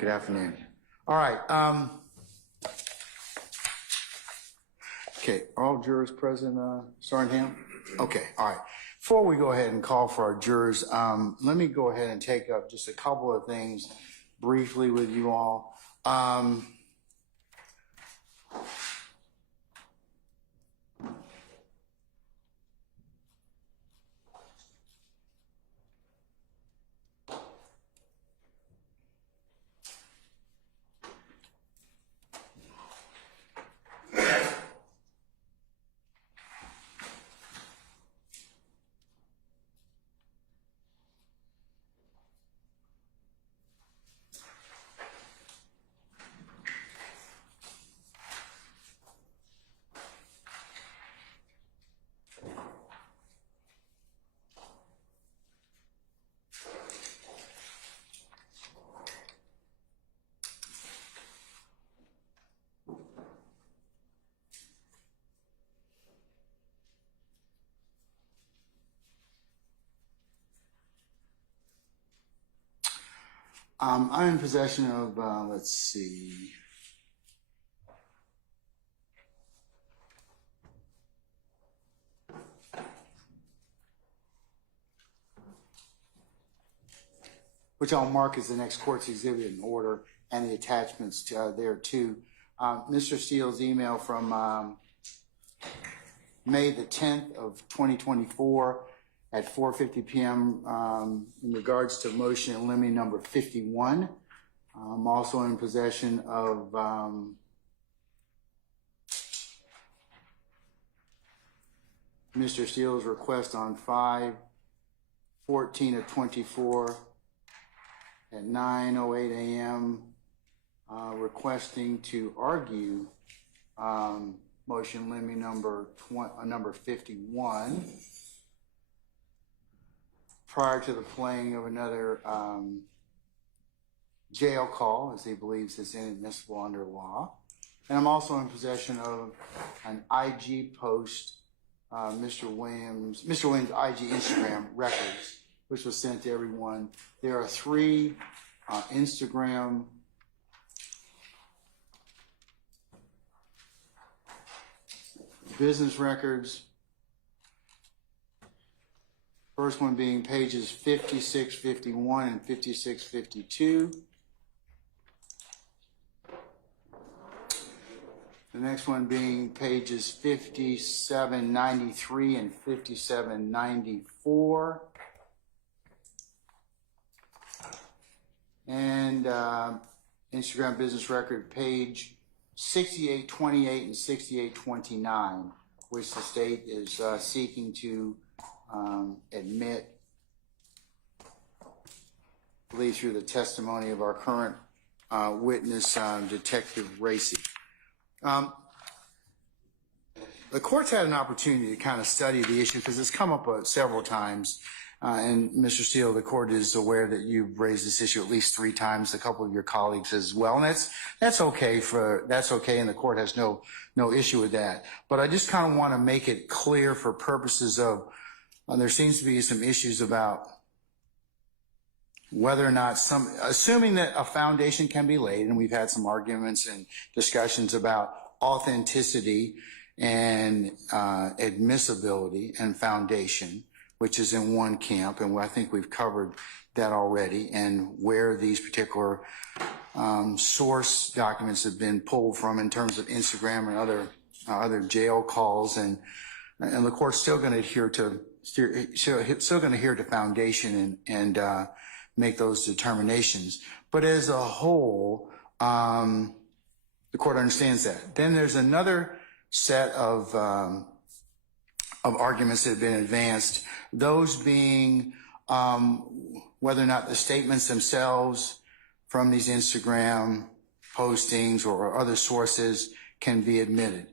Good afternoon. All right. Okay, are all jurors present, Sergeant Ham? Okay, all right. Before we go ahead and call for our jurors, let me go ahead and take up just a couple of things briefly with you all. I'm in possession of, let's see. Which I'll mark as the next court's exhibit in order, and the attachments to, there too. Mr. Steele's email from May the 10th of 2024 at 4:50 p.m. In regards to motion in limine number 51. I'm also in possession of Mr. Steele's request on 5/14 of 24 at 9:08 a.m. Requesting to argue motion limine number 51 prior to the playing of another jail call, as he believes is inadmissible under law. And I'm also in possession of an IG post, Mr. Williams' IG Instagram records, which was sent to everyone. There are 3 Instagram business records. First one being pages 5651 and 5652. The next one being pages 5793 and 5794. And Instagram business record page 6828 and 6829, which the state is seeking to admit, I believe through the testimony of our current witness, Detective Racy. The court's had an opportunity to kind of study the issue because it's come up several times. And Mr. Steele, the court is aware that you've raised this issue at least 3 times, a couple of your colleagues as well. And that's okay, and the court has no issue with that. But I just kind of want to make it clear for purposes of, there seems to be some issues about whether or not assuming that a foundation can be laid, and we've had some arguments and discussions about authenticity and admissibility and foundation, which is in one camp, and I think we've covered that already, and where these particular source documents have been pulled from in terms of Instagram and other jail calls, and the court's still going to adhere to foundation and make those determinations. But as a whole, the court understands that. Then there's another set of arguments that have been advanced, those being whether or not the statements themselves from these Instagram postings or other sources can be admitted.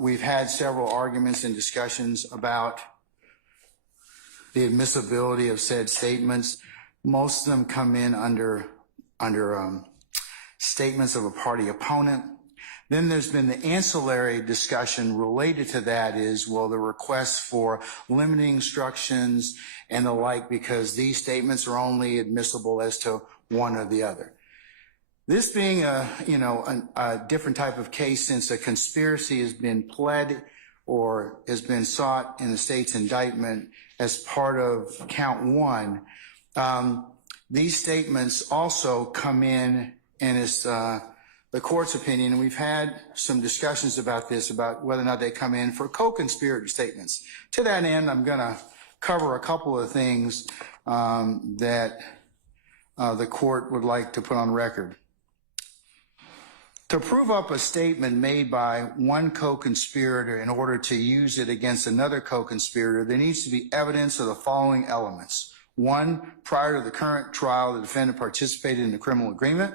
We've had several arguments and discussions about the admissibility of said statements. Most of them come in under statements of a party opponent. Then there's been the ancillary discussion related to that is, well, the requests for limiting instructions and the like, because these statements are only admissible as to one or the other. This being a different type of case, since a conspiracy has been pled or has been sought in the state's indictment as part of count one, these statements also come in, and it's the court's opinion, and we've had some discussions about this, about whether or not they come in for co-conspirator statements. To that end, I'm going to cover a couple of things that the court would like to put on record. To prove up a statement made by one co-conspirator in order to use it against another co-conspirator, there needs to be evidence of the following elements. 1, prior to the current trial, the defendant participated in the criminal agreement.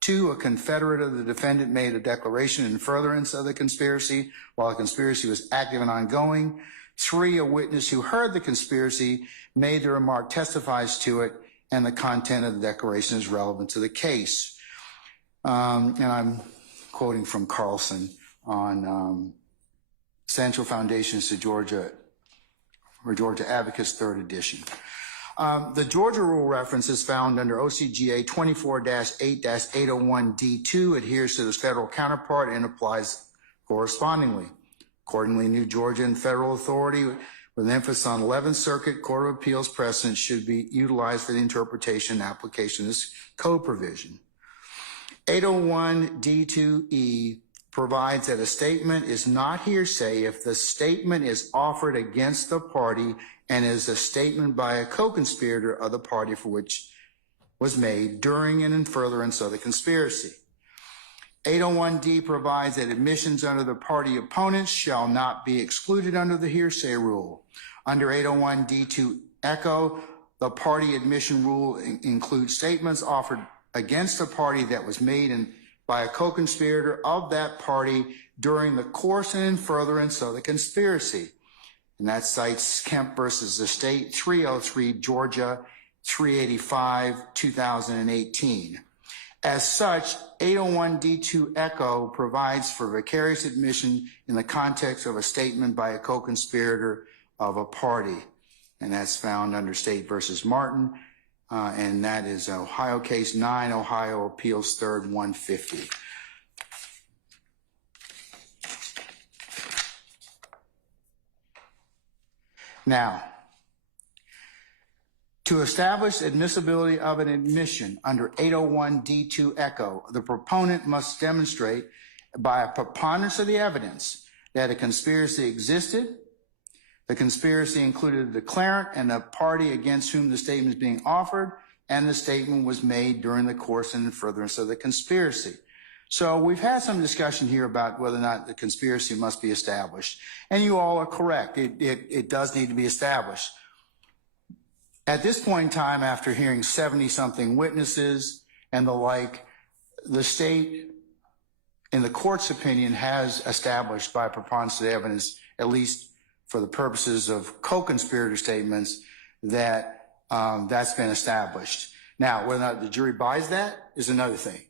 2, a confederate of the defendant made a declaration in furtherance of the conspiracy while the conspiracy was active and ongoing. 3, a witness who heard the conspiracy made the remark, testifies to it, and the content of the declaration is relevant to the case. And I'm quoting from Carlson on Central Foundations to Georgia, or Georgia Advocates, 3rd edition. The Georgia rule reference is found under OCGA 24-8-801D2, adheres to this federal counterpart and applies correspondingly. Accordingly, New Georgia and federal authority with an emphasis on 11th Circuit Court of Appeals precedent should be utilized for the interpretation and application of this code provision. 801D2E provides that a statement is not hearsay if the statement is offered against the party and is a statement by a co-conspirator of the party for which was made during and in furtherance of the conspiracy. 801D provides that admissions under the party opponents shall not be excluded under the hearsay rule. Under 801D2 echo, the party admission rule includes statements offered against a party that was made by a co-conspirator of that party during the course and in furtherance of the conspiracy. And that cites Kemp versus the State, 303 Georgia, 385, 2018. As such, 801D2 echo provides for vicarious admission in the context of a statement by a co-conspirator of a party. And that's found under State versus Martin. And that is Ohio case 9, Ohio Appeals 3rd, 150. Now, to establish admissibility of an admission under 801D2 echo, the proponent must demonstrate by a preponderance of the evidence that a conspiracy existed. The conspiracy included the declarant and the party against whom the statement is being offered, and the statement was made during the course and in furtherance of the conspiracy. So we've had some discussion here about whether or not the conspiracy must be established. And you all are correct. It does need to be established. At this point in time, after hearing 70-something witnesses and the like, the state, in the court's opinion, has established by preponderance of the evidence, at least for the purposes of co-conspirator statements, that that's been established. Now, whether or not the jury buys that is another thing.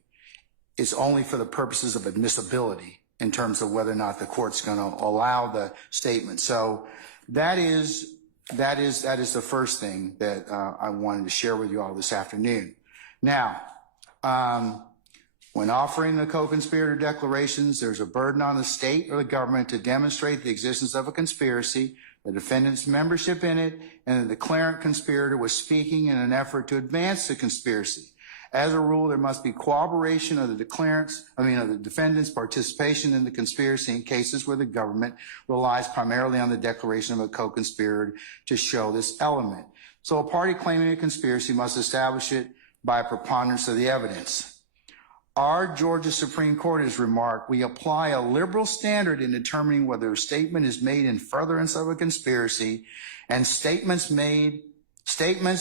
It's only for the purposes of admissibility in terms of whether or not the court's going to allow the statement. So that is the first thing that I wanted to share with you all this afternoon. Now, when offering the co-conspirator declarations, there's a burden on the state or the government to demonstrate the existence of a conspiracy, the defendant's membership in it, and the declarant conspirator was speaking in an effort to advance the conspiracy. As a rule, there must be corroboration of the defendant's participation in the conspiracy in cases where the government relies primarily on the declaration of a co-conspirator to show this element. So a party claiming a conspiracy must establish it by a preponderance of the evidence. Our Georgia Supreme Court has remarked, we apply a liberal standard in determining whether a statement is made in furtherance of a conspiracy, and statements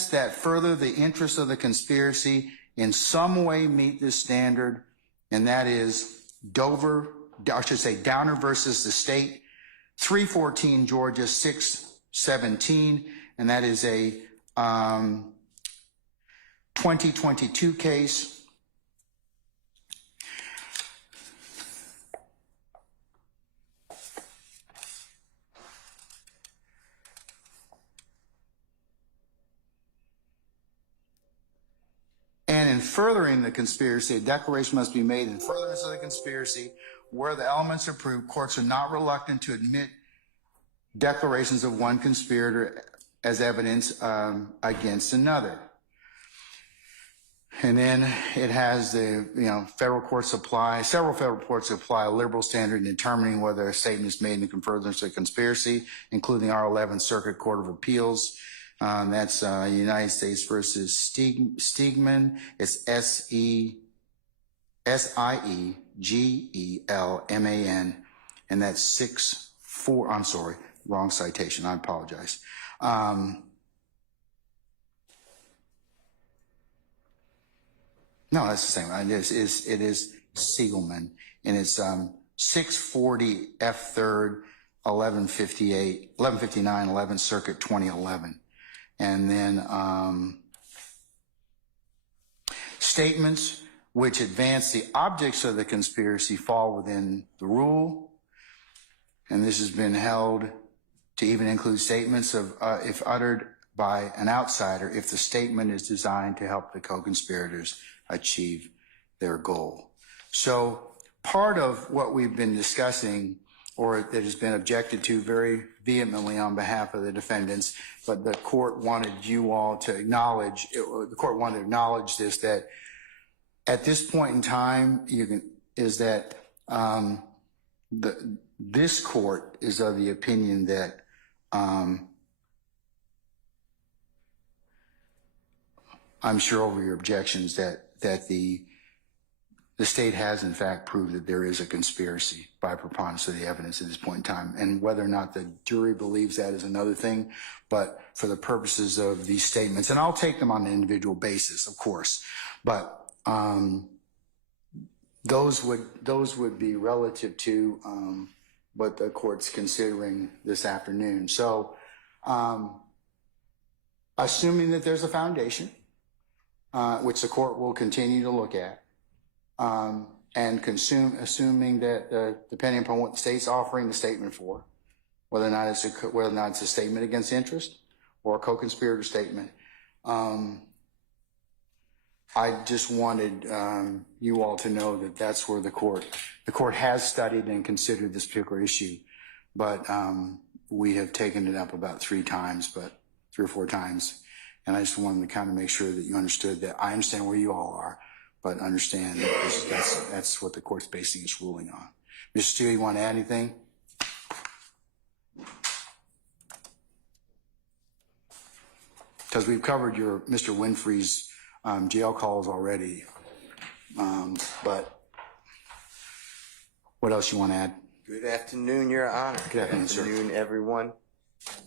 that further the interests of the conspiracy in some way meet this standard, and that is Downer versus the State, 314 Georgia 617, and that is a 2022 case. And in furthering the conspiracy, a declaration must be made in furtherance of the conspiracy. Where the elements are proved, courts are not reluctant to admit declarations of one conspirator as evidence against another. And then it has the, several federal courts apply a liberal standard in determining whether a statement is made in furtherance of a conspiracy, including our 11th Circuit Court of Appeals. That's United States versus Steigman. It's SIEGELMAN, and that's 6-4. I'm sorry, wrong citation. I apologize. No, that's the same. It is Siegelman, and it's 640 F 3rd 1159 11th Circuit 2011. And then statements which advance the objects of the conspiracy fall within the rule. And this has been held to even include statements of if uttered by an outsider, if the statement is designed to help the co-conspirators achieve their goal. So part of what we've been discussing, or that has been objected to very vehemently on behalf of the defendants, but the court wanted you all to acknowledge, this, that at this point in time, this court is of the opinion that I'm sure over your objections that the state has in fact proved that there is a conspiracy by preponderance of the evidence at this point in time. And whether or not the jury believes that is another thing, but for the purposes of these statements, and I'll take them on an individual basis, of course, but those would be relative to what the court's considering this afternoon. So assuming that there's a foundation, which the court will continue to look at, and assuming that depending upon what the state's offering the statement for, whether or not it's a statement against interest or a co-conspirator statement, I just wanted you all to know that that's where the court has studied and considered this particular issue, but we have taken it up about 3 or 4 times. And I just wanted to kind of make sure that you understood that I understand where you all are, but understand that that's what the court's basing its ruling on. Mr. Steele, you want to add anything? Because we've covered your Mr. Winfrey's jail calls already, but what else you want to add? Good afternoon, Your Honor. Good afternoon, everyone.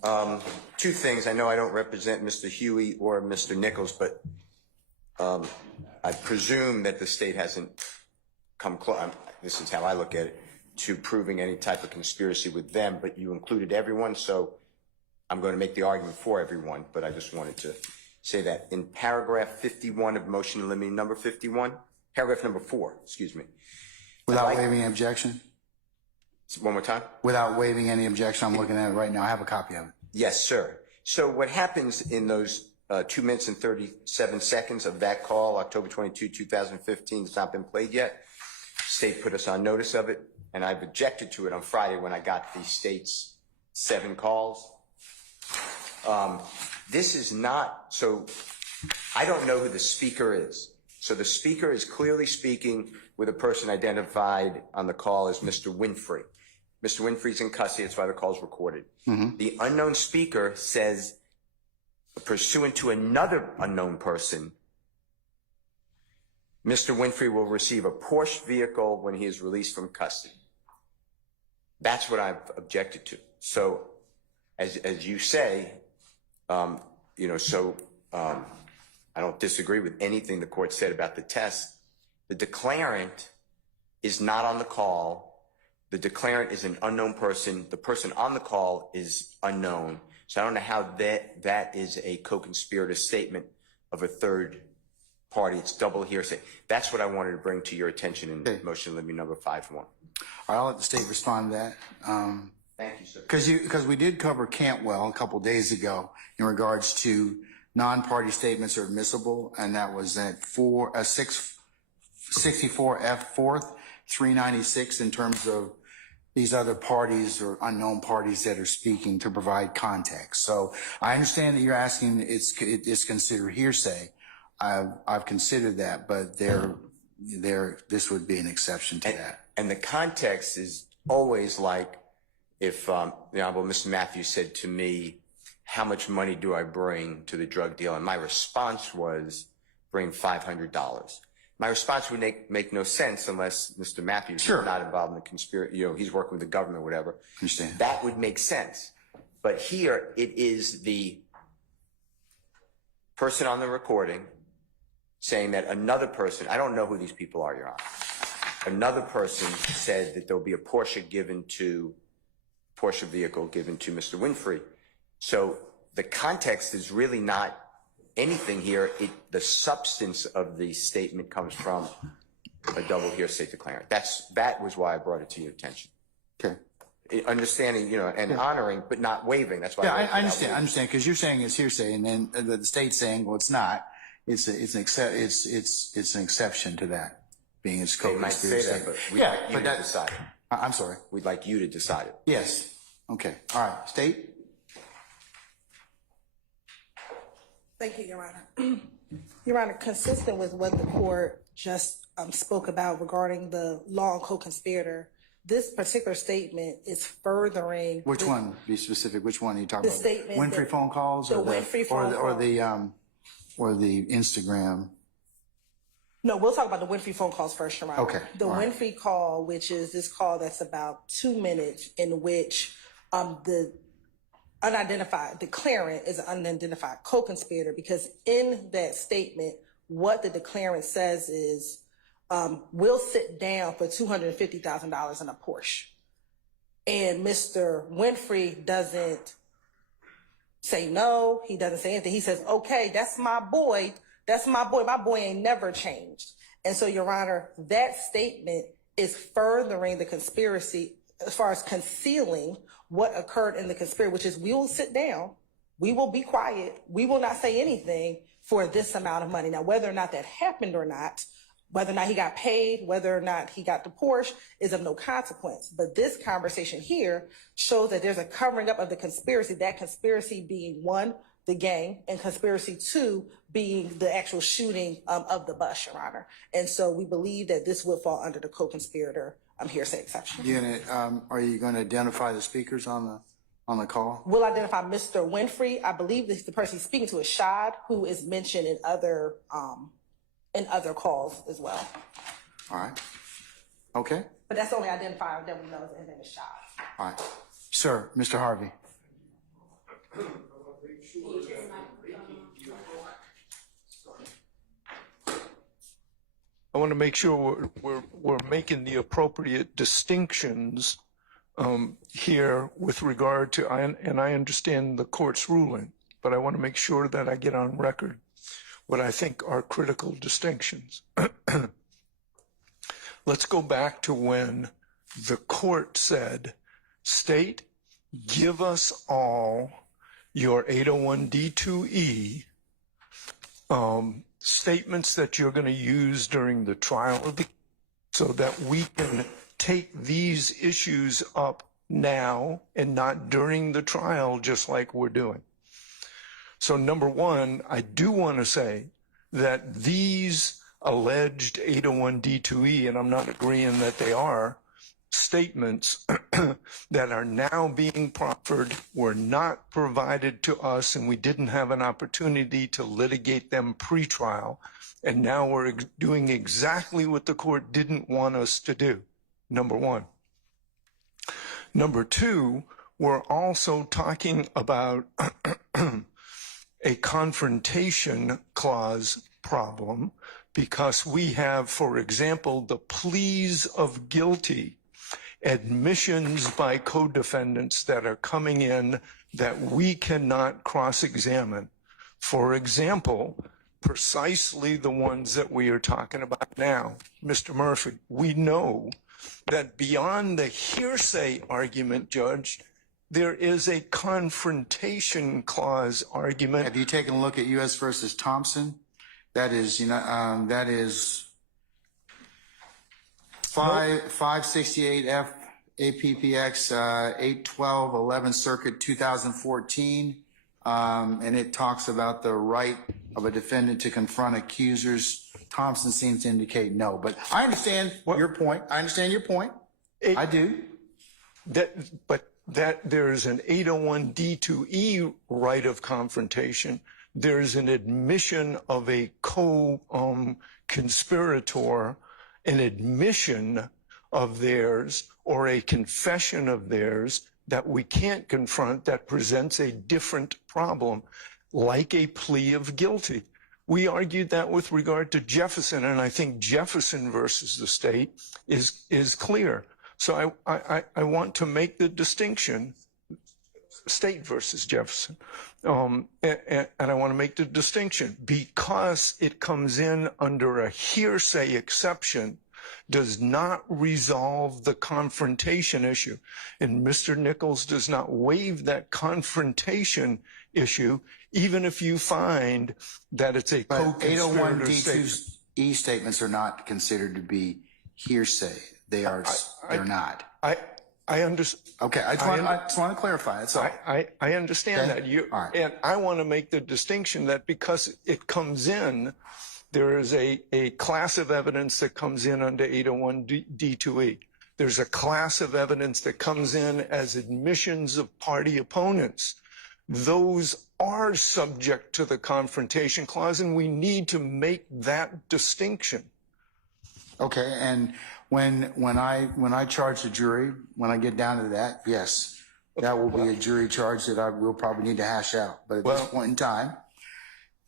2 things. I know I don't represent Mr. Huey or Mr. Nichols, but I presume that the state hasn't come close, this is how I look at it, to proving any type of conspiracy with them, but you included everyone, so I'm going to make the argument for everyone, but I just wanted to say that. In paragraph 51 of motion in limine number 51, paragraph number 4, excuse me. Without waiving an objection? One more time? Without waiving any objection, I'm looking at it right now. I have a copy of it. Yes, sir. So what happens in those 2 minutes and 37 seconds of that call, October 22, 2015, it's not been played yet. State put us on notice of it, and I've objected to it on Friday when I got the state's 7 calls. This is not, so I don't know who the speaker is. So the speaker is clearly speaking with a person identified on the call as Mr. Winfrey. Mr. Winfrey's in custody, that's why the call is recorded. Mm-hmm. The unknown speaker says, pursuant to another unknown person, Mr. Winfrey will receive a Porsche vehicle when he is released from custody. That's what I've objected to. So, as you say, I don't disagree with anything the court said about the test. The declarant is not on the call. The declarant is an unknown person. The person on the call is unknown. So I don't know how that is a co-conspirator statement of a third party. It's double hearsay. That's what I wanted to bring to your attention in motion limine number 51. All right, I'll let the state respond to that. Thank you, sir. Because we did cover Cantwell a couple days ago in regards to non-party statements are admissible, and that was at 64 F 4th 396 in terms of these other parties or unknown parties that are speaking to provide context. So I understand that you're asking it's considered hearsay. I've considered that, but this would be an exception to that. And the context is always like if the Honorable Mr. Matthews said to me, how much money do I bring to the drug deal? And my response was, bring $500. My response would make no sense unless Mr. Matthews is not involved in the conspiracy, he's working with the government or whatever. Understand. That would make sense. But here it is the person on the recording saying that another person, I don't know who these people are, Your Honor. Another person said that there'll be a Porsche vehicle given to Mr. Winfrey. So the context is really not anything here. The substance of the statement comes from a double hearsay declarant. That was why I brought it to your attention. Okay. Understanding, and honoring, but not waiving. That's why. Yeah, I understand, because you're saying it's hearsay, and then the state's saying, well, it's not. It's an exception to that being its co-conspiracy. They might say that, but we'd like you to decide it. I'm sorry. We'd like you to decide it. Yes. Okay. All right. State. Thank you, Your Honor. Your Honor, consistent with what the court just spoke about regarding the law on co-conspirator, this particular statement is furthering. Which one? Be specific. Which one are you talking the about? Statement Winfrey phone calls, or the Instagram. No, we'll talk about the Winfrey phone calls first, Your Honor. Okay. The Winfrey call, which is this call that's about 2 minutes, in which the unidentified declarant is an unidentified co-conspirator, because in that statement, what the declarant says is, we'll sit down for $250,000 in a Porsche. And Mr. Winfrey doesn't say no. He doesn't say anything. He says, okay, that's my boy. That's my boy. My boy ain't never changed. And so, Your Honor, that statement is furthering the conspiracy as far as concealing what occurred in the conspiracy, which is we will sit down, we will be quiet, we will not say anything for this amount of money. Now, whether or not that happened or not, whether or not he got paid, whether or not he got the Porsche is of no consequence. But this conversation here shows that there's a covering up of the conspiracy, that conspiracy being one, the gang, and conspiracy two being the actual shooting of the bus, Your Honor. And so we believe that this will fall under the co-conspirator hearsay exception. Are you going to identify the speakers on the call? We'll identify Mr. Winfrey. I believe the person he's speaking to is Shad, who is mentioned in other calls as well. All right. Okay. But that's the only identifier that we know. His name is Shad. All right. Sir, Mr. Harvey. I want to make sure we're making the appropriate distinctions here with regard to, and I understand the court's ruling, but I want to make sure that I get on record what I think are critical distinctions. Let's go back to when the court said, state, give us all your 801D2E statements that you're going to use during the trial so that we can take these issues up now and not during the trial, just like we're doing. So number one, I do want to say that these alleged 801D2E, and I'm not agreeing that they are, statements that are now being proffered were not provided to us, and we didn't have an opportunity to litigate them pre-trial. And now we're doing exactly what the court didn't want us to do, number one. Number two, we're also talking about a confrontation clause problem because we have, for example, the pleas of guilty admissions by co-defendants that are coming in that we cannot cross-examine. For example, precisely the ones that we are talking about now. Mr. Murphy, we know that beyond the hearsay argument, Judge, there is a confrontation clause argument. Have you taken a look at U.S. versus Thompson? That is, that is 568 F APPX 812 11th Circuit 2014, and it talks about the right of a defendant to confront accusers. Thompson seems to indicate no, but I understand your point. I understand your point. I do. But there's an 801 D2E right of confrontation. There's an admission of a co-conspirator, an admission of theirs, or a confession of theirs that we can't confront, that presents a different problem, like a plea of guilty. We argued that with regard to Jefferson, and I think Jefferson versus the state is clear. So I want to make the distinction, state versus Jefferson, and I want to make the distinction because it comes in under a hearsay exception does not resolve the confrontation issue. And Mr. Nichols does not waive that confrontation issue, even if you find that it's a co-conspirator 801 statement. D2E statements are not considered to be hearsay. They're not. I understand. Okay, I just want to clarify. That's all. I understand Okay. that. All right. And I want to make the distinction that because it comes in, there is a class of evidence that comes in under 801 D2E. There's a class of evidence that comes in as admissions of party opponents. Those are subject to the confrontation clause, and we need to make that distinction. Okay, and when I charge the jury, when I get down to that, yes, that will be a jury charge that I will probably need to hash out. But at this point in time,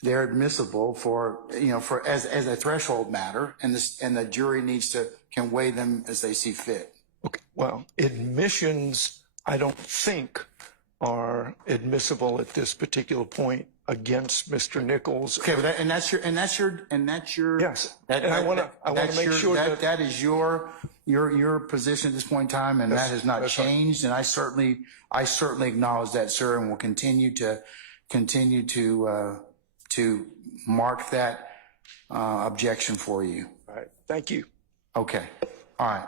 they're admissible for as a threshold matter, and the jury can weigh them as they see fit. Okay. Well, admissions, I don't think, are admissible at this particular point against Mr. Nichols. Okay, but that's your Yes. That, And I want to make sure that that is your position at this point in time, and that has not changed. And I certainly acknowledge that, sir, and will continue to mark that objection for you. All right. Thank you. Okay. All right.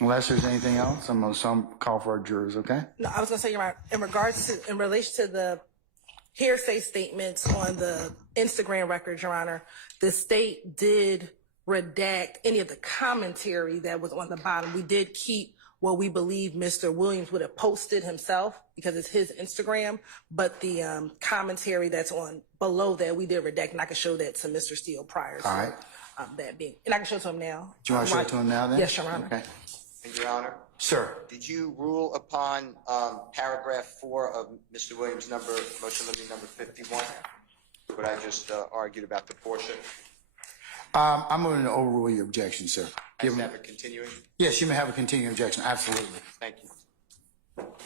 Unless there's anything else, I'm gonna call for our jurors. Okay. No, I was gonna say, Your Honor, in relation to the hearsay statements on the Instagram records, Your Honor, the state did redact any of the commentary that was on the bottom. We did keep what we believe Mr. Williams would have posted himself because it's his Instagram, but the commentary that's on below that we did redact, and I can show that to Mr. Steele prior to All right. that being, and I can show it to him now. Do you want to show it to him now then? Yes, Your Honor. Okay. And Your Honor, Sir. did you rule upon paragraph 4 of Mr. Williams' motion limiting number 51? What I just argued about the portion? I'm going to overrule your objection, sir. I have a continuing? Yes, you may have a continuing objection. Absolutely. Thank you. All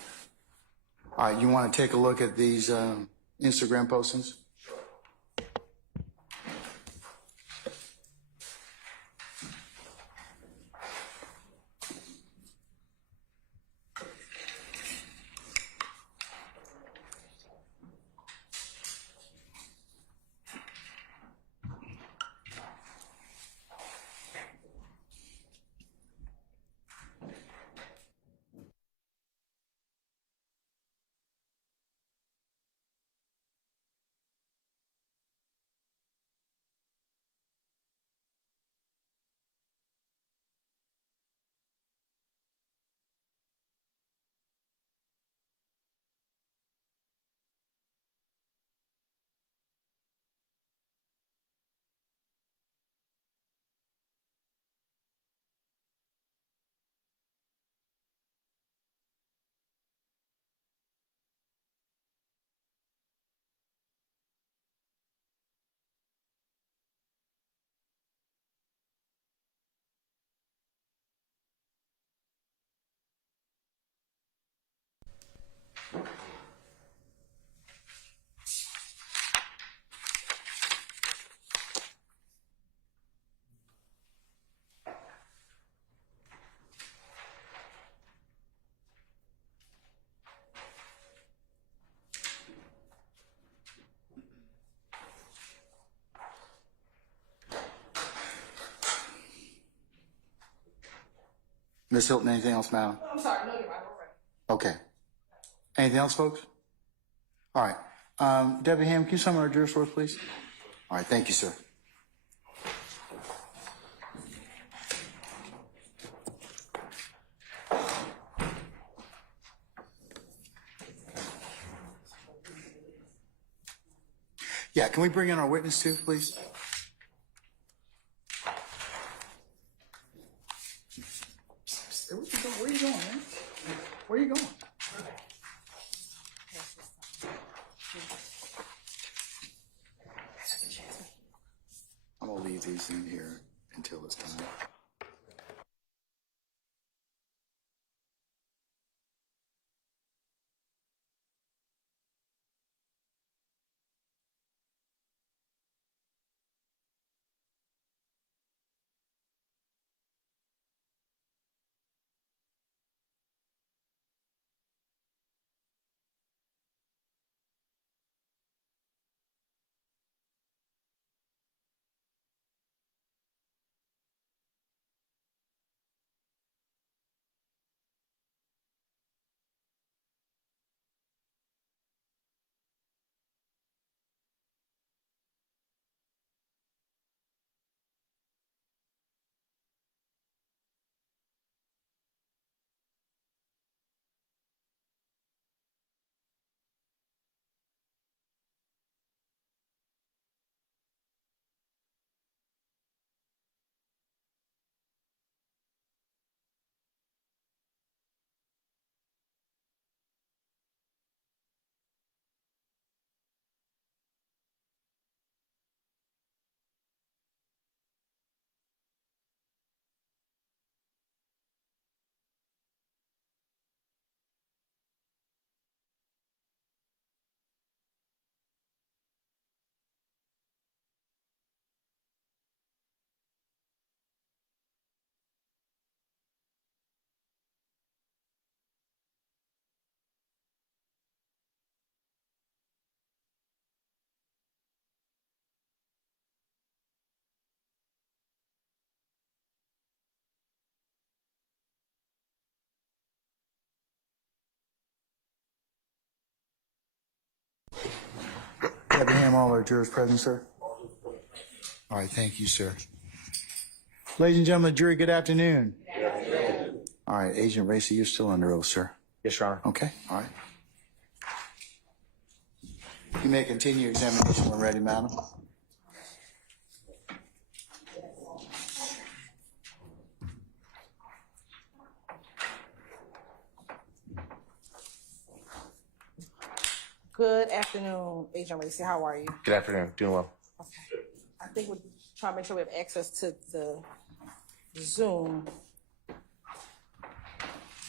right. You want to take a look at these Instagram postings? Ms. Hilton, anything else, madam? I'm sorry, no, you're right. Okay. Anything else, folks? All right. Deputy Ham, can you summon our jurors for us, please? All right, thank you, sir. Yeah, can we bring in our witness too, please? Where are you going, man? Where are you going? I'm gonna leave these in here until it's time. Deputy Ham, all our jurors present, sir? All right, thank you, sir. Ladies and gentlemen of the jury, good afternoon. Good afternoon. All right, Agent Racy, you're still under oath, sir. Yes, Your Honor. Okay, all right. You may continue examination when ready, madam. Good afternoon, Agent Racy. How are you? Good afternoon. Doing well. Okay. I think we're trying to make sure we have access to the Zoom. I'm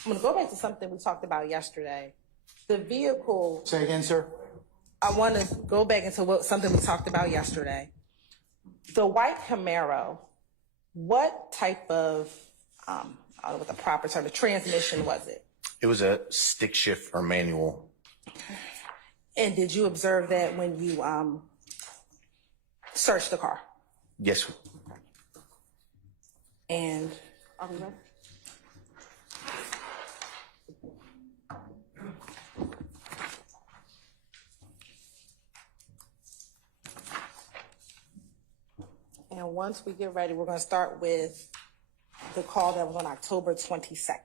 going to go back to something we talked about yesterday. The vehicle. Say again, sir. I want to go back into something we talked about yesterday. The white Camaro, what type of, I don't know what the proper term, the transmission was it? It was a stick shift or manual. And did you observe that when you searched the car? Yes. And are we ready? And once we get ready, we're going to start with the call that was on October 22nd.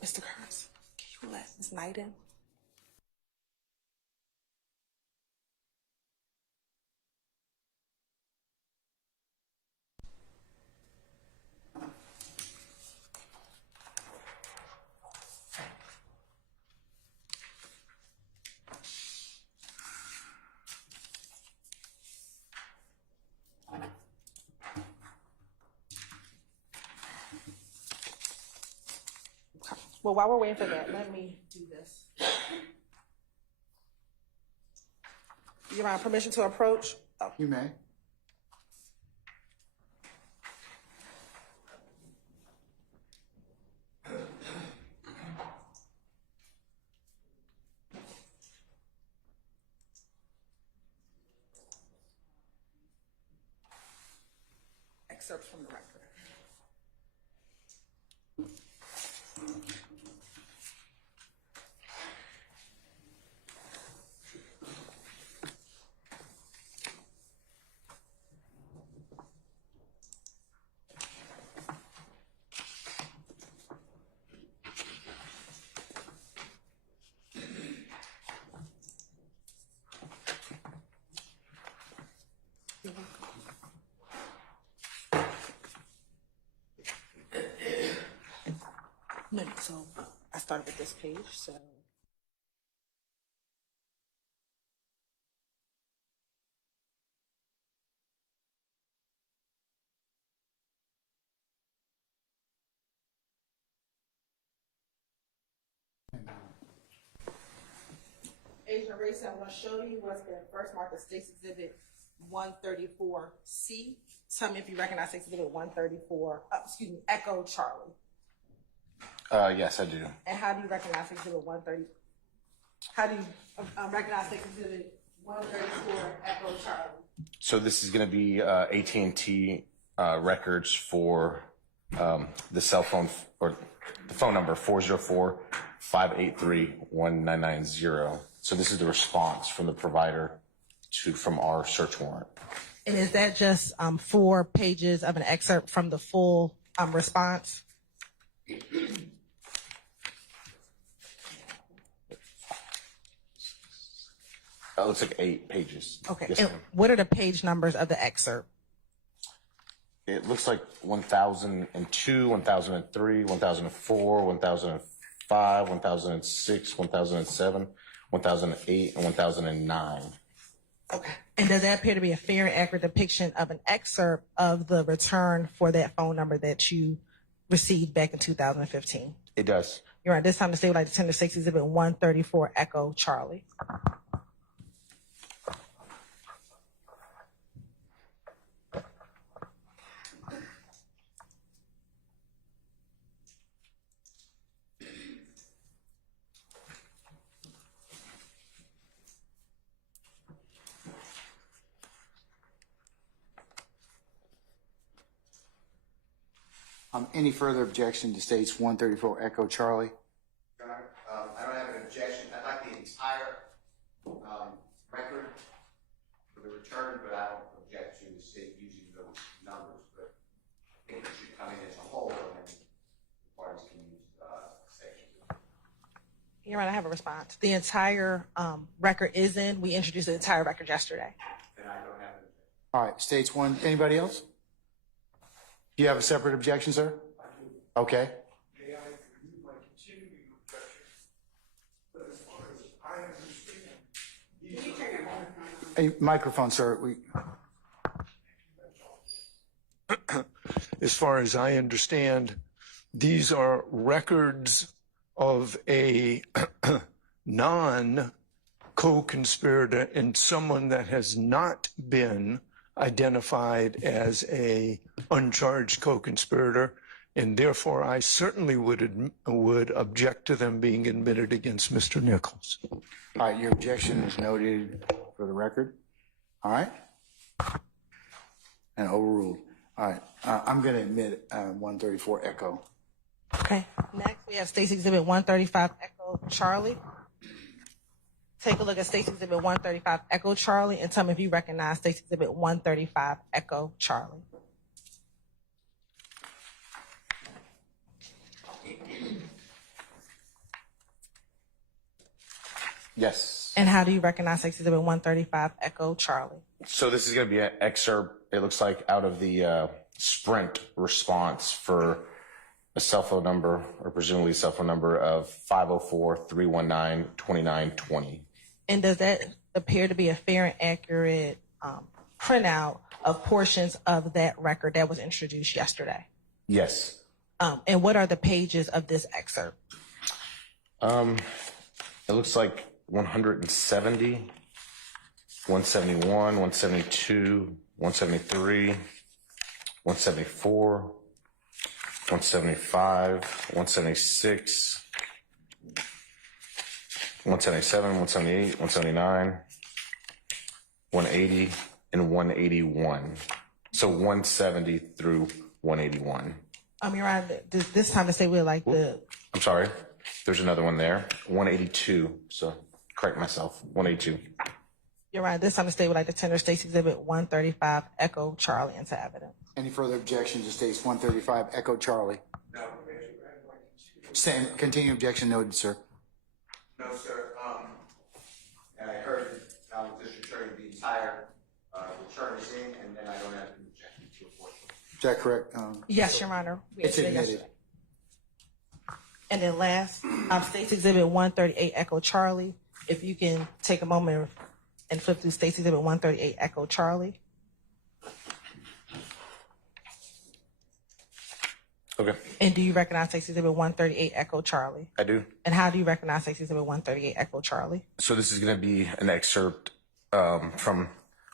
Mr. Kearns, can you let Ms. Knight in? Well, while we're waiting for that, let me do this. You want permission to approach? Oh. You may. Excerpts from the record. No, so I started with this page, so. Agent Race, I'm going to show you what's been first marked as State's Exhibit 134C. Tell me if you recognize State's Exhibit 134, Echo Charlie. Yes, I do. And how do you recognize Exhibit 130? How do you recognize Exhibit 134 Echo Charlie? So this is going to be AT&T records for the cell phone or the phone number 404-583-1990. So this is the response from the provider from our search warrant. And is that just 4 pages of an excerpt from the full response? It looks like 8 pages. Okay. Yes, And ma'am. what are the page numbers of the excerpt? It looks like 1002, 1003, 1004, 1005, 1006, 1007, 1008, and 1009. Okay. And does that appear to be a fair and accurate depiction of an excerpt of the return for that phone number that you received back in 2015? It does. You're right. This time the state would like to tender State's Exhibit 134 Echo Charlie. Any further objection to State's 134 Echo Charlie? Your Honor, I don't have an objection. I'd like the entire record for the return, but I don't object to the state using those numbers. But I think it should come in as a whole, and then the parties can use sections. You're right. I have a response. The entire record is in. We introduced the entire record yesterday. Then I don't have an objection. All right, State's 1. Anybody else? Do you have a separate objection, sir? I do. Okay. May I review my continuing objection? But as far as I understand, A microphone, sir. as far as I understand, these are records of a non-co-conspirator and someone that has not been identified as a uncharged co-conspirator, and therefore I certainly would object to them being admitted against Mr. Nichols. All right, your objection is noted for the record. All right? And overruled. All right, I'm going to admit 134 Echo. Okay. Next, we have State's Exhibit 135 Echo Charlie. Take a look at State's Exhibit 135 Echo Charlie and tell me if you recognize State's Exhibit 135 Echo Charlie. Yes. And how do you recognize State's Exhibit 135 Echo Charlie? So this is going to be an excerpt, it looks like, out of the Sprint response for a cell phone number, or presumably a cell phone number, of 504-319-2920. And does that appear to be a fair and accurate printout of portions of that record that was introduced yesterday? Yes. And what are the pages of this excerpt? It looks like 170, 171, 172, 173, 174, 175, 176, 177, 178, 179, 180, and 181. So 170 through 181. Your Honor, this time to say we're like the, I'm sorry. There's another one there. 182. So correct myself. 182. Your Honor, this time to say we'd like to tender State's Exhibit 135, Echo Charlie into evidence. Any further objections to States 135, Echo Charlie? No. Same, continuing objection noted, sir. No, sir. And I heard District Attorney, the entire return is in, and then I don't have an objection to a portion. Is that correct? Yes, Your Honor. We It's admitted admitted. yesterday. And then last, State's Exhibit 138, Echo Charlie. If you can take a moment and flip through State's Exhibit 138, Echo Charlie. Okay. And do you recognize State's Exhibit 138, Echo Charlie? I do. And how do you recognize State's Exhibit 138, Echo Charlie? So this is going to be an excerpt from,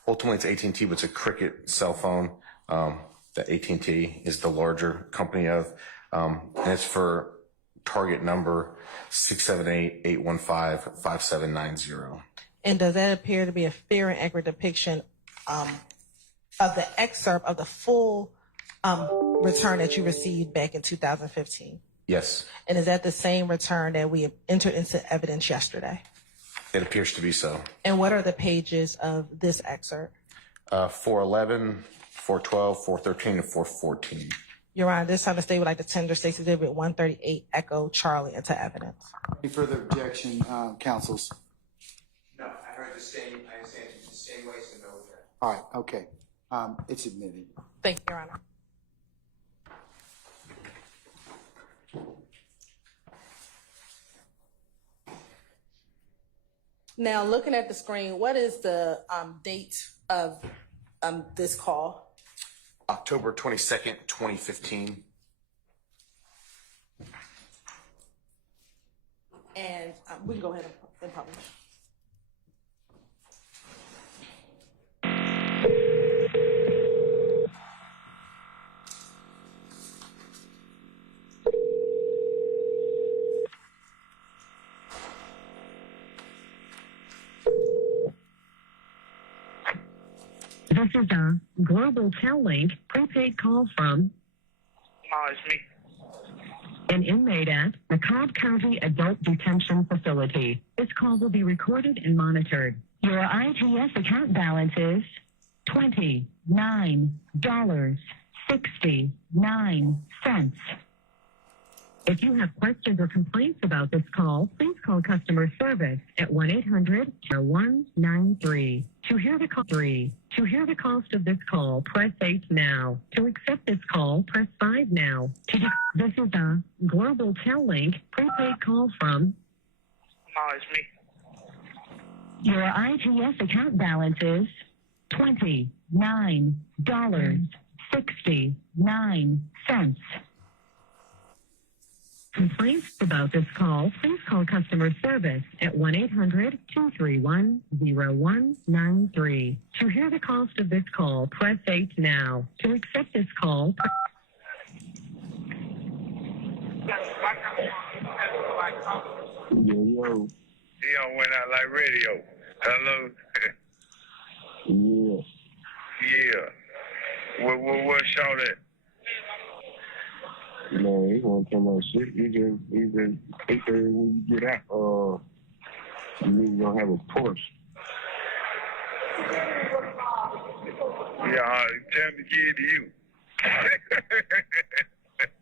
ultimately it's AT&T, but it's a Cricket cell phone that AT&T is the larger company of. And it's for target number 678-815-5790. And does that appear to be a fair and accurate depiction of the excerpt of the full return that you received back in 2015? Yes, And is that the same return that we entered into evidence yesterday? it appears to be so. And what are the pages of this excerpt? 411, 412, 413, and 414. Your Honor, this time the state would like to tender State's Exhibit 138, Echo Charlie into evidence. Any further objection, counsels? No, I heard the same, I understand it the same way, so no objection. All right, okay. It's admitted. Thank you, Your Honor. Now, looking at the screen, what is the date of this call? October 22nd, 2015. And we can go ahead and publish. This is a Global Tel-Link prepaid call from It's me. an inmate at the Cobb County Adult Detention Facility. This call will be recorded and monitored. Your ITS account balance is $29.69. If you have questions or complaints about this call, please call customer service at 1-800-0193. To hear the cost of this call, press 8 now. To accept this call, press 5 now. This is a Global Tel-Link prepaid call from It's me. your ITS account balance is $29.69. Complaints about this call, please call customer service at 1-800-231-0193. To hear the cost of this call, press 8 now. To accept this call, Yo, Dion went out like radio. Hello. yeah. Yeah. What's all that? Man, he want to tell my shit. He just think that when you get out, you gonna have a Porsche. Yeah, tell me to give it to you.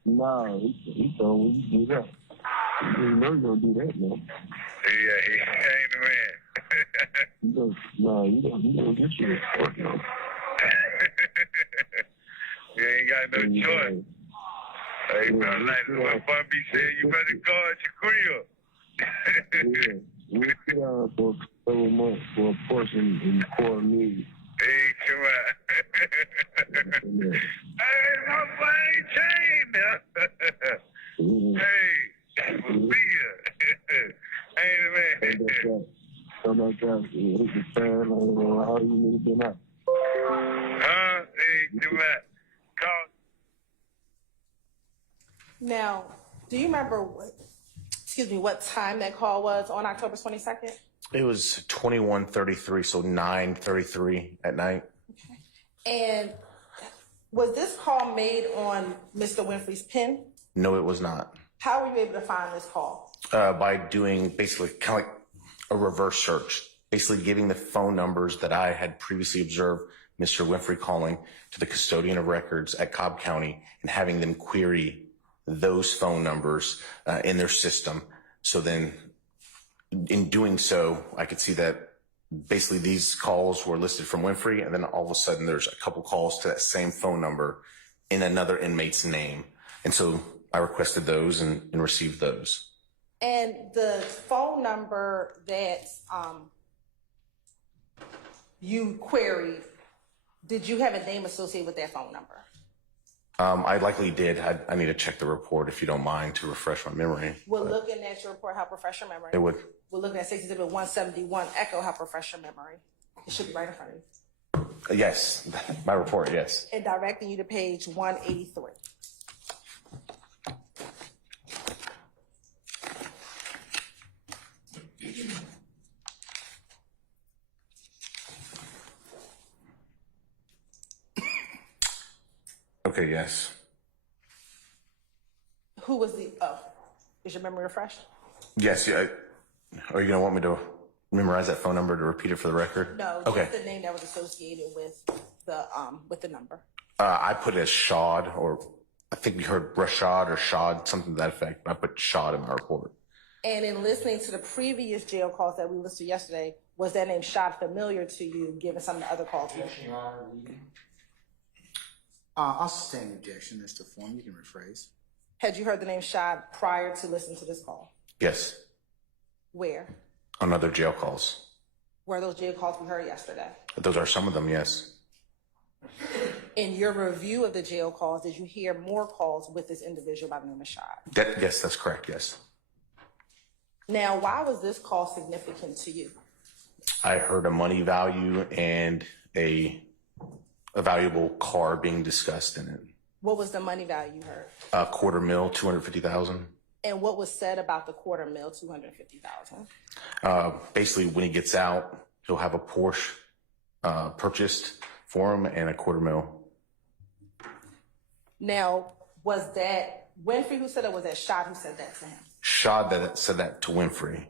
Nah, he told me you do that. You know you gonna do that, man. Yeah, he ain't the man. You gonna get you a Porsche, man. You ain't got no choice. Hey, man, like when Fun B said, you better guard your crib. Yeah, we sit down for a couple months for a Porsche in the core meeting. Hey, come on. Hey, my boy ain't changed now. Hey, we'll be here. else. It's the fan or how you need to know. Huh? Hey, do that. Call. Now, do you remember what time that call was on October 22nd? It was 21:33, so 9:33 at night. And was this call made on Mr. Winfrey's PIN? No, it was not. How were you able to find this call? By doing basically kind of like a reverse search, basically giving the phone numbers that I had previously observed Mr. Winfrey calling to the custodian of records at Cobb County and having them query those phone numbers in their system. So then in doing so, I could see that basically these calls were listed from Winfrey, and then all of a sudden there's a couple calls to that same phone number in another inmate's name. And so I requested those and received those. And the phone number that you queried, did you have a name associated with that phone number? I likely did. I need to check the report if you don't mind to refresh my memory. Will looking at your report help refresh your memory? It would. We're looking at 171 Echo help refresh your memory. It should be right in front of you. Yes, my report, yes. And directing you to page 183. Okay, yes. Who was the, is your memory refreshed? Yes, yeah. Are you going to want me to memorize that phone number to repeat it for the record? No, Okay. just the name that was associated with the number. I put it as Shad, or I think we heard Rashad or Shad, something to that effect. I put Shad in my report. And in listening to the previous jail calls that we listed yesterday, was that name Shad familiar to you, given some of the other calls? I'll sustain the objection, Mr. Form. You can rephrase. Had you heard the name Shad prior to listening to this call? Yes, Where? on other jail calls. Were those jail calls we heard yesterday? Those are some of them, yes. In your review of the jail calls, did you hear more calls with this individual by the name of Shad? Yes, that's correct, yes. Now, why was this call significant to you? I heard a money value and a valuable car being discussed in it. What was the money value you heard? $250,000, $250,000. And what was said about the $250,000? Basically, when he gets out, he'll have a Porsche purchased for him and $250,000. Now, was that Winfrey who said it, or was that Shad who said that to him? Shad that said that to Winfrey.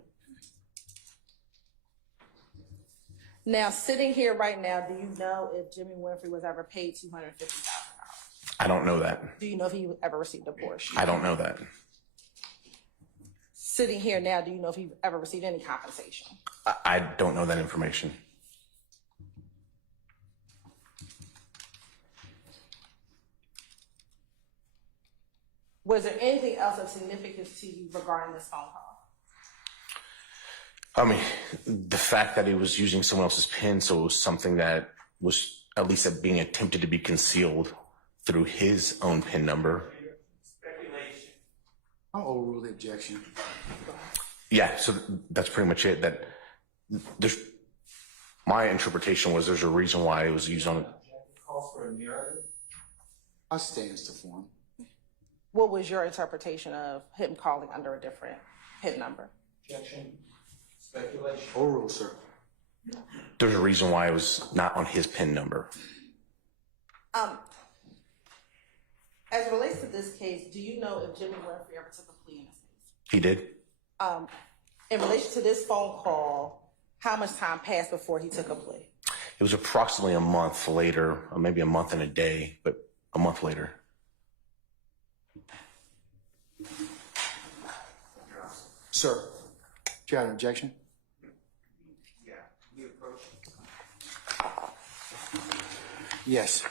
Now, sitting here right now, do you know if Jimmy Winfrey was ever paid $250,000? I don't know that. Do you know if he ever received a Porsche? I don't know that. Sitting here now, do you know if he ever received any compensation? I don't know that information. Was there anything else of significance to you regarding this phone call? I mean, the fact that he was using someone else's PIN, so it was something that was at least being attempted to be concealed through his own PIN number. I'll overrule the objection. Yeah, so that's pretty much it. That there's my interpretation was there's a reason why it was used on. I'll sustain Mr. Form. What was your interpretation of him calling under a different PIN number? Overrule, sir. There's a reason why it was not on his PIN number. As it relates to this case, do you know if Jimmy Winfrey ever took a plea in this case? He did. In relation to this phone call, how much time passed before he took a plea? It was approximately a month later, or maybe a month and a day, but a month later. Sir, do you have an objection? Yes.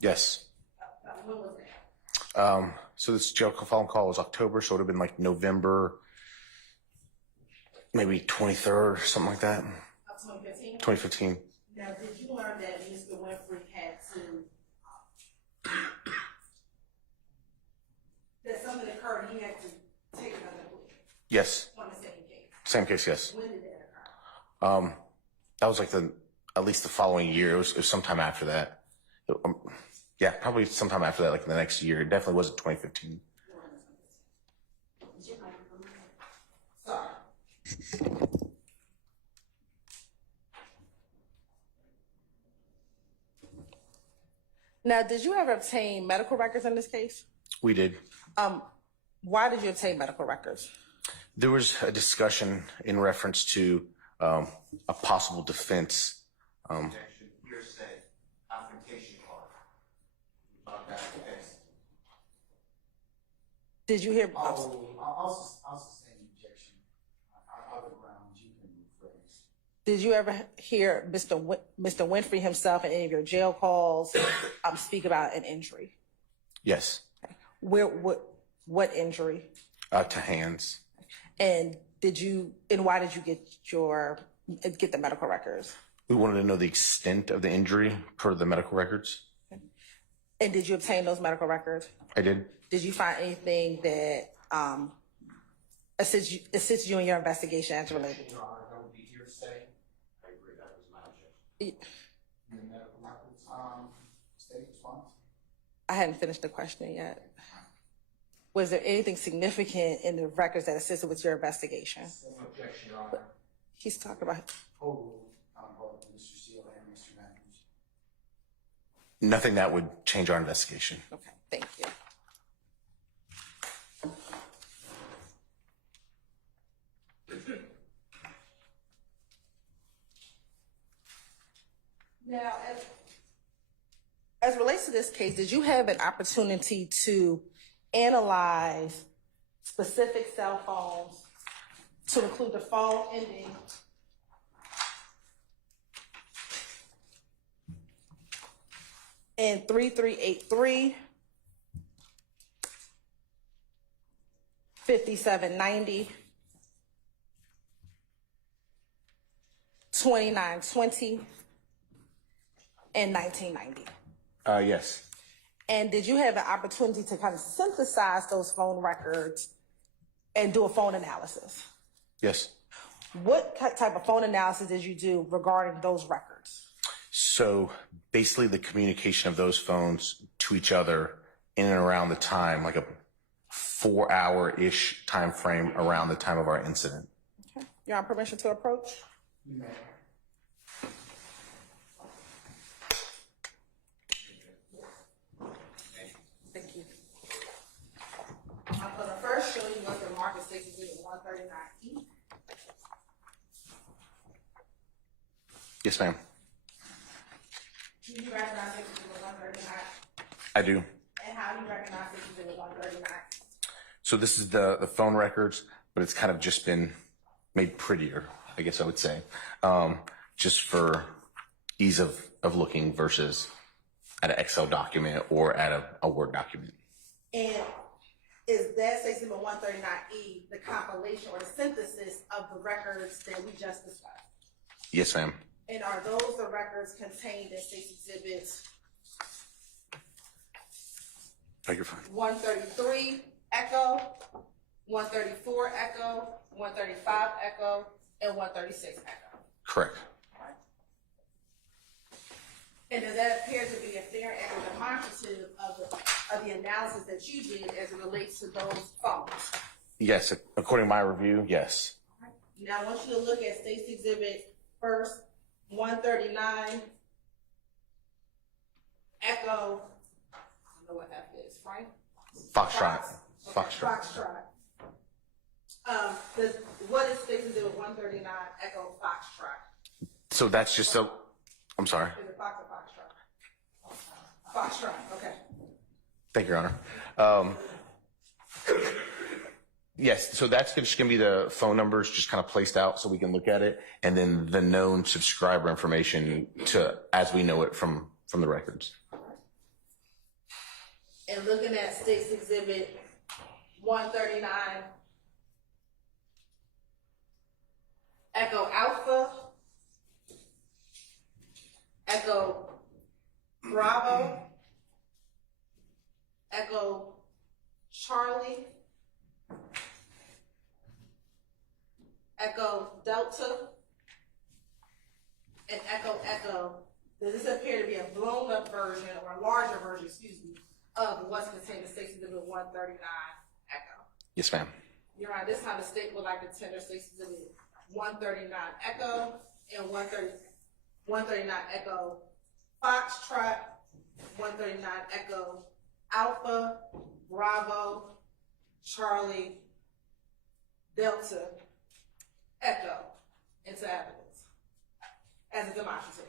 Yes. When was that? So this jail phone call was October, so it would have been like November, maybe 23rd, something like that. 2015? 2015. Now, did you learn that Mr. Winfrey had to, that something occurred, he had to take another plea Yes. on the same case? Same case, yes. When did that occur? That was like at least the following year. It was sometime after that. Yeah, probably sometime after that, like the next year. It definitely wasn't 2015. Sorry. Now, did you ever obtain medical records in this case? We did. Why did you obtain medical records? There was a discussion in reference to a possible defense. Hearsay, confrontation clause. Did you hear? I'll sustain the objection. Other grounds you can rephrase. Did you ever hear Mr. Winfrey himself in any of your jail calls speak about an injury? Yes. What injury? To hands. And why did you get the medical records? We wanted to know the extent of the injury per the medical records. And did you obtain those medical records? I did. Did you find anything that assists you in your investigation as related? Your Honor, that would be hearsay. I agree, that was my objection. The medical records, state response? I hadn't finished the question yet. Was there anything significant in the records that assisted with your investigation? Objection, Your Honor. He's talking about. Both Mr. Steele and Mr. Matthews. Nothing that would change our investigation. Okay, thank you. Now, as relates to this case, did you have an opportunity to analyze specific cell phones to include the phone ending in 3383, 5790, 2920, and 1990? Yes. And did you have an opportunity to kind of synthesize those phone records and do a phone analysis? Yes. What type of phone analysis did you do regarding those records? So basically the communication of those phones to each other in and around the time, like a 4-hour-ish time frame around the time of our incident. Okay. You're on permission to approach? You may. Thank you. I'm going to first show you what the market station did at 139E. Yes, ma'am. Do you recognize it was 139? I do. And how do you recognize it was 139? So this is the phone records, but it's kind of just been made prettier, I guess I would say, just for ease of looking versus at an Excel document or at a Word document. And is that Station 139E the compilation or the synthesis of the records that we just discussed? Yes, ma'am. And are those the records contained in State Exhibits Oh, you're fine. 133 Echo, 134 Echo, 135 Echo, and 136 Echo? Correct. And does that appear to be a fair and demonstrative of the analysis that you did as it relates to those phones? Yes, according to my review, yes. Now, I want you to look at State's Exhibit first, 139 Echo. I don't know what F is, Frank? Foxtrot. Okay, Foxtrot. What is State's Exhibit 139 Echo Foxtrot? So that's just a, I'm sorry. Is it Fox or Foxtrot? Foxtrot, okay. Thank you, Your Honor. Yes, so that's just going to be the phone numbers just kind of placed out so we can look at it, and then the known subscriber information to as we know it from the records. And looking at State's Exhibit 139, Echo Alpha, Echo Bravo, Echo Charlie, Echo Delta, and Echo Echo. Does this appear to be a blown up version or a larger version, of what's contained in State's Exhibit 139 Echo? Yes, ma'am. Your Honor, this time the state would like to tender State's Exhibit 139 Echo and 139 Echo Foxtrot, 139 Echo Alpha, Bravo, Charlie, Delta, Echo into evidence as a demonstrative.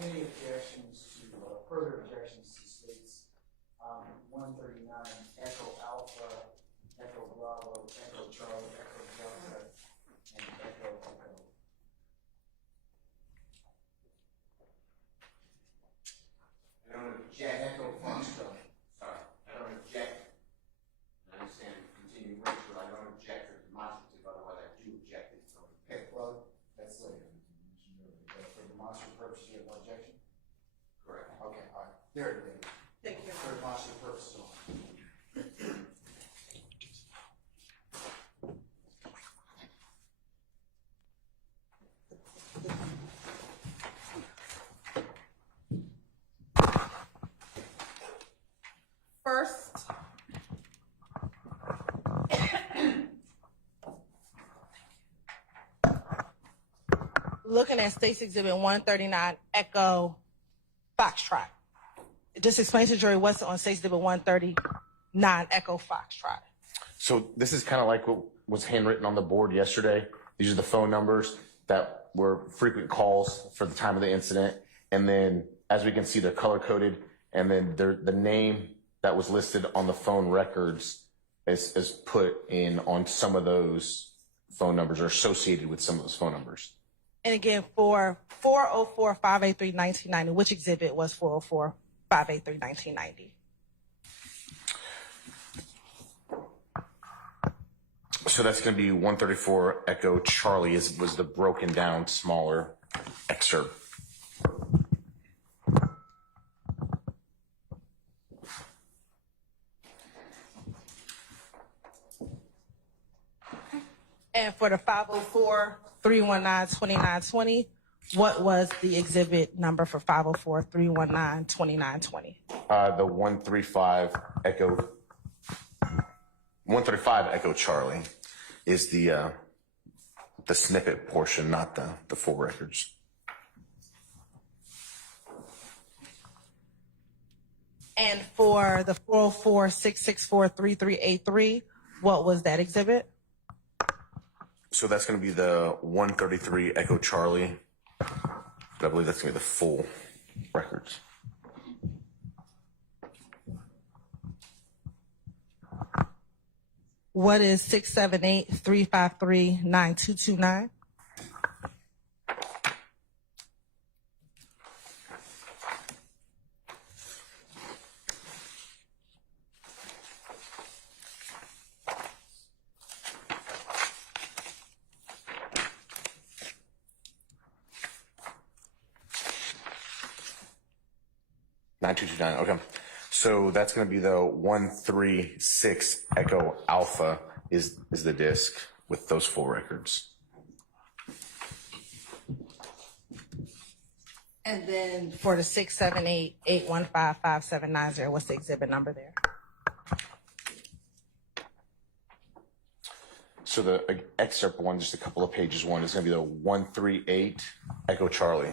Any objections to, further objections to State's 139 Echo Alpha, Echo Bravo, Echo Charlie, Echo Delta, and Echo Echo? I don't object. Echo Foxtrot. Sorry, I don't object. I understand continuing racial, I don't object or demonstrative, otherwise I do object it. So, okay, well, that's later. For demonstrative purposes, you have no objection? Correct. Okay, all right. There it is. Thank you. For demonstrative purposes only. First, looking at State's Exhibit 139 Echo Foxtrot. Just explain to the jury what's on State's Exhibit 139 Echo Foxtrot. So this is kind of like what was handwritten on the board yesterday. These are the phone numbers that were frequent calls for the time of the incident. And then, as we can see, they're color-coded. And then the name that was listed on the phone records is put in on some of those phone numbers or associated with some of those phone numbers. And again, for 404-583-1990, which exhibit was 404-583-1990? So that's going to be 134 Echo Charlie was the broken down smaller excerpt. And for the 504-319-2920, what was the exhibit number for 504-319-2920? The 135 Echo Charlie is the snippet portion, not the full records. And for the 404-664-3383, what was that exhibit? So that's going to be the 133 Echo Charlie. I believe that's going to be the full records. What is 678-353-9229? Okay. So that's going to be the 136 Echo Alpha is the disc with those full records. And then for the 678-815-5790, what's the exhibit number there? So the excerpt one, just a couple of pages one, is going to be the 138 Echo Charlie.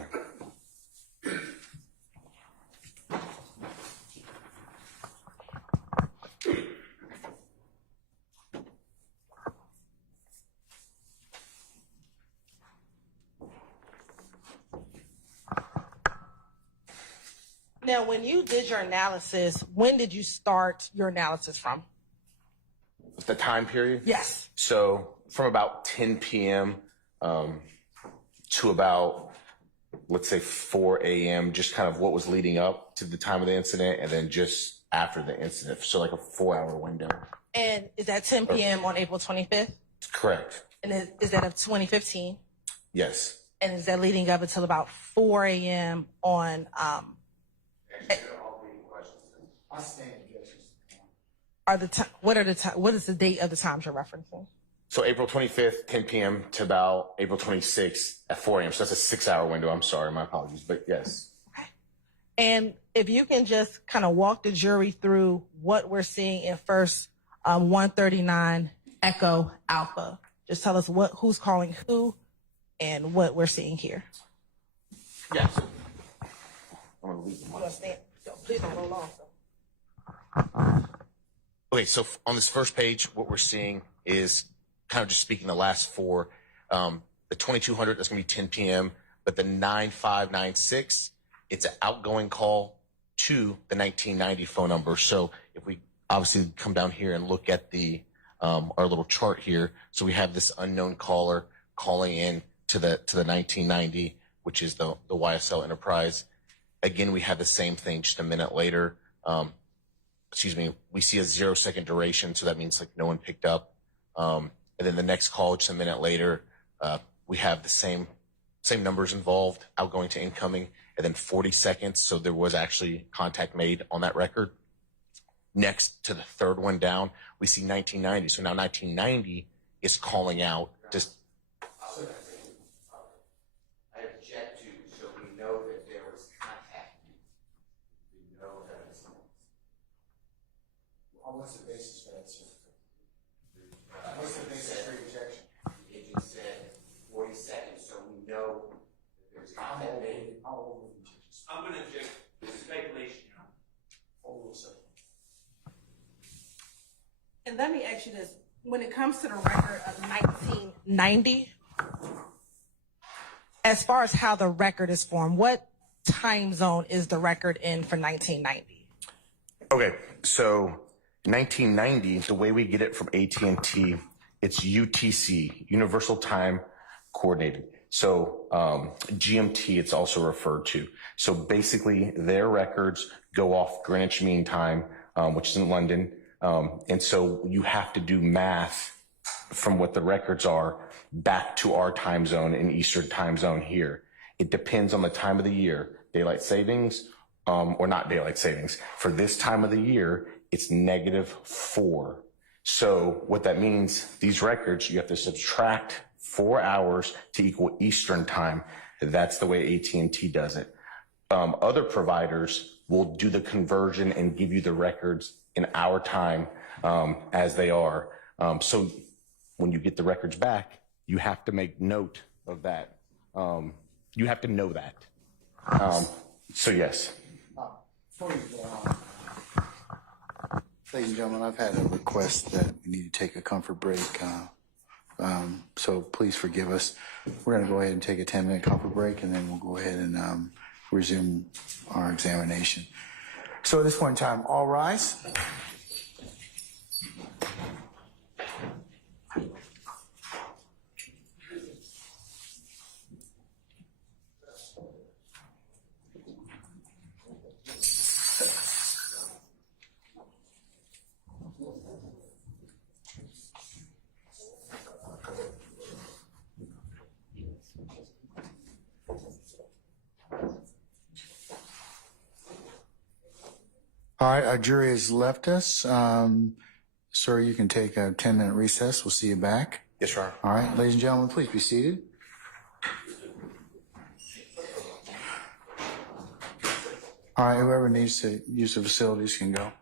Now, when you did your analysis, when did you start your analysis from? The time period? Yes. So from about 10 p.m. To about, let's say 4 a.m., just kind of what was leading up to the time of the incident, and then just after the incident. So like a 4-hour window. And is that 10 p.m. on April 25th? Correct. And is that of 2015? Yes. And is that leading up until about 4 a.m. on what is the date of the times you're referencing? So April 25th, 10 p.m. to about April 26th at 4 a.m. So that's a 6-hour window. I'm sorry, my apologies, but yes. Okay. And if you can just kind of walk the jury through what we're seeing in first 139 Echo Alpha. Just tell us who's calling who and what we're seeing here. Yes. I'm gonna leave the mic. Please don't roll off. Okay, so on this first page, what we're seeing is kind of just speaking the last four. The 2200, that's going to be 10 p.m., but the 9596, it's an outgoing call to the 1990 phone number. So if we obviously come down here and look at the our little chart here, so we have this unknown caller calling in to the 1990, which is the YSL Enterprise. Again, we have the same thing just a minute later. We see a 0-second duration, so that means like no one picked up. And then the next call, just a minute later, we have the same numbers involved, outgoing to incoming, and then 40 seconds. So there was actually contact made on that record. Next to the third one down, we see 1990. So now 1990 is calling out. Just I object to, so we know that there was contact. We know that it's. What's the basis for that, sir? What's the basis for your objection? It just said 40 seconds, so we know that there's contact made. How old were you? I'm going to object to speculation. Hold on a second. And let me ask you this. When it comes to the record of 1990, as far as how the record is formed, what time zone is the record in for 1990? okay, so 1990, the way we get it from AT&T, it's UTC, Universal Time Coordinated. So GMT, it's also referred to. So basically, their records go off Greenwich Mean Time, which is in London. And so you have to do math from what the records are back to our time zone in Eastern time zone here. It depends on the time of the year, daylight savings, or not daylight savings. For this time of the year, it's -4. So what that means, these records, you have to subtract 4 hours to equal Eastern time. That's the way AT&T does it. Other providers will do the conversion and give you the records in our time as they are. So when you get the records back, you have to make note of that. You have to know that. So yes. Before you go on, ladies and gentlemen, I've had a request that we need to take a comfort break. So please forgive us. We're going to go ahead and take a 10-minute comfort break, and then we'll go ahead and resume our examination. So at this point in time, all rise. All right, our jury has left us. Sir, you can take a 10-minute recess. We'll see you back. Yes, Your Honor. All right, ladies and gentlemen, please be seated. All right, whoever needs to use the facilities can go.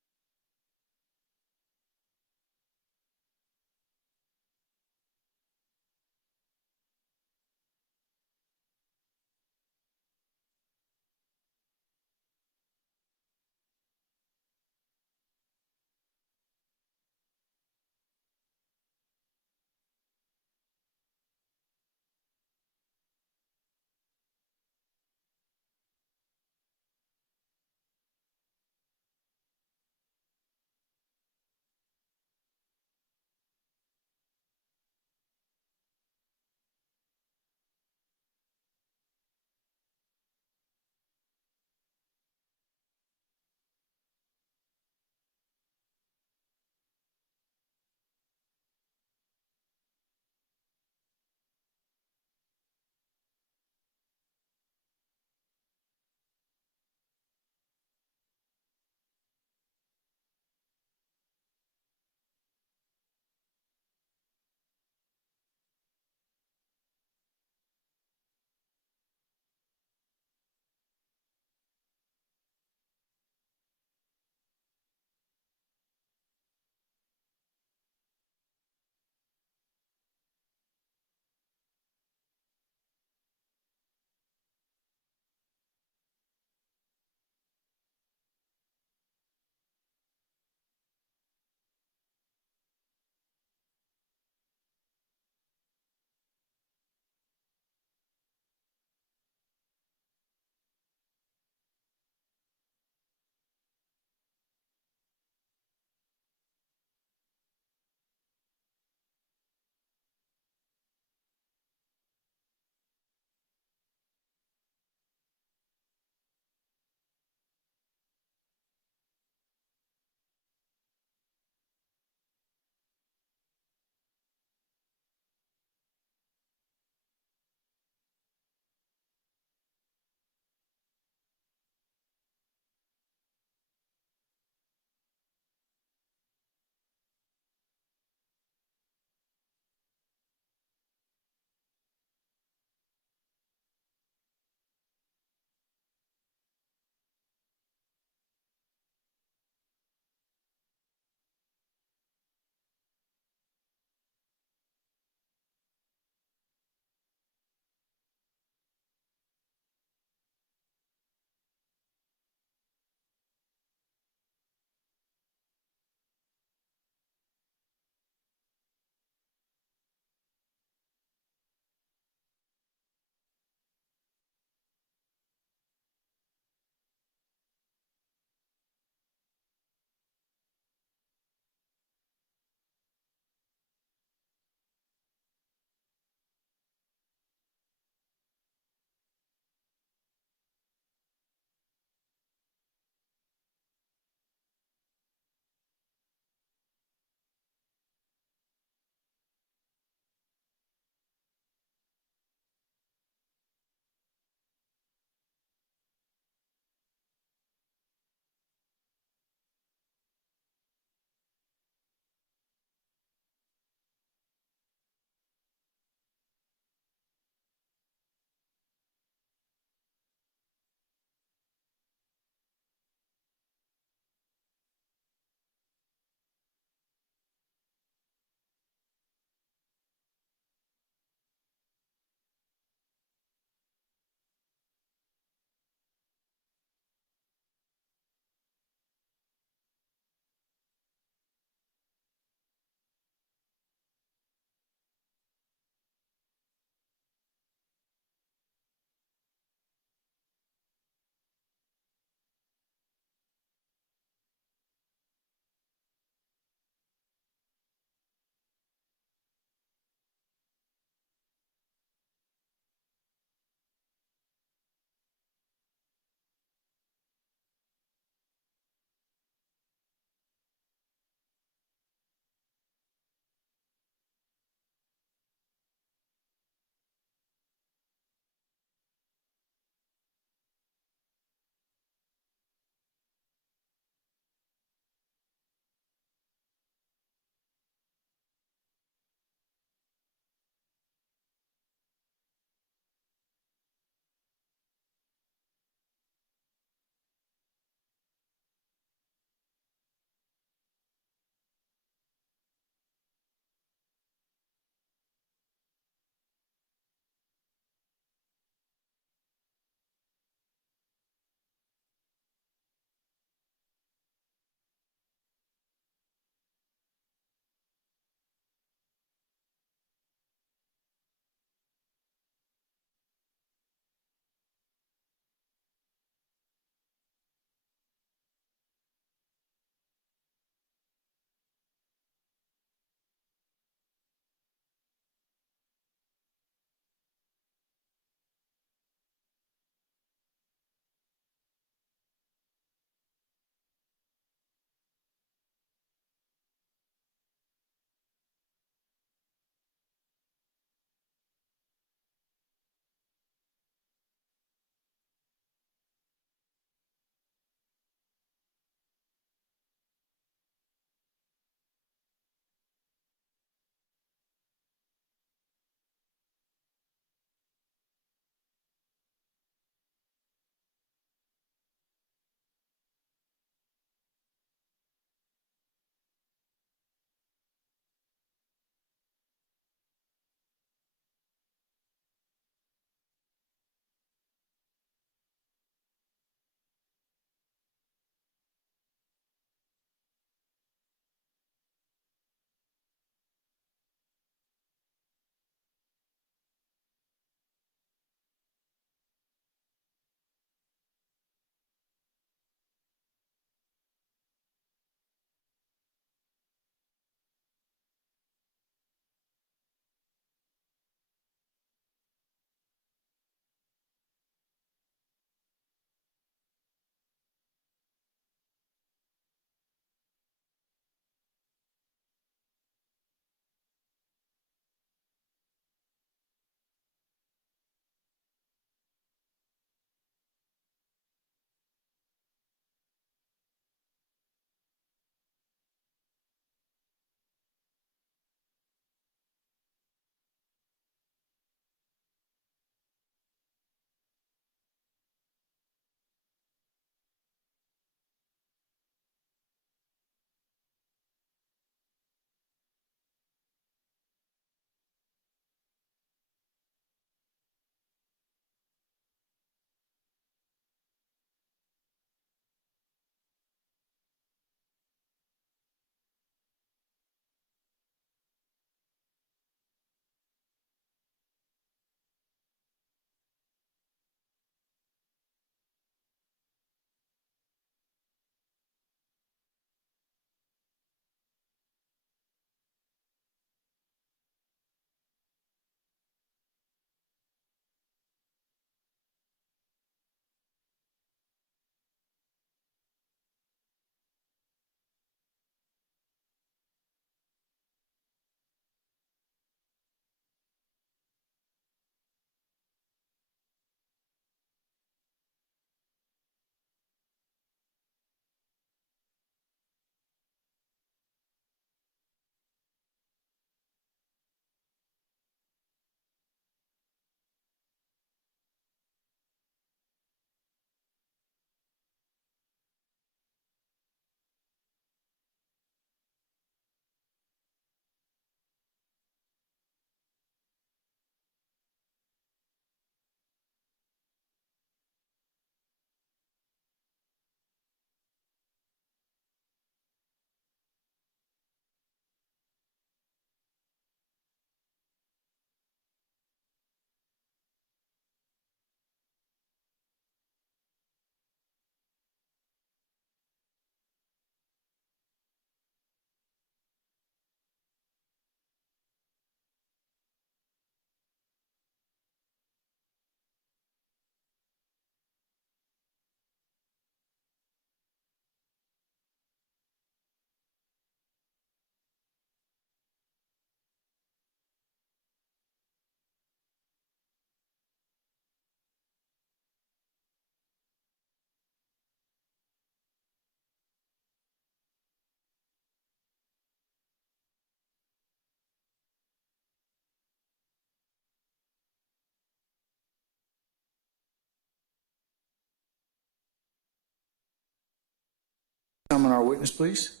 Summon our witness, please.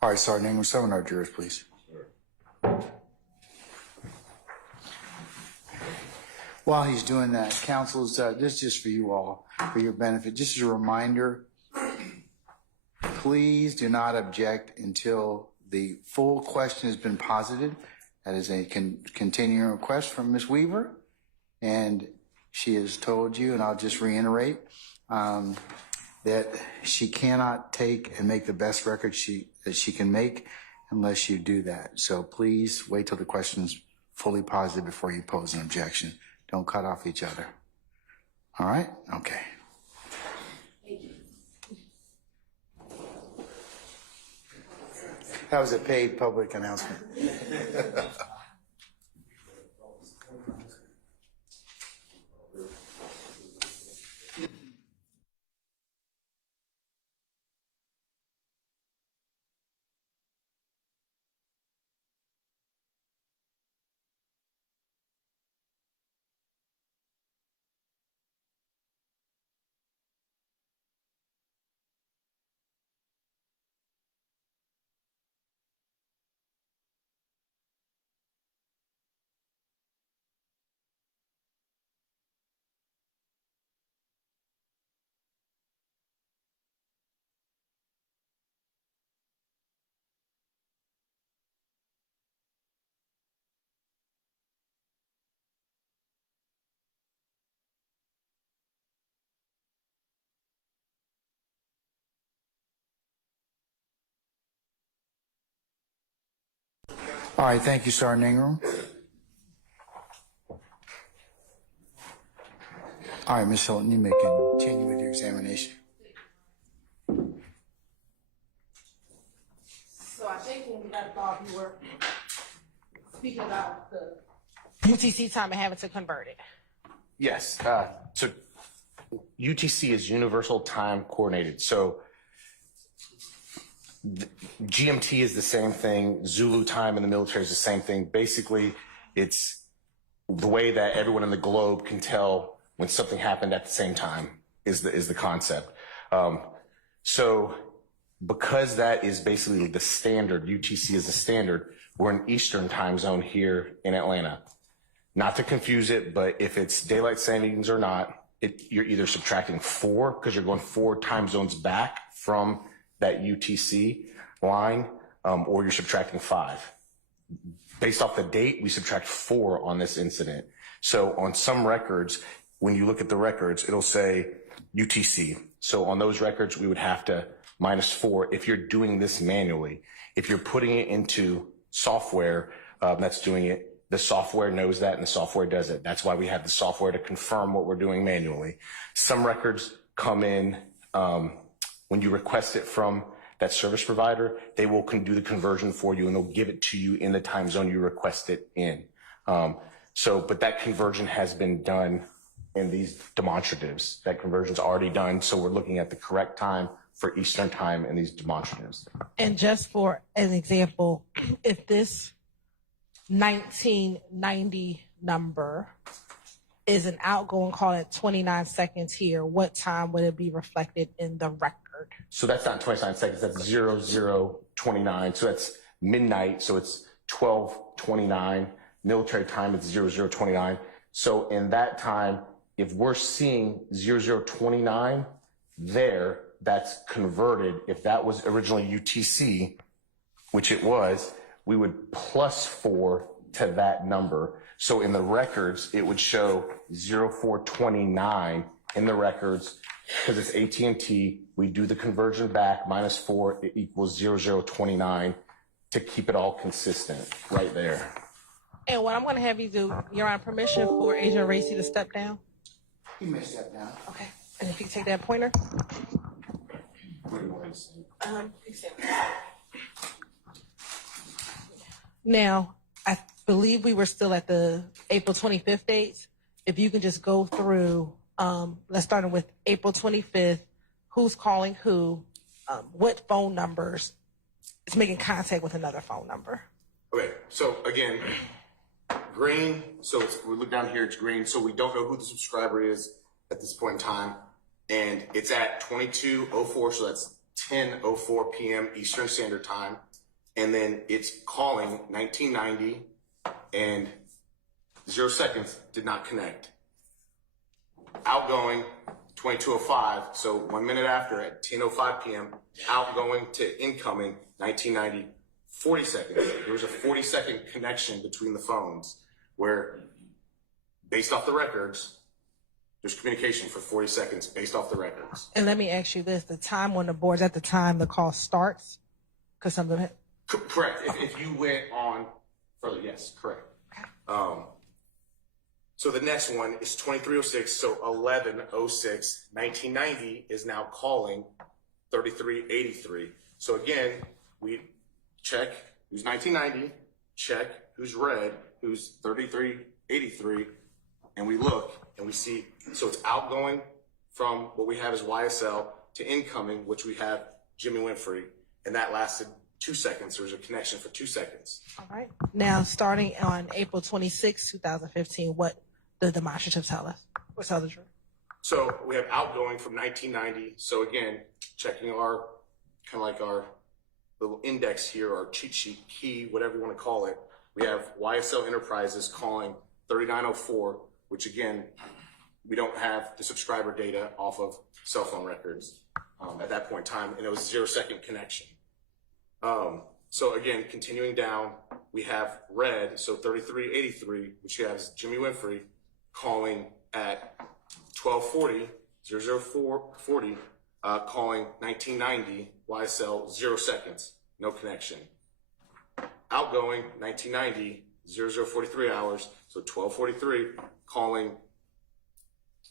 All right, Sergeant Ingram, summon our jurors, please. While he's doing that, counsels, this is just for you all, for your benefit. Just as a reminder, please do not object until the full question has been posited. That is a continuing request from Ms. Weaver, and she has told you, and I'll just reiterate, that she cannot take and make the best record that she can make unless you do that. So please wait till the question's fully posited before you pose an objection. Don't cut off each other. All right? Okay. That was a paid public announcement. All right, thank you, Sergeant Ingram. All right, Ms. Hilton, you may continue with your examination. So I think when we got involved, you were speaking about the UTC time and having to convert it. Yes. So UTC is Universal Time Coordinated. So GMT is the same thing. Zulu time in the military is the same thing. Basically, it's the way that everyone in the globe can tell when something happened at the same time is the concept. So because that is basically the standard, UTC is the standard, we're in Eastern time zone here in Atlanta. Not to confuse it, but if it's daylight savings or not, you're either subtracting 4 because you're going 4 time zones back from that UTC line, or you're subtracting 5. Based off the date, we subtract 4 on this incident. So on some records, when you look at the records, it'll say UTC. So on those records, we would have to minus 4 if you're doing this manually. If you're putting it into software that's doing it, the software knows that and the software does it. That's why we have the software to confirm what we're doing manually. Some records come in when you request it from that service provider, they will do the conversion for you and they'll give it to you in the time zone you request it in. But that conversion has been done in these demonstratives. That conversion's already done, so we're looking at the correct time for Eastern time in these demonstratives. And just for an example, if this 1990 number is an outgoing call at 29 seconds here, what time would it be reflected in the record? So that's not 29 seconds, that's 0029. So that's midnight, so it's 12:29. Military time, it's 0029. So in that time, if we're seeing 0029 there, that's converted. If that was originally UTC, which it was, we would plus 4 to that number. So in the records, it would show 0429 in the records. Because it's AT&T, we do the conversion back, minus 4, it equals 0029 to keep it all consistent right there. And what I'm going to have you do, you're on permission for Agent Racy to step down? You may step down. Okay. And if you can take that pointer. Now, I believe we were still at the April 25th dates. If you can just go through, let's start with April 25th, who's calling who, what phone numbers is making contact with another phone number. Okay, so again, green, so we look down here, it's green, so we don't know who the subscriber is at this point in time. And it's at 22:04, so that's 10:04 p.m. Eastern Standard Time. And then it's calling 1990 and 0 seconds did not connect. Outgoing 22:05, so 1 minute after at 10:05 p.m. Outgoing to incoming 1990, 40 seconds. There was a 40-second connection between the phones where, based off the records, there's communication for 40 seconds based off the records. And let me ask you this: the time on the board, is at the time the call starts? Because some of them. Correct. If you went on further, yes, correct. So the next one is 23:06, so 11:06. 1990 is now calling 3383. So again, we check who's 1990, check who's red, who's 3383, and we look and we see, so it's outgoing from what we have as YSL to incoming, which we have Jimmy Winfrey, and that lasted 2 seconds. There was a connection for 2 seconds. All right. Now, starting on April 26, 2015, what the demonstrative tell us? What's tell the truth? So we have outgoing from 1990. So again, checking our, kind of like our little index here, our cheat sheet key, whatever you want to call it. We have YSL Enterprises calling 3904, which again, we don't have the subscriber data off of cell phone records at that point in time, and it was 0 second connection. So again, continuing down, we have red, so 3383, which has Jimmy Winfrey calling at 1240, 00440, calling 1990, YSL, 0 seconds, no connection. Outgoing, 1990, 0043 hours, so 1243, calling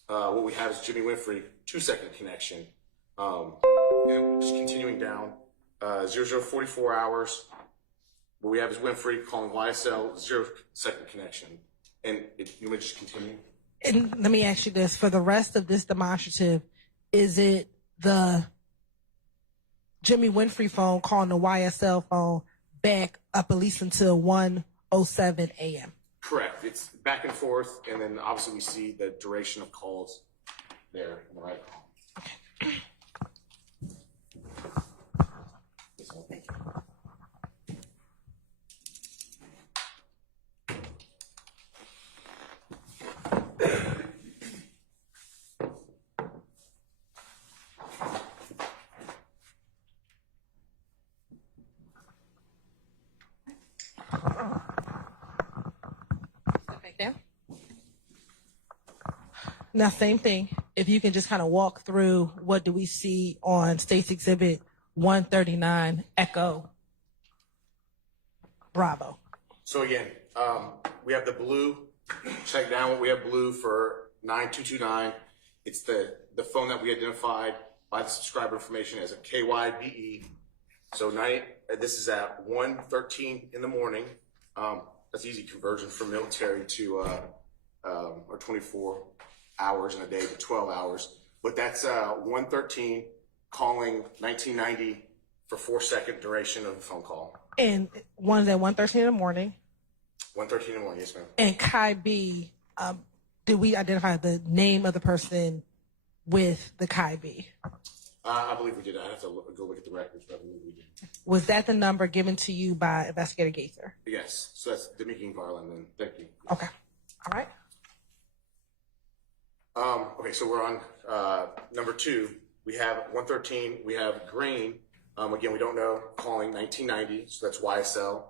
what we have is Jimmy Winfrey, 2 second connection. And just continuing down, 0044 hours, what we have is Winfrey calling YSL, 0 second connection. And you may just continue. And let me ask you this: for the rest of this demonstrative, is it the Jimmy Winfrey phone calling the YSL phone back up at least until 1:07 a.m.? Correct. It's back and forth, and then obviously we see the duration of calls there in the right column. Thank you. Now, same thing. If you can just kind of walk through, what do we see on State's Exhibit 139, Echo Bravo? So again, we have the blue. Check down what we have blue for 9229. It's the phone that we identified by the subscriber information as a KYBE. So this is at 1:13 in the morning. That's easy conversion from military to or 24 hours in a day to 12 hours. But that's 1:13 calling 1990 for 4 second duration of the phone call. And one's at 1:13 in the morning. 1:13 in the morning, yes, ma'am. And Kai B, did we identify the name of the person with the Kai B? I believe we did. I have to go look at the records, but I believe we did. Was that the number given to you by Investigator Gaither? Yes. So that's Demiki Garland. And thank you. Okay. All right. Okay, so we're on number 2. We have 113. We have green. Again, we don't know, calling 1990. So that's YSL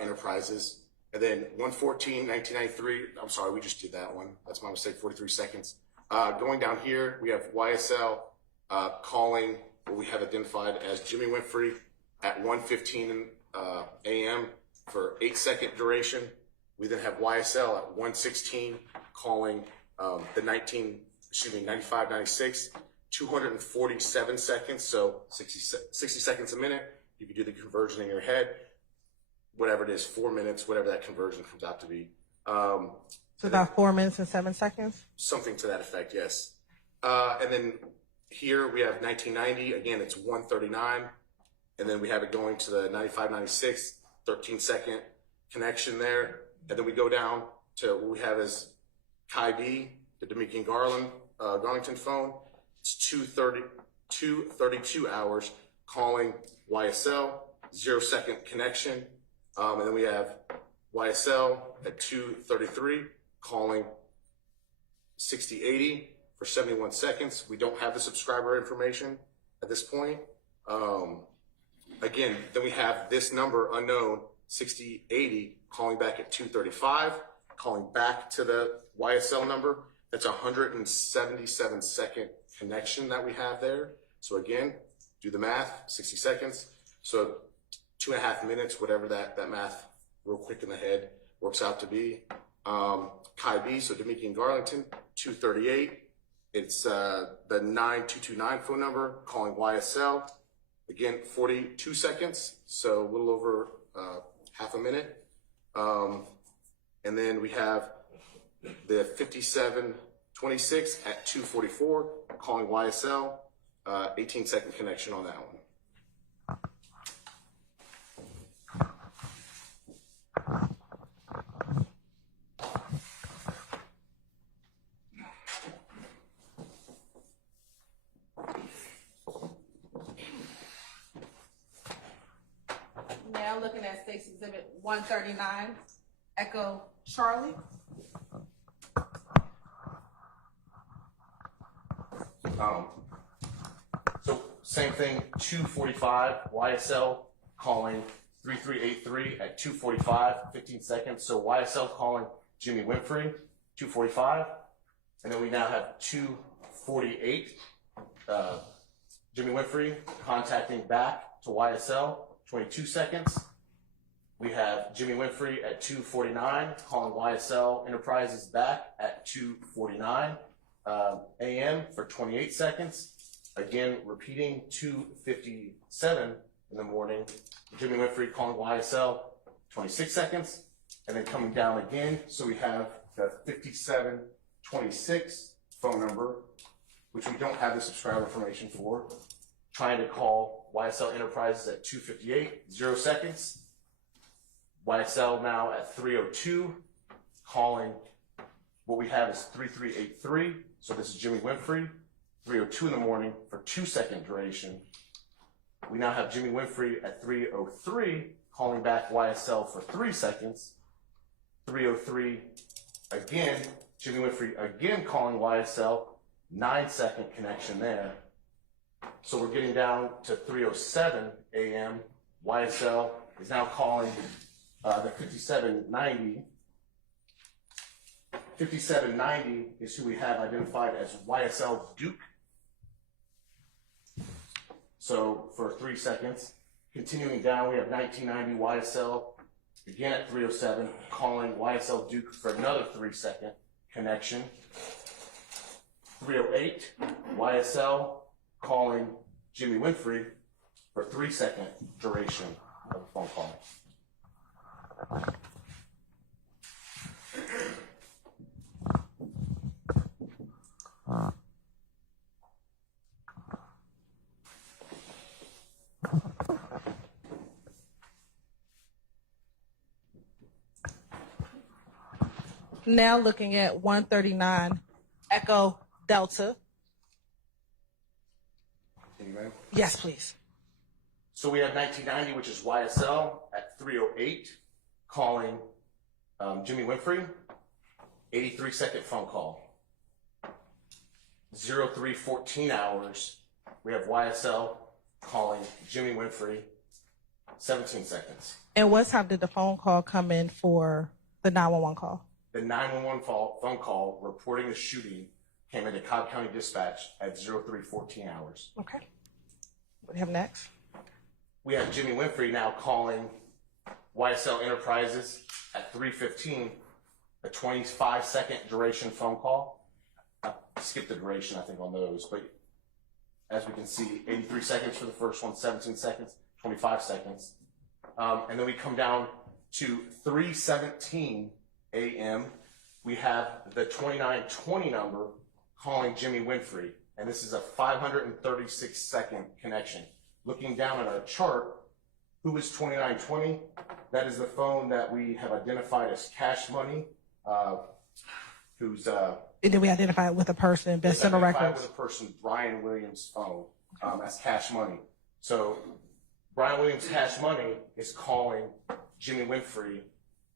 Enterprises. And then 114, 1993. I'm sorry, we just did that one. That's my mistake, 43 seconds. Going down here, we have YSL calling what we have identified as Jimmy Winfrey at 1:15 a.m. for 8 second duration. We then have YSL at 1:16 calling the 95, 96, 247 seconds, so 60 seconds a minute. You can do the conversion in your head, whatever it is, 4 minutes, whatever that conversion comes out to be. So about 4 minutes and 7 seconds? Something to that effect, yes. And then here we have 1990, again, it's 1:39, and then we have it going to the 95, 96, 13 second connection there. And then we go down to what we have as Kai B, the Dominican Garlington phone. It's 2:32 hours calling YSL, 0-second connection. And then we have YSL at 2:33 calling 6080 for 71 seconds. We don't have the subscriber information at this point. Again, then we have this number unknown, 6080, calling back at 2:35, calling back to the YSL number. That's a 177-second connection that we have there. So again, do the math, 60 seconds. So 2.5 minutes, whatever that math real quick in the head works out to be. Kai B, so Dominican Garlington, 2:38. It's the 9229 phone number calling YSL. Again, 42 seconds, so a little over half a minute. And then we have the 5726 at 2:44 calling YSL, 18-second connection on that one. Now looking at State's Exhibit 139, Echo Charlie. So same thing, 2:45, YSL calling 3383 at 2:45, 15 seconds. So YSL calling Jimmy Winfrey, 2:45. And then we now have 2:48, Jimmy Winfrey contacting back to YSL, 22 seconds. We have Jimmy Winfrey at 2:49 calling YSL Enterprises back at 2:49 a.m. for 28 seconds. Again, repeating 2:57 in the morning. Jimmy Winfrey calling YSL, 26 seconds. And then coming down again, so we have the 5726 phone number, which we don't have the subscriber information for, trying to call YSL Enterprises at 2:58, 0 seconds. YSL now at 3:02, calling what we have is 3383. So this is Jimmy Winfrey, 3:02 in the morning for 2-second duration. We now have Jimmy Winfrey at 3:03, calling back YSL for 3 seconds. 3:03 again, Jimmy Winfrey again calling YSL, 9-second connection there. So we're getting down to 3:07 a.m. YSL is now calling the 5790. 5790 is who we have identified as YSL Duke. So for 3 seconds, continuing down, we have 1990 YSL again at 3:07, calling YSL Duke for another 3-second connection. 3:08, YSL calling Jimmy Winfrey for 3-second duration of the phone call. Now looking at 139, Echo Delta. Yes, please. So we have 1990, which is YSL at 3:08, calling Jimmy Winfrey, 83-second phone call. 0314 hours, we have YSL calling Jimmy Winfrey, 17 seconds. And what time did the phone call come in for the 911 call? The 911 phone call reporting the shooting came into Cobb County Dispatch at 0314 hours. Okay. What do you have next? We have Jimmy Winfrey now calling YSL Enterprises at 3:15, a 25-second duration phone call. I skipped the duration, I think, on those, but as we can see, 83 seconds for the first one, 17 seconds, 25 seconds. And then we come down to 3:17 a.m. We have the 2920 number calling Jimmy Winfrey, and this is a 536-second connection. Looking down at our chart, Who is 2920? That is the phone that we have identified as Cash Money, who's And then we identify it with a person, best center identified records. with a person, Brian Williams' phone, as Cash Money. So Brian Williams' Cash Money is calling Jimmy Winfrey,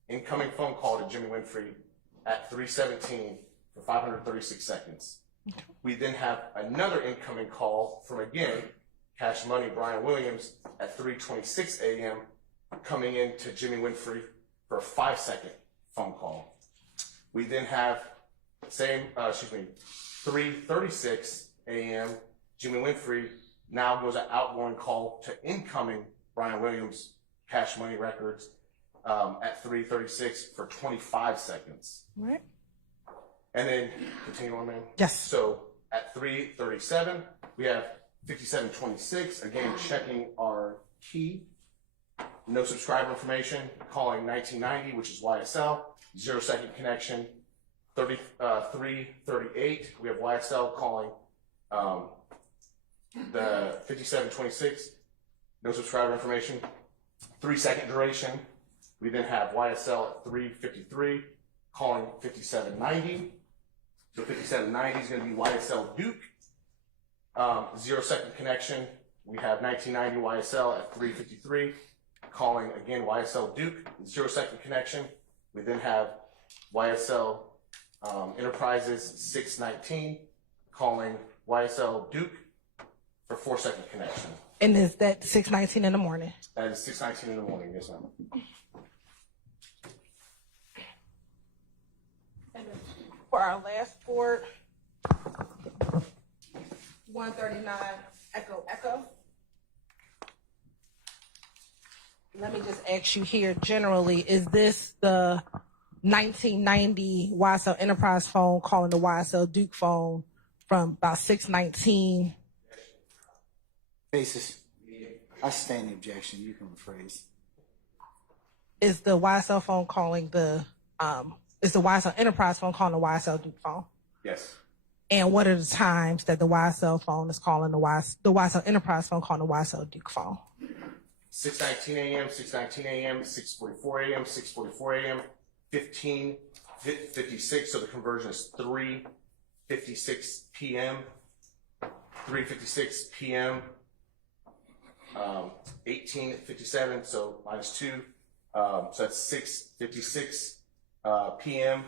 incoming phone call to Jimmy Winfrey at 3:17 for 536 seconds. We then have another incoming call from, again, Cash Money, Brian Williams, at 3:26 a.m. coming in to Jimmy Winfrey for a 5-second phone call. We then have 3:36 a.m. Jimmy Winfrey now goes an outgoing call to incoming Brian Williams Cash Money records at 3:36 for 25 seconds. Right. And then continue on, man. Yes. So at 3:37 we have 5726, again checking our key. No subscriber information, calling 1990, which is YSL, 0-second connection. 3:38, we have YSL calling the 5726, no subscriber information. 3-second duration. We then have YSL at 3:53 calling 5790. So 5790 is going to be YSL Duke. 0-second connection. We have 1990 YSL at 3:53 calling again YSL Duke, 0-second connection. We then have YSL Enterprises 619 calling YSL Duke for 4-second connection. And is that 6:19 in the morning? That is 6:19 in the morning, yes ma'am. And then for our last port, 139 Echo Echo. Let me just ask you here generally, is this the 1990 YSL Enterprise phone calling the YSL Duke phone from about 6:19? Basis. I stand the objection. You can rephrase. Is the YSL phone calling is the YSL Enterprise phone calling the YSL Duke phone? Yes. And what are the times that the YSL phone is calling the YSL Enterprise phone calling the YSL Duke phone? 6:19 a.m., 6:19 a.m., 6:44 a.m., 6:44 a.m., 15:56. So the conversion is 3:56 p.m., 3:56 p.m., 18:57. So minus 2. So that's 6:56 p.m.,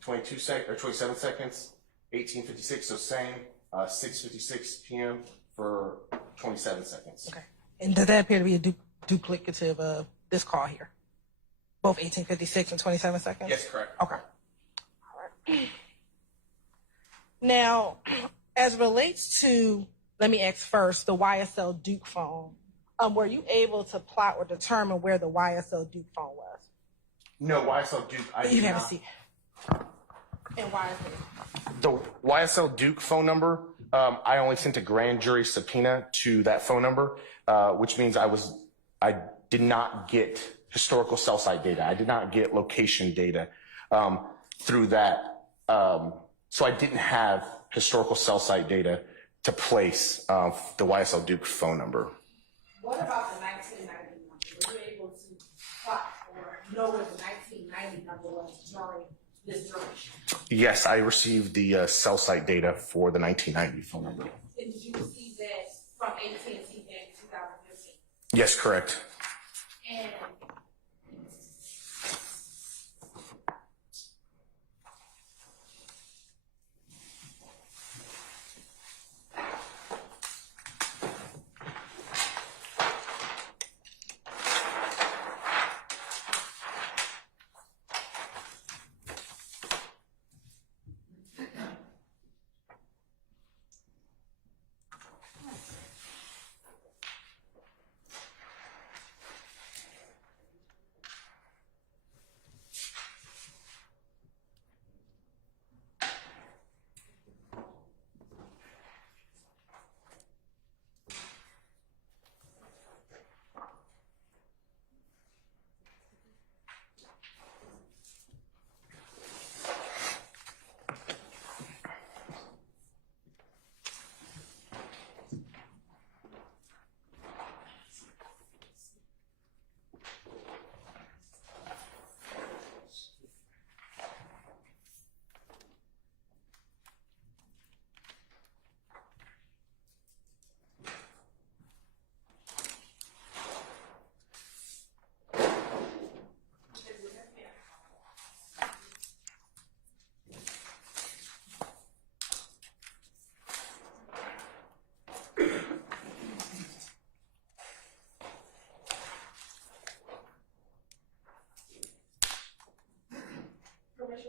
27 seconds, 18:56. So same, 6:56 p.m. for 27 seconds. Okay. And does that appear to be a duplicative of this call here? Both 18:56 and 27 seconds? Yes, correct. Okay. All right. Now, as relates to, let me ask first, the YSL Duke phone, were you able to plot or determine where the YSL Duke phone was? No, YSL Duke. You haven't seen. And why is it? The YSL Duke phone number, I only sent a grand jury subpoena to that phone number, which means I did not get historical cell site data. I did not get location data through that. So I didn't have historical cell site data to place the YSL Duke phone number. What about the 1990 number? Were you able to plot or know where the 1990 number was during this duration? Yes, I received the cell site data for the 1990 phone number. And did you receive that from AT&T in 2015? Yes, correct. And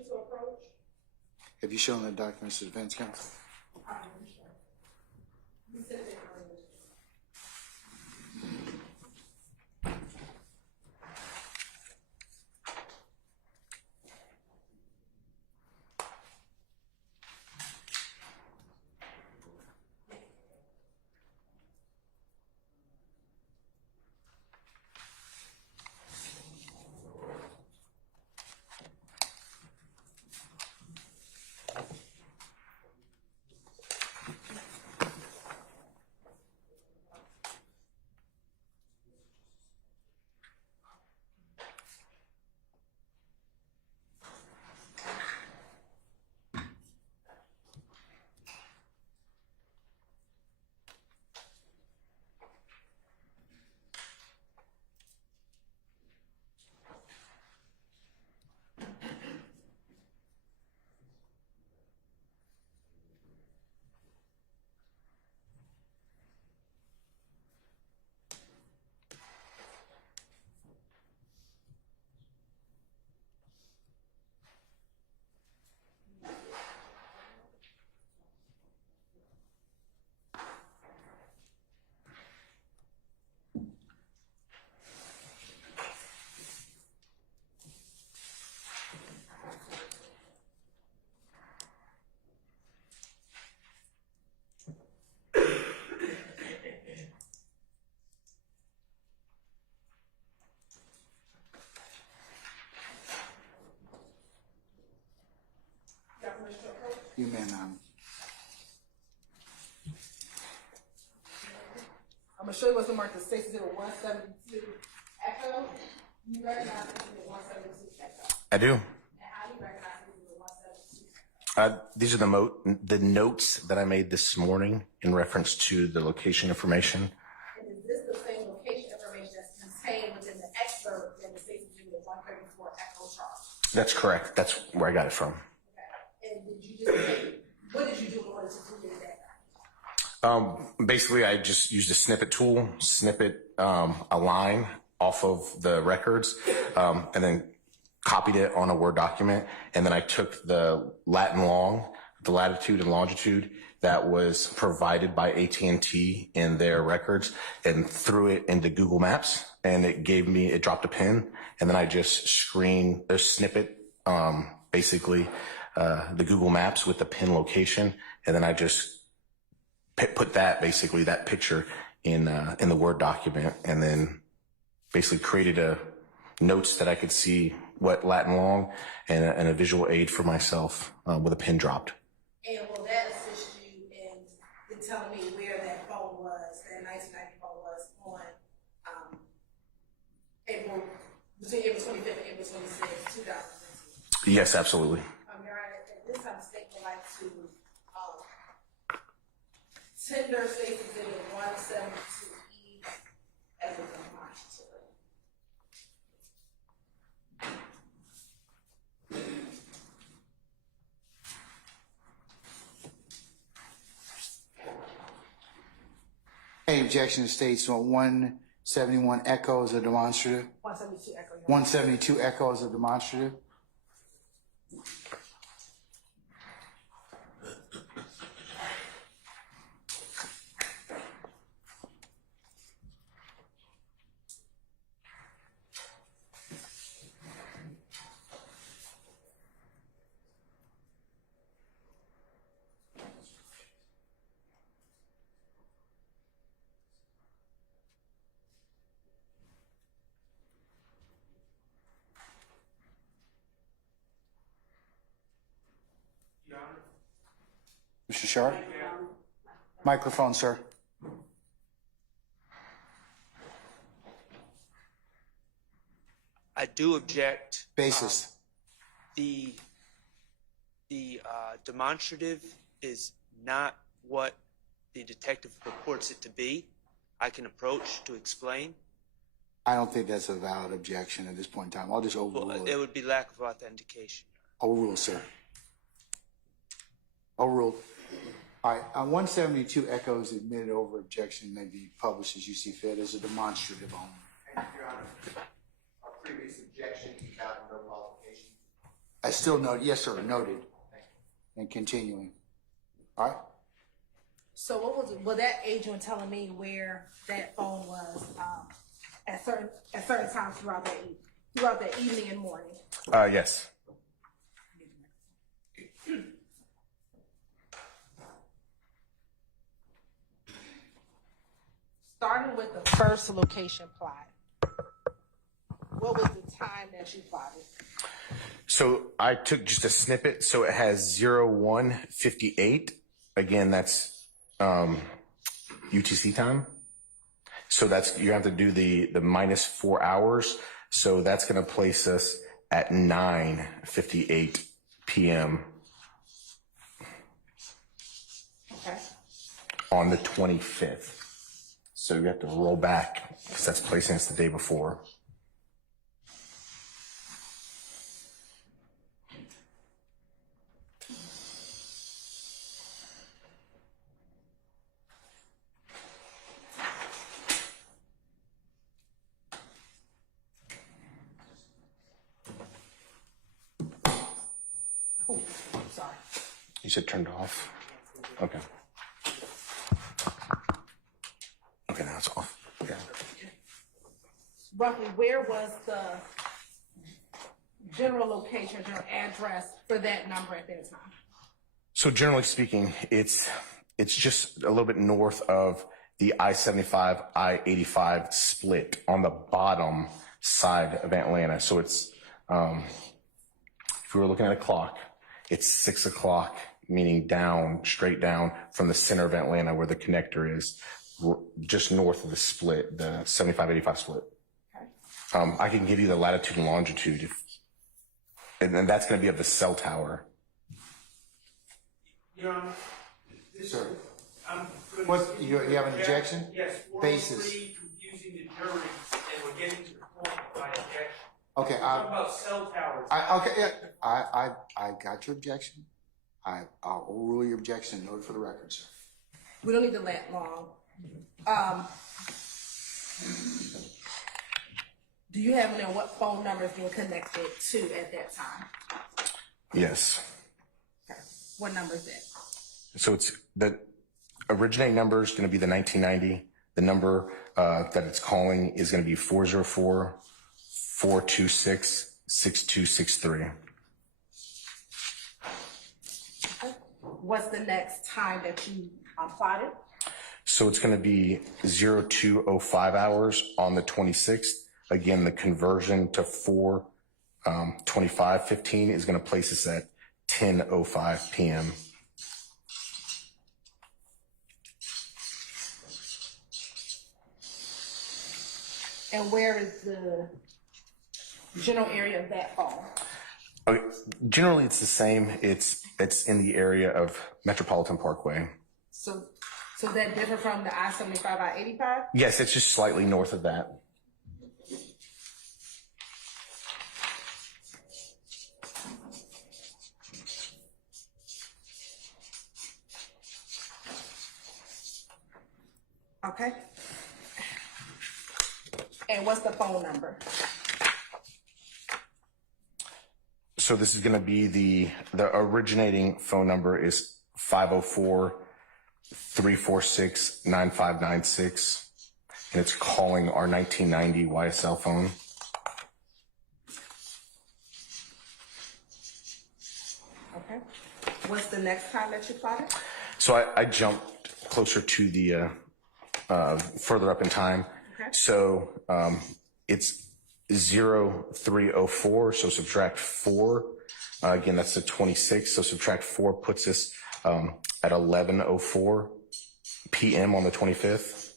to approach? Have you shown the documents to defense counsel? You may, ma'am. I'm gonna show you what's the mark that states 172 echo. You recognize it as 172 echo. I do. And how do you recognize it as 172 echo? These are the notes that I made this morning in reference to the location information. And is this the same location information that's contained within the excerpt that states 134 echo chart? That's correct. That's where I got it from. Okay. And did you just say, what did you do in order to do that? Basically, I just used a snippet tool, a line off of the records, and then copied it on a Word document. And then I took the Latin long, the latitude and longitude that was provided by AT&T in their records and threw it into Google Maps. And it dropped a pin. And then I just screened a snippet, basically, the Google Maps with the pin location. And then I just put that picture in the Word document, and then basically created notes that I could see what Latin long and a visual aid for myself with a pin dropped. And will that assist you in telling me where that phone was, that 1990 phone was on between April 25th and April 26th, 2017? Yes, absolutely. Your Honor, at this time, the state would like to tender State Exhibit 172E as a demonstrative. Any objection to states on 171 echo as a demonstrative? 172 echo. 172 echo as a demonstrative? Mr. Sharp? Microphone, sir. I do object. Basis. The demonstrative is not what the detective purports it to be. I can approach to explain. I don't think that's a valid objection at this point in time. I'll just overrule Well, it. it would be lack of authentication. Overrule, sir. Overruled. All right, 172 echoes admitted over objection may be published as you see fit as a demonstrative only. And Your Honor, our previous objection, you found no qualification. I still note, yes, sir, noted. And continuing. All right? So what was it? Well, that agent telling me where that phone was at certain times throughout that evening and morning. Yes. Starting with the first location plot, what was the time that you plotted? So I took just a snippet. So it has 01:58. Again, that's UTC time. So that's, you have to do the minus 4 hours. So that's going to place us at 9:58 p.m. Okay. on the 25th. So you have to roll back because that's placing us the day before. Oh, sorry. You said turned off? Okay. Okay, now it's off. Okay. Roughly, where was the general location, general address for that number at that time? So generally speaking, it's just a little bit north of the I-75, I-85 split on the bottom side of Atlanta. So it's, if we were looking at a clock, it's 6 o'clock, meaning down, straight down from the center of Atlanta where the connector is, just north of the split, the 75-85 split. Okay. I can give you the latitude and longitude, and then that's going to be of the cell tower. Your Honor, Sir. I'm going What, you have an objection? Yes, Basis. 403, confusing the jury, and we're getting to the point of my objection. Okay, Talk about cell towers. okay, yeah, I got your objection. I'll rule your objection and note it for the record, sir. We don't need to let long. Do you have to know what phone number is being connected to at that time? Yes. Okay. What number is that? So it's the originating number is going to be the 1990. The number that it's calling is going to be 404-426-6263. Okay. What's the next time that you plotted? So it's going to be 02:05 hours on the 26th. Again, the conversion to 4:25:15 is going to place us at 10:05 p.m. And where is the general area of that phone? Okay, generally, it's the same. It's in the area of Metropolitan Parkway. So that different from the I-75, I-85? Yes, it's just slightly north of that. Okay. And what's the phone number? So this is going to be the originating phone number is 504-346-9596, and it's calling our 1990 YSL phone. Okay. What's the next time that you plotted? So I jumped closer to the further up in time. Okay. So it's 03:04. So subtract 4. Again, that's the 26th. So subtract 4 puts us at 11:04 p.m. on the 25th.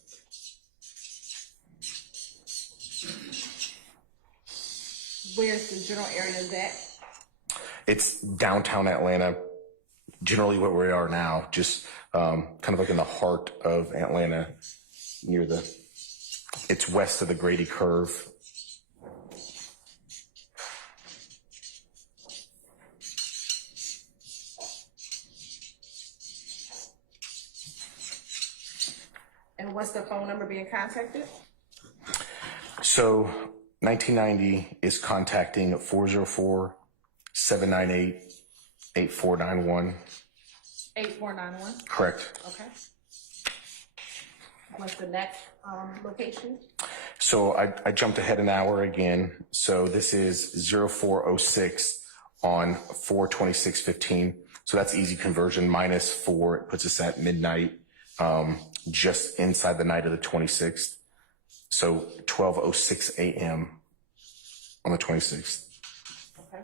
Where's the general area of that? It's downtown Atlanta, generally where we are now, just kind of like in the heart of Atlanta, it's west of the Grady Curve. And what's the phone number being contacted? So 1990 is contacting 798-8491. 8491. Correct. Okay. What's the next location? So I jumped ahead an hour again. So this is 0406 on 4/26/15. So that's easy conversion. -4, it puts us at midnight, just inside the night of the 26th. So 12:06 a.m. on the 26th. Okay.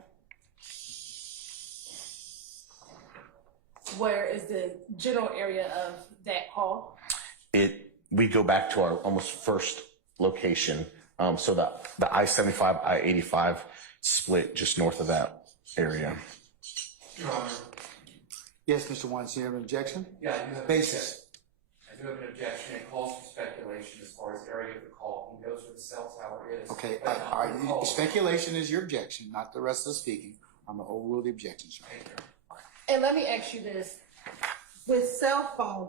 Where is the general area of that call? We go back to our almost first location. So the I-75, I-85 split just north of that area. Your Honor. Yes, Mr. Wines, you have an objection? Yeah, I do have Basis. I do have an objection. It calls for speculation as far as area of the call. He knows where the cell tower is. Okay, but not the call. speculation is your objection, not the rest of the speaking. I'm going to overrule the objection, sir. And let me ask you this: with cell phone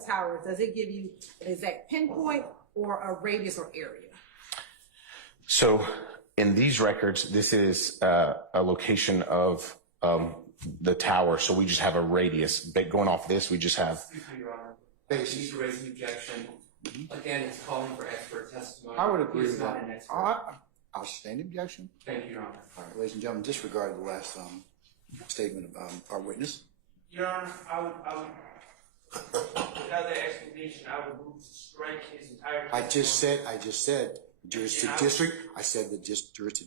towers, does it give you an exact pinpoint or a radius or area? So in these records, this is a location of the tower. So we just have a radius. But going off this, we just have. Excuse me, Your Honor. Basis. I need to raise an objection. Again, it's calling for expert testimony. I would agree He's with not that. an expert. I'll sustain the objection. Thank you, Your Honor. All right, ladies and gentlemen, disregard the last statement of our witness. Your Honor, I would, without that explanation, I would move to strike his entire. I just said, jurors to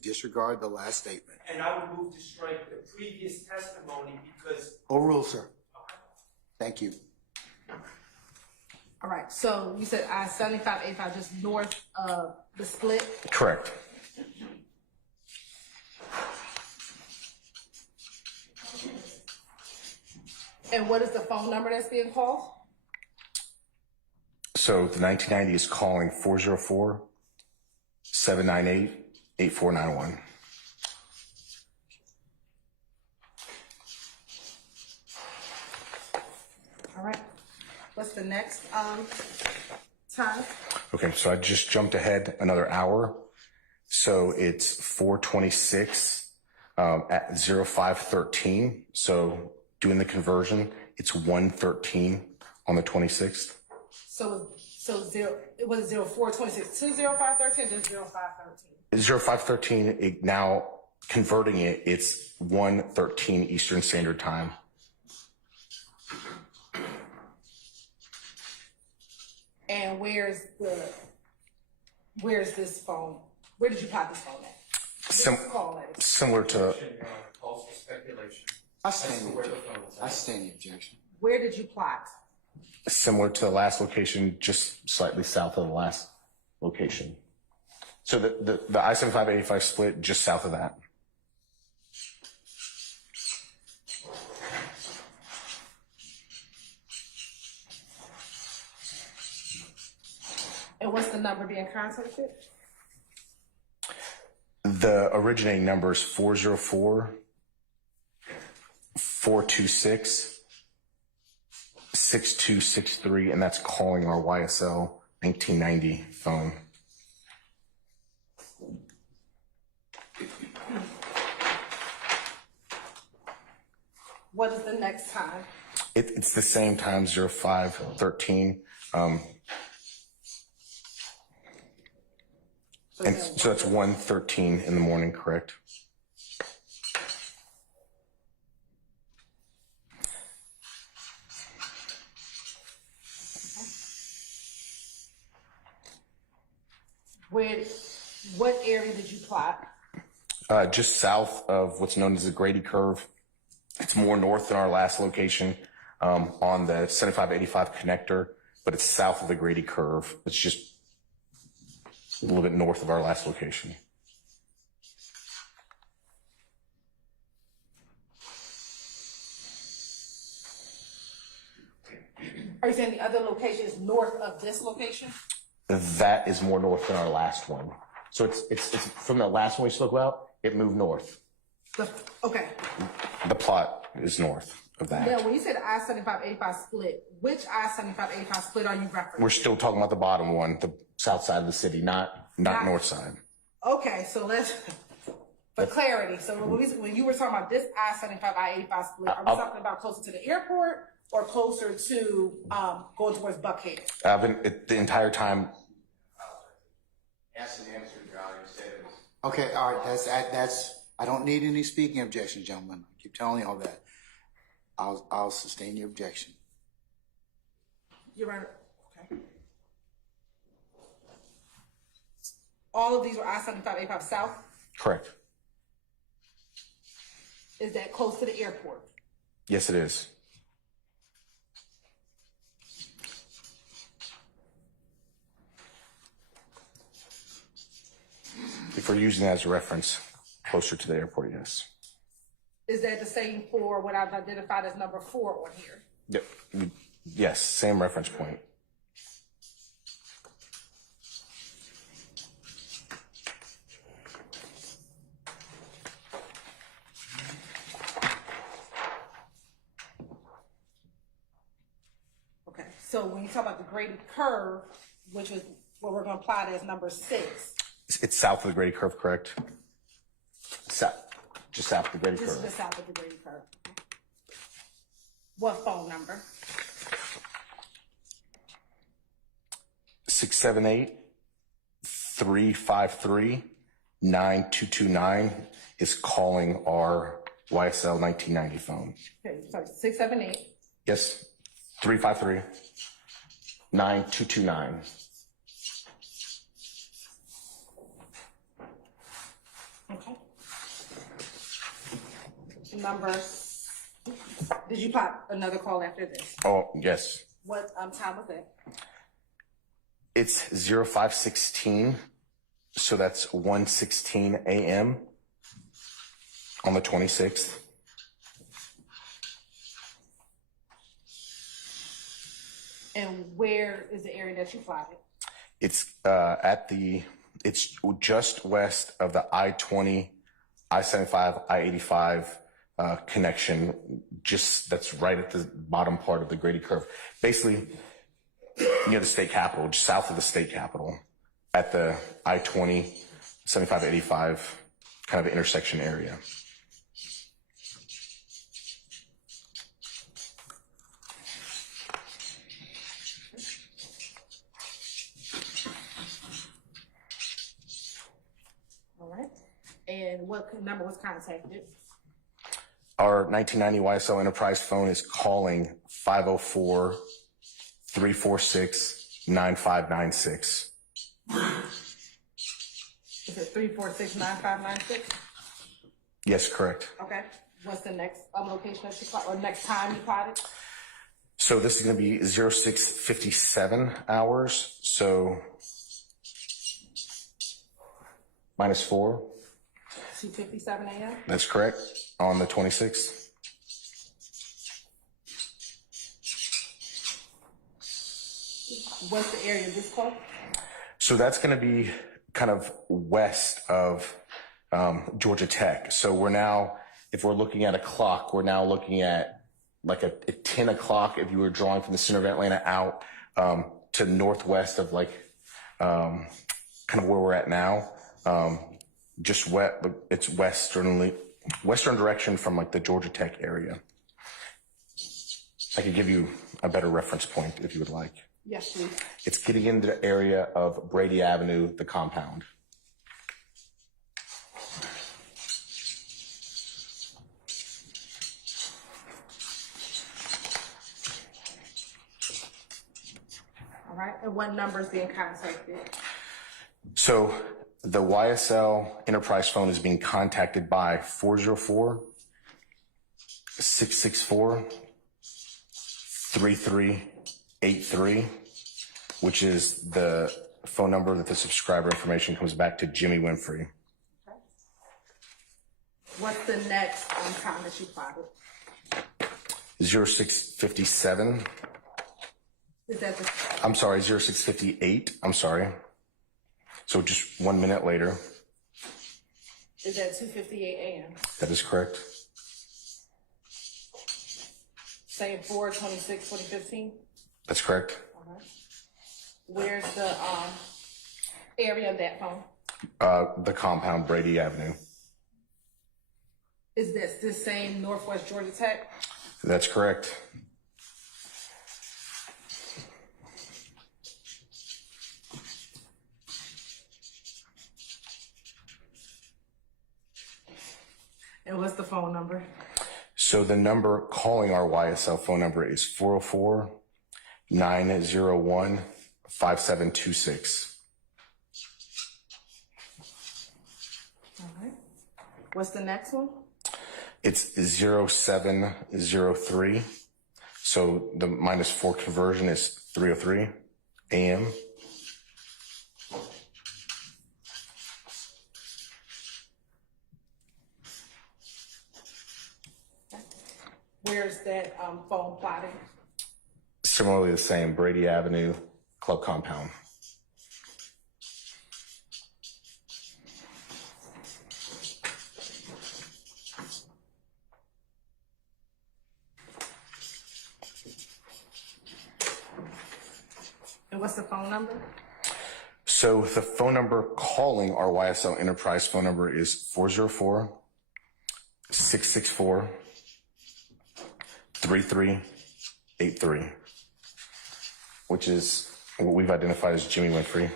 disregard the last statement. And I would move to strike the previous testimony because. Overrule, sir. Thank you. All right. So you said I-75, 85, just north of the split. Correct. And what is the phone number that's being called? So the 1990 is calling 404-798-8491. All right. What's the next time? Okay, so I just jumped ahead another hour. So it's 4:26 at 05:13. So doing the conversion, it's 1:13 on the 26th. So it was 0426 to 0513 to 0513. 05:13, it now converting it, it's 1:13 Eastern Standard Time. And where's this phone? Where did you plot this phone at? Similar to, Your Honor, calls for speculation. I stand Where the phone is at. the objection. Where did you plot? similar to the last location, just slightly south of the last location. So the I-75-85 split just south of that. And what's the number being contacted? The originating number is 404-426-6263, and that's calling our YSL 1990 phone. What is the next time? It's the same time, 0513. And so it's 1:13 in the morning, correct? What area did you plot? Just south of what's known as the Grady Curve. It's more north than our last location on the 75-85 connector, but it's south of the Grady Curve. It's just a little bit north of our last location. Are you saying the other location is north of this location? That is more north than our last one. So it's from the last one we spoke about, it moved north. Okay. The plot is north of that. Now, when you said I-75-85 split, which I-75-85 split are you referencing? We're still talking about the bottom one, the south side of the city, not north side. Okay, so For clarity, so when you were talking about this I-75, I-85 split, are we talking about closer to the airport or closer to going towards Buckhead? I've been the entire time. Ask and answer, John. You said it was. Okay, all right, that's, I don't need any speaking objections, gentlemen. I keep telling you all that. I'll sustain your objection. You're right. Okay. All of these were I-75, 85 South? Correct. Is that close to the airport? Yes, it is. If we're using that as a reference, closer to the airport, yes. Is that the same for what I've identified as number 4 on here? Yep. Yes, same reference point. Okay, so when you talk about the graded curve, which is what we're going to apply as number 6. It's south of the Grady curve, correct? South, just south of the Grady This is curve. just south of the graded curve. What phone number? 678-353-9229 is calling our YSL 1990 phone. Okay, sorry, 678. Yes, 353-9229. Okay. Number, did you pop another call after this? Oh, yes. What time was that? It's 0516, so that's 1:16 a.m. on the 26th. And where is the area that you plotted? It's it's just west of the I-20, I-75, I-85 connection. That's right at the bottom part of the Grady curve. Basically, near the state capitol, just south of the state capitol, at the I-20, 75, 85 kind of intersection area. All right. And what number was contacted? Our 1990 YSL Enterprise phone is calling 504-346-9596. Is it 346-9596? Yes, correct. Okay. What's the next location that you plotted, or next time you plotted? So this is going to be 0657 hours. So -4. 2:57 a.m. That's correct. On the 26th. What's the area of this call? So that's going to be kind of west of Georgia Tech. So we're now, if we're looking at a clock, we're now looking at like a 10 o'clock if you were drawing from the center of Atlanta out to northwest of like kind of where we're at now. Just wet, but it's western direction from like the Georgia Tech area. I could give you a better reference point if you would like. Yes, please. It's getting into the area of Brady Avenue, the compound. All right. And what number is being contacted? So the YSL Enterprise phone is being contacted by 404-664-3383, which is the phone number that the subscriber information comes back to Jimmy Winfrey. Okay. What's the next time that you plotted? 0657. Is that the... I'm sorry, 0658. I'm sorry. So just 1 minute later. Is that 2:58 a.m.? That is correct. Saying 4/26/2015? That's correct. All right. Where's the area of that phone? The compound, Brady Avenue. Is this same Northwest Georgia Tech? That's correct. And what's the phone number? So the number calling our YSL phone number is 404-901-5726. All right. What's the next one? It's 0703. So the -4 conversion is 303 AM. Where's that phone plotting? Similarly the same, Brady Avenue Club Compound. And what's the phone number? So the phone number calling our YSL Enterprise phone number is 404-664-3383, which is what we've identified as Jimmy Winfrey.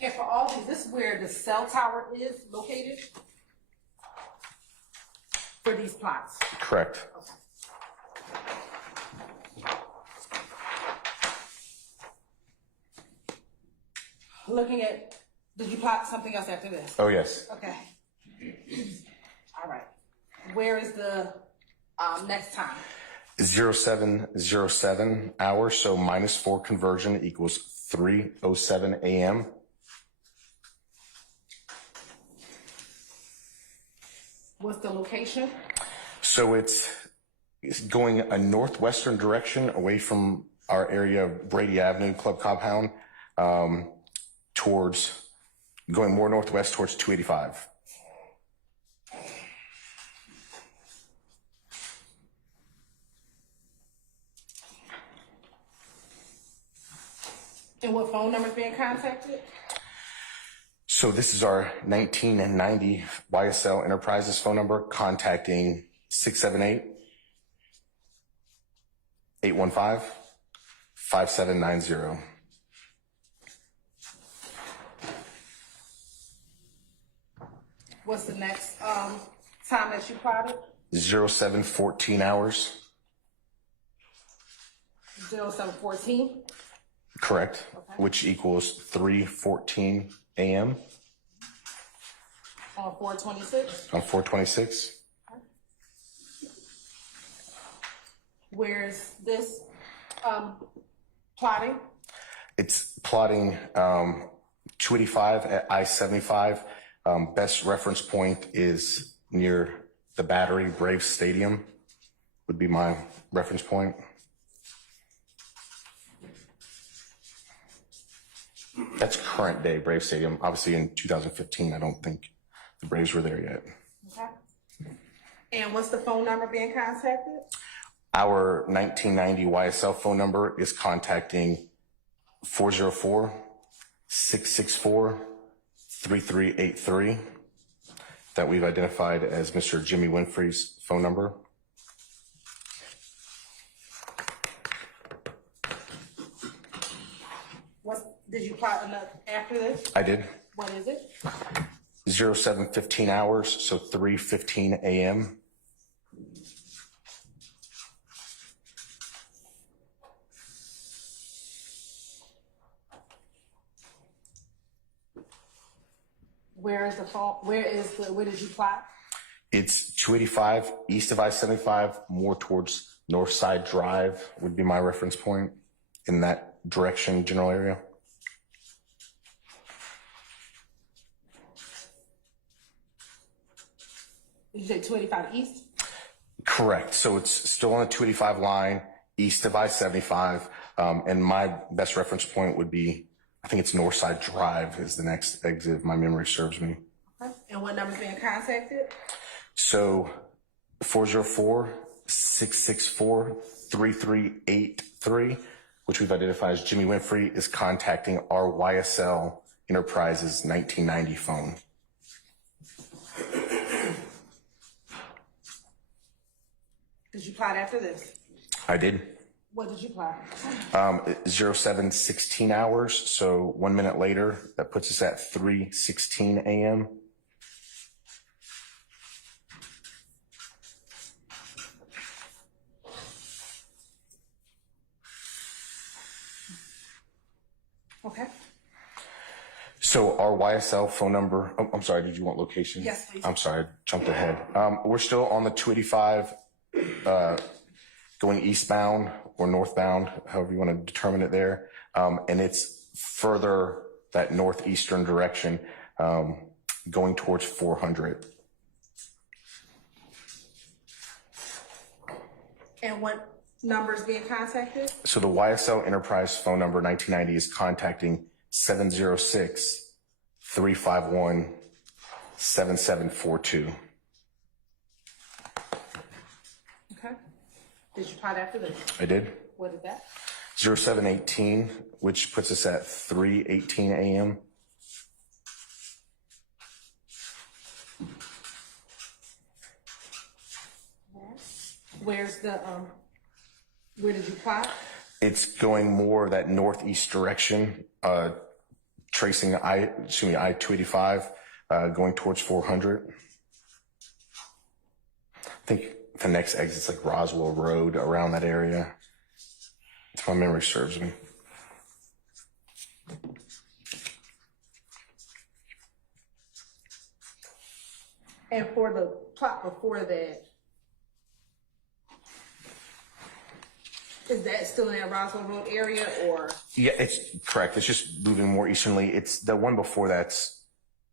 And for all these, this is where the cell tower is located for these plots. Correct. Okay. Looking at, did you plot something else after this? Oh, yes. Okay. All right. Where is the next time? 0707 hours, so -4 conversion equals 3:07 AM. What's the location? So it's going a northwestern direction away from our area of Brady Avenue Club Compound, towards going more northwest towards 285. And what phone number is being contacted? So this is our 1990 YSL Enterprises phone number, contacting 678-815-5790. What's the next time that you plotted? 0714 hours. 0714. Correct. Okay. Which equals 3:14 AM On 426. on 426. Where's this plotting? It's plotting 285 at I-75. Best reference point is near the Battery Braves Stadium would be my reference point. That's current day Braves Stadium. Obviously in 2015, I don't think the Braves were there yet. Okay. And what's the phone number being contacted? Our 1990 YSL phone number is contacting 404-664-3383 that we've identified as Mr. Jimmy Winfrey's phone number. Did you plot enough after this? I did. What is it? 0715 hours, so 3:15 AM. Where is the phone? Where did you plot? It's 285 east of I-75, more towards Northside Drive would be my reference point in that direction, general area. Did you say 285 east? Correct. So it's still on the 285 line, east of I-75. And my best reference point would be, I think it's Northside Drive is the next exit, if my memory serves me. Okay. And what number's being contacted? So 404-664-3383. which we've identified as Jimmy Winfrey, is contacting our YSL Enterprises 1990 phone. Did you plot after this? I did. What did you plot? 07:16 hours, so 1 minute later, that puts us at 3:16 a.m. Okay. So our YSL phone number, oh, I'm sorry, did you want location? Yes, please. I'm sorry, jumped ahead. We're still on the 285, going eastbound or northbound, however you want to determine it there. And it's further that northeastern direction, going towards 400. And what number is being contacted? So the YSL Enterprise phone number 1990 is contacting 706-351-7742. Okay. Did you plot after this? I did. What is that? 0718, which puts us at 3:18 a.m. Where's the, where did you plot? It's going more that northeast direction, tracing I-285, going towards 400. I think the next exit's like Roswell Road, around that area, if my memory serves me. And for the plot before that, is that still in that Roswell Road area, or? Yeah, it's correct. It's just moving more easternly. It's the one before that's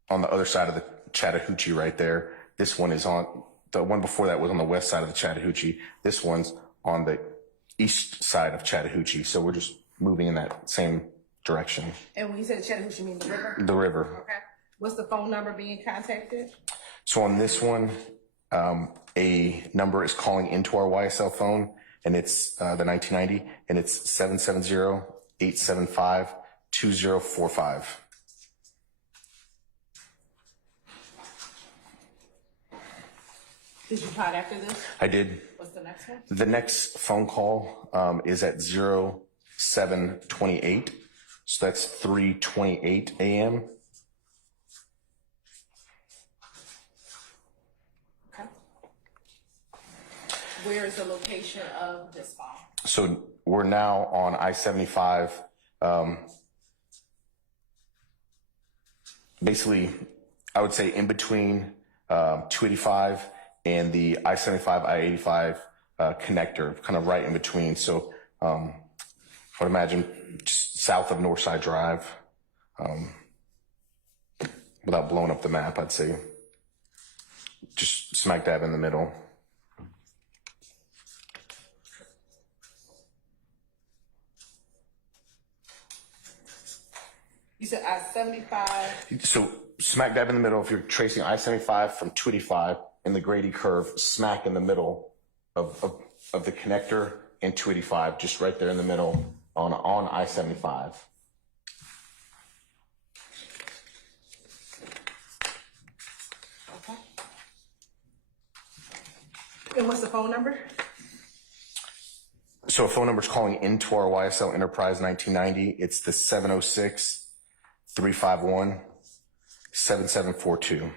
on the other side of the Chattahoochee right there. This one is on, the one before that was on the west side of the Chattahoochee. This one's on the east side of Chattahoochee. So we're just moving in that same direction. And when you said Chattahoochee, you mean the river? The river. Okay. What's the phone number being contacted? So on this one, a number is calling into our YSL phone, and it's the 1990, and it's 770-875-2045. Did you plot after this? I did. What's the next one? The next phone call is at 0728, so that's 3:28 a.m. Okay. Where is the location of this phone? So we're now on I-75. Basically, I would say in between 285 and the I-75, I-85 connector, kind of right in between. So I would imagine just south of Northside Drive, without blowing up the map, I'd say just smack dab in the middle. You said I-75. So smack dab in the middle, if you're tracing I-75 from 285 in the Grady curve, smack in the middle of the connector and 285, just right there in the middle on I-75. Okay. And what's the phone number? So a phone number's calling into our YSL Enterprise 1990. It's the 706-351-7742.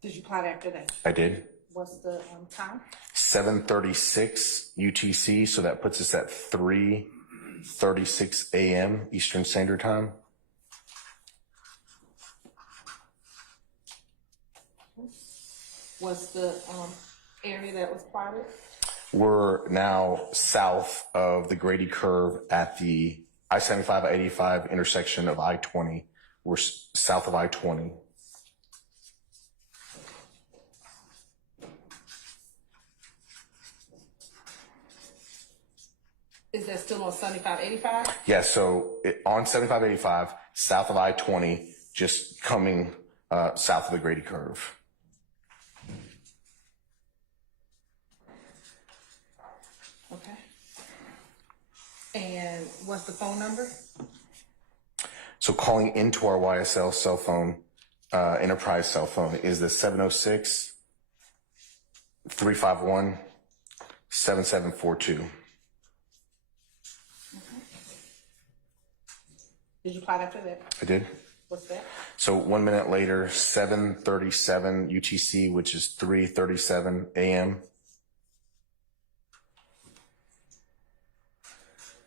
Did you plot after that? I did. What's the time? 7:36 UTC, so that puts us at 3:36 a.m. Eastern Standard Time. What's the area that was plotted? We're now south of the Grady curve at the I-75, I-85 intersection of I-20. We're south of I-20. Is that still on 7585? Yeah, so on 75-85, south of I-20, just coming south of the Grady Curve. Okay. And what's the phone number? So calling into our YSL cell phone, enterprise cell phone, is the 706-351-7742. Did you apply that for that? I did. What's that? So 1 minute later, 7:37 UTC, which is 3:37 a.m.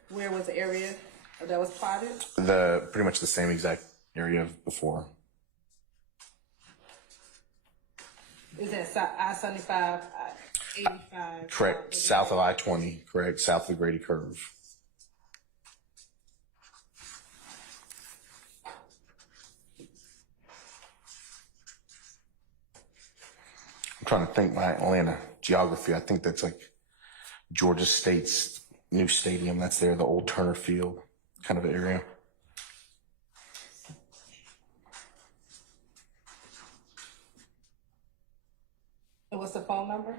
Where was the area that was plotted? Pretty much the same exact area of before. Is that I-75, I-85? Correct. South of I-20. Correct. South of the Grady Curve. I'm trying to think by Atlanta geography. I think that's like Georgia State's new stadium. That's there, the old Turner Field kind of area. And what's the phone number?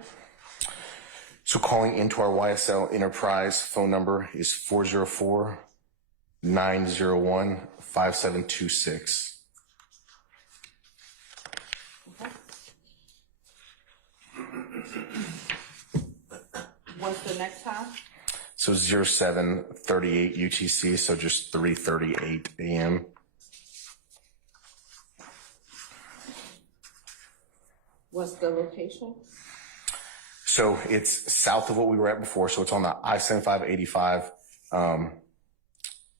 So calling into our YSL enterprise phone number is 404-901-5726. What's the next time? So 0738 UTC, so just 3:38 a.m. What's the location? So it's south of what we were at before. So it's on the I-75-85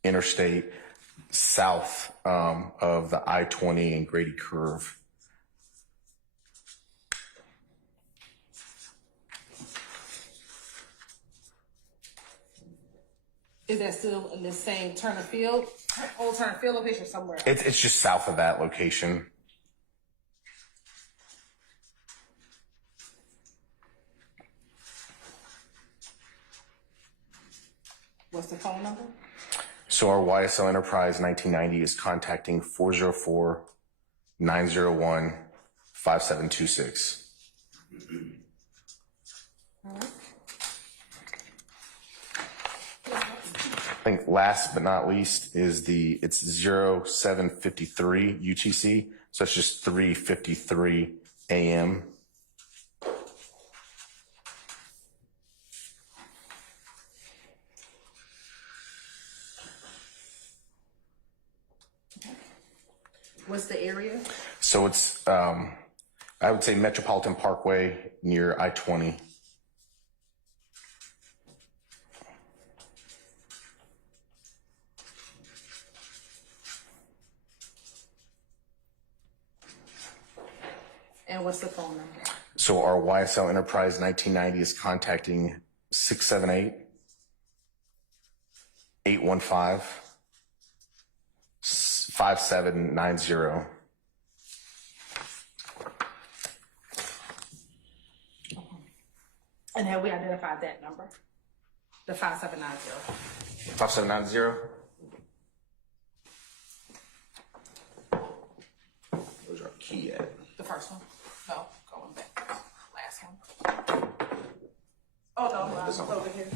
interstate, south of the I-20 and Grady Curve. Is that still in the same Turner Field, old Turner Field location, or somewhere else? It's just south of that location. What's the phone number? So our YSL Enterprise 1990 is contacting 404-901-5726. All right. I think last but not least is it's 0753 UTC. So it's just 3:53 a.m. What's the area? So it's, I would say Metropolitan Parkway near I-20. And what's the phone number? So our YSL Enterprise 1990 is contacting 678-815-5790. And have we identified that number? The 5790. 5790? Where's our key at? The first one? No, going back. Last one. Oh, no, it's over here.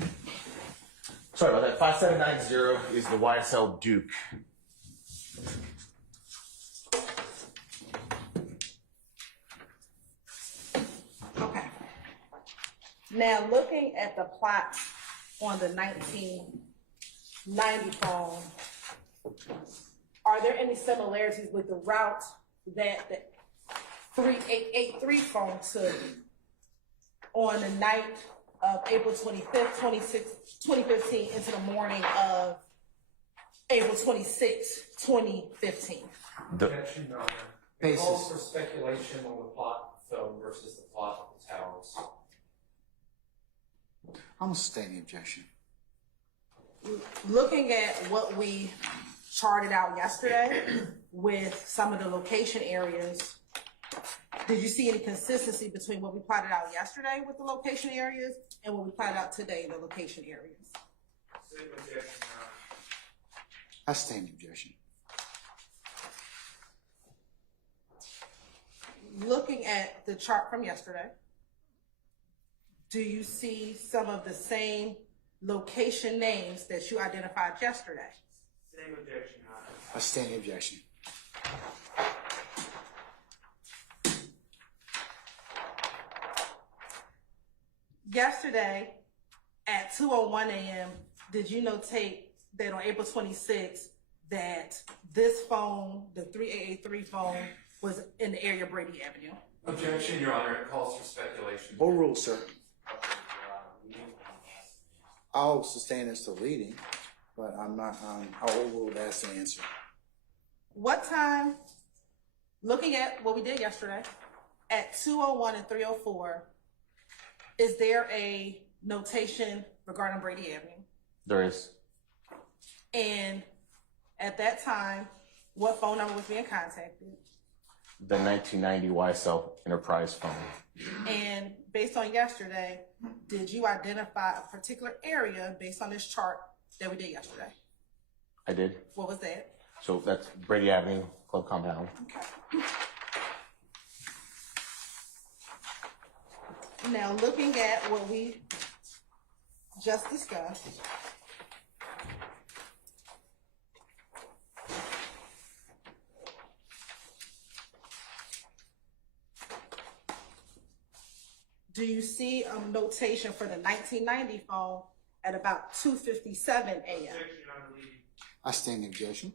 Sorry about that. 5790 is the YSL Duke. Okay. Now, looking at the plots on the 1990 phone, are there any similarities with the route that the 3883 phone took on the night of April 25th, 2015 into the morning of April 26th, 2015? Objection, Your Honor. It calls for speculation on the plot of the phone versus the plot of the towers. I'm gonna sustain the objection. Looking at what we charted out yesterday with some of the location areas, did you see any consistency between what we plotted out yesterday with the location areas and what we plotted out today, the location areas? Same objection, Your Honor. I sustain the objection. at the chart from yesterday, do you see some of the same location names that you identified yesterday? Same objection, Your Honor. A standing objection. Yesterday at 2:01 a.m., did you notate that on April 26th that this phone, the 3883 phone, was in the area of Brady Avenue? Objection, Your Honor. It calls for speculation. Overrule, sir. I'll sustain as to leading, but I'm not, I'll overrule that as the answer. What time, looking at what we did yesterday, at 2:01 and 3:04, is there a notation regarding Brady Avenue? There is. And at that time, what phone number was being contacted? The 1990 YSL Enterprise phone. And based on yesterday, did you identify a particular area based on this chart that we did yesterday? I did. What was that? So that's Brady Avenue, Club Compound. Okay. Now, looking at what we just discussed, do you see a notation for the 1990 phone at about 2:57 a.m.? I stand the objection.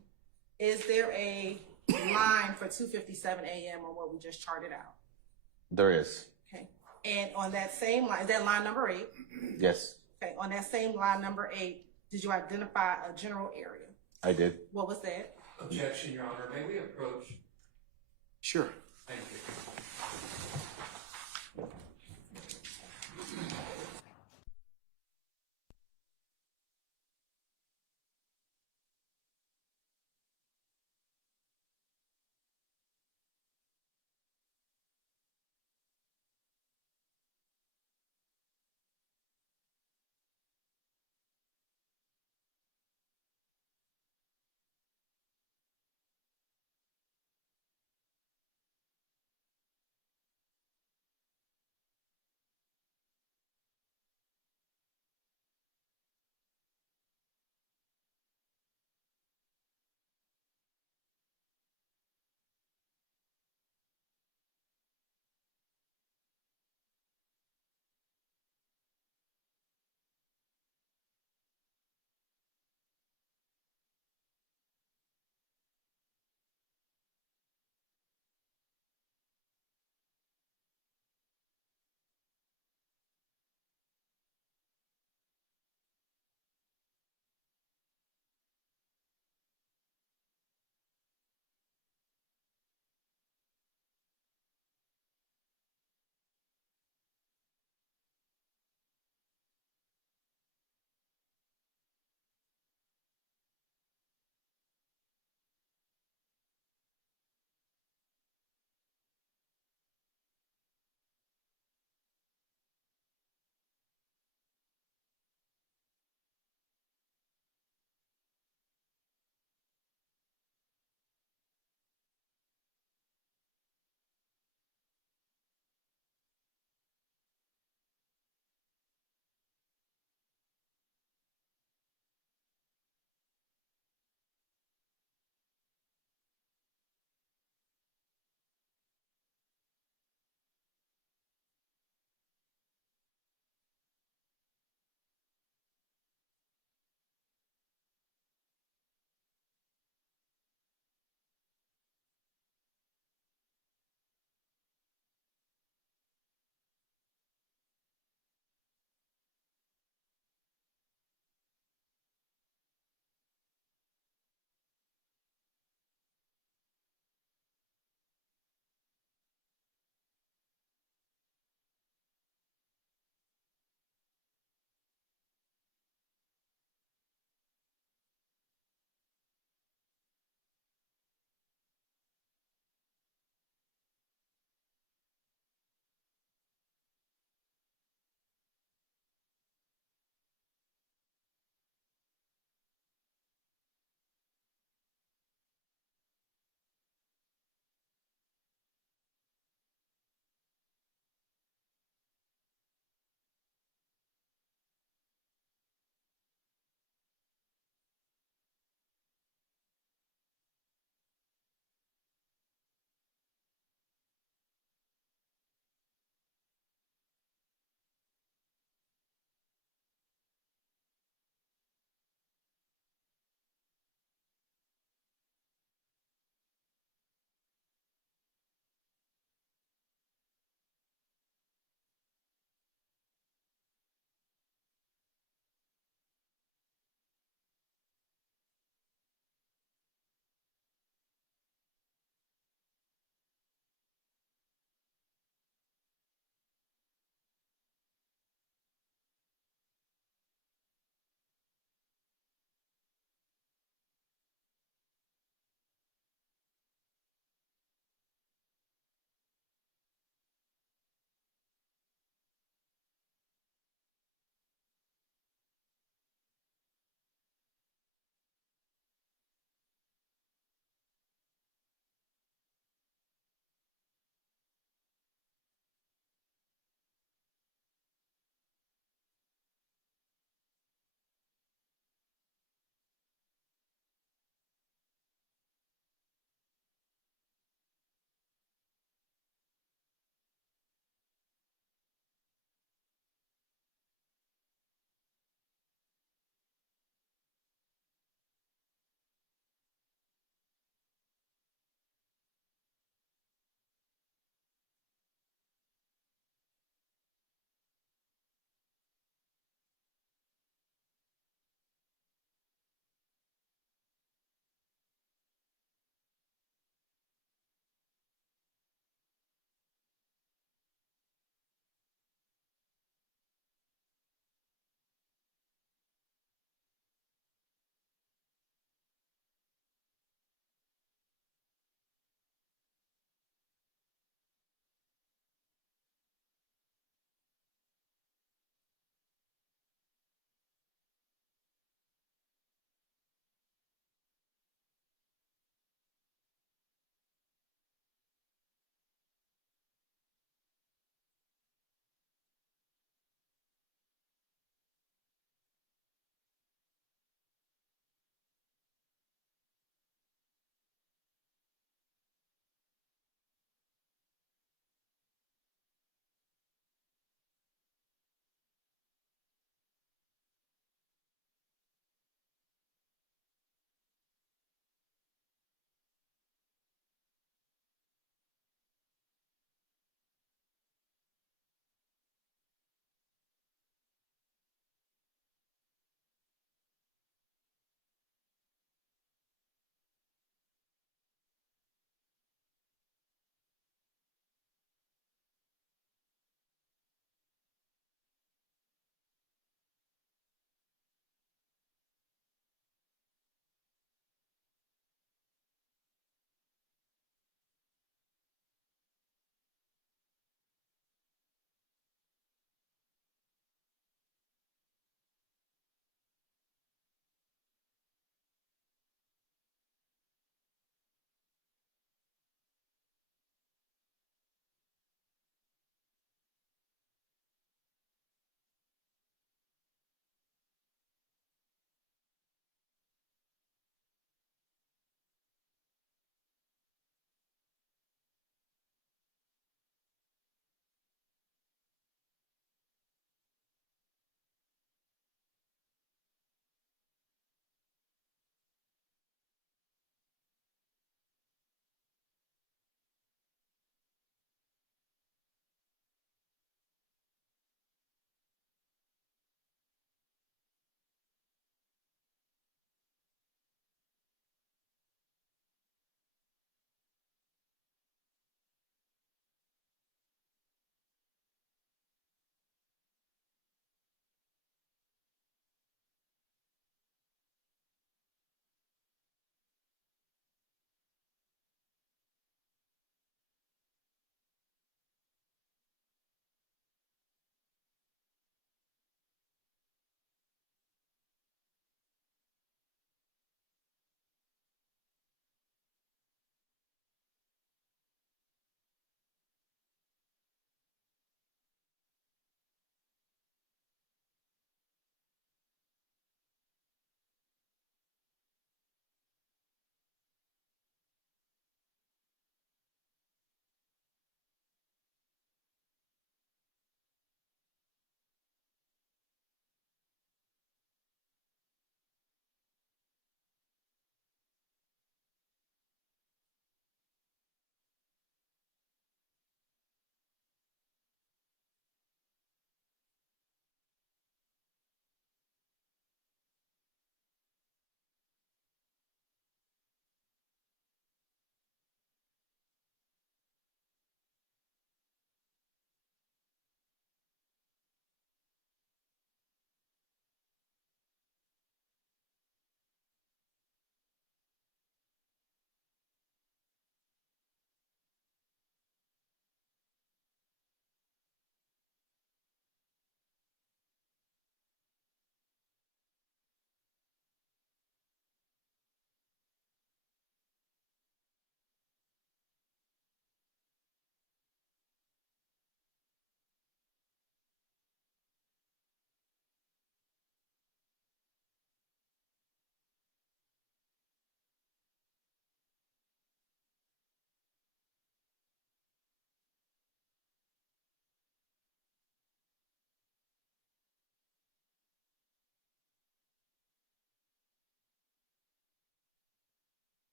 Is there a line for 2:57 a.m. on what we just charted out? There is. Okay. And on that same line, is that line number 8? Yes, Okay. On that same line number 8, did you identify a general area? I did. What was that? Objection, Your Honor. May we approach? Sure. Thank you.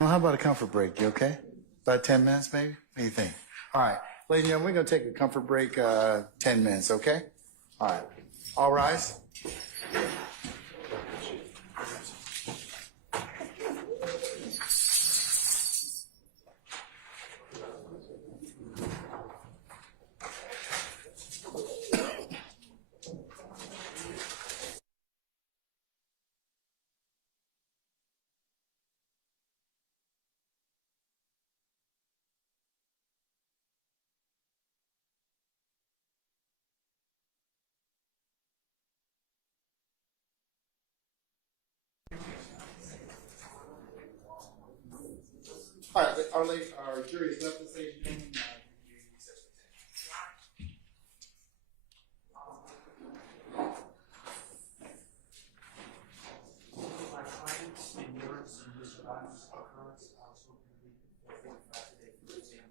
Well, how about a comfort break? You okay? About 10 minutes, maybe? What do you think? All right. Ladies and gentlemen, we're going to take a comfort break, 10 minutes, okay? All right. All rise. All right. Our jury is left, ladies and gentlemen. My clients and yours and Mr. Adams' occurrence, I was hoping to leave before 45 today for exam.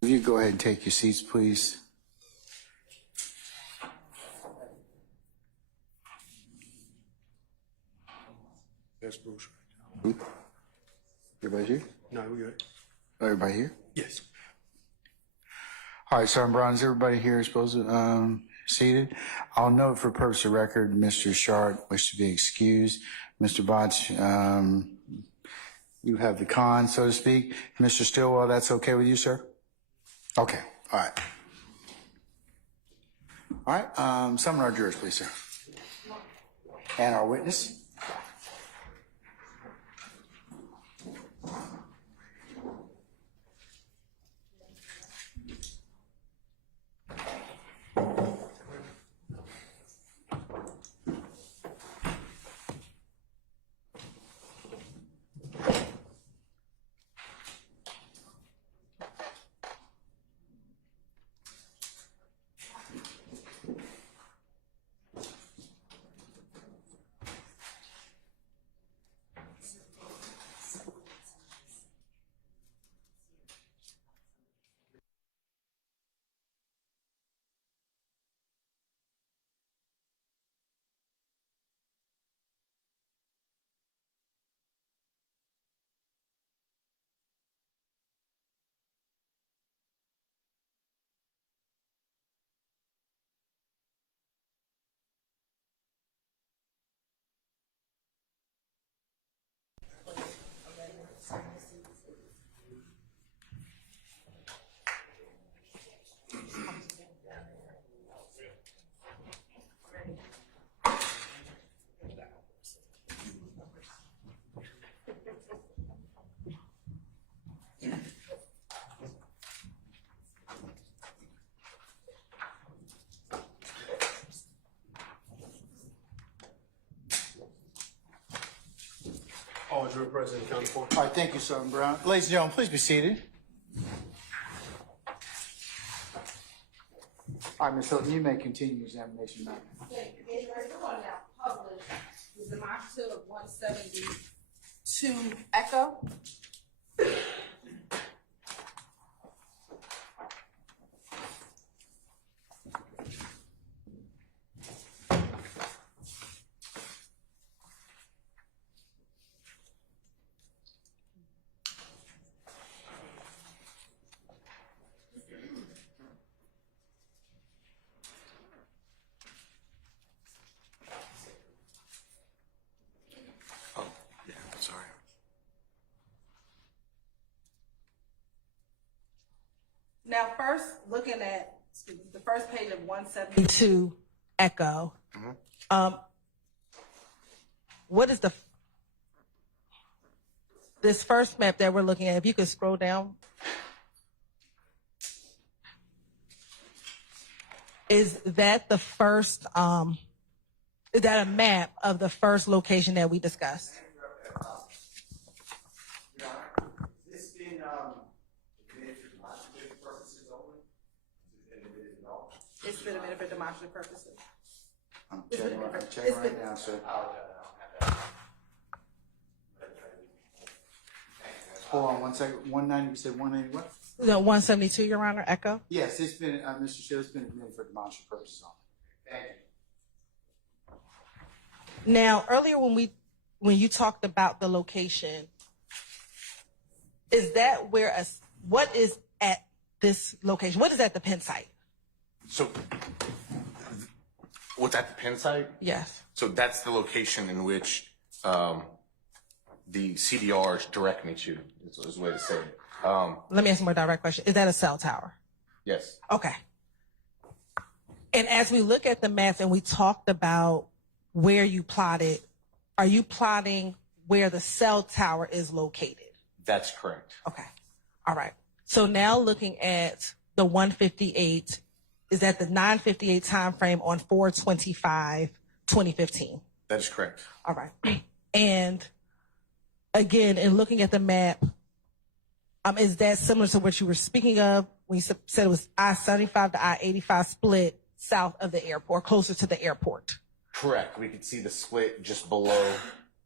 If you go ahead and take your seats, please. That's Bruce. Everybody here? No, we good. Everybody here? Yes. All right, Sergeant Brown, is everybody here supposed to seated? I'll note for purpose of record, Mr. Sharp wished to be excused. Mr. Botch, you have the con, so to speak. Mr. Stillwell, that's okay with you, sir? Okay, all right. All right, summon our jurors, please, sir. And our witness. All juror present, accounted for. All right, thank you, Sergeant Brown. Ladies and gentlemen, please be seated. All right, Ms. Hilton, you may continue examination now. Is the demonstrative of 172 Echo. Now, first, looking at the first page of 172 Echo, what is this first map that we're looking at? If you could scroll down. Is that the first, is that a map of the first location that we discussed? This been admitted for demonstrative purposes only? It's been admitted for demonstrative purposes. I'm checking right now, sir. Hold on 1 second. 190, you said 180 what? No, 172, Your Honor, Echo. Yes, it's been, Mr. Shields, it's been admitted for demonstrative purposes only. Thank you. Now, earlier when you talked about the location, is that where what is at this location? What is at the pen site? So, what's at the pen site? Yes. So that's the location in which the CDRs direct me to, is the way to say it. Let me ask a more direct question. Is that a cell tower? Yes. Okay. And as we look at the math and we talked about where you plotted, are you plotting where the cell tower is located? That's correct. Okay. All right. So now looking at the 158, is that the 958 time frame on 4/25/2015? That is correct. All right. And again, in looking at the map, is that similar to what you were speaking of when you said it was I-75 to I-85 split south of the airport, closer to the airport? Correct. We could see the split just below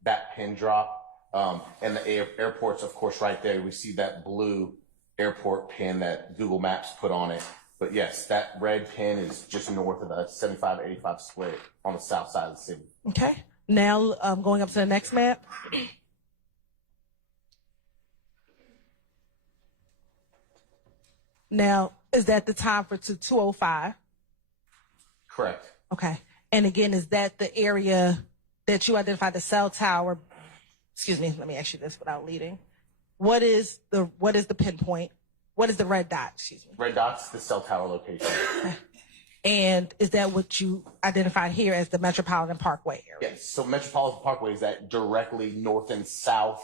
that pin drop. And the airport's, of course, right there. We see that blue airport pin that Google Maps put on it. But yes, that red pin is just north of the 75-85 split on the south side of the city. Okay. Now, going up to the next map. Now, is that the time for 205? Correct. Okay. And again, is that the area that you identified, the cell tower? Excuse me, let me ask you this without leading. What is the pinpoint? What is the red dot? Excuse me. Red dot's the cell tower location. And is that what you identified here as the Metropolitan Parkway area? Yes. So Metropolitan Parkway is that directly north and south,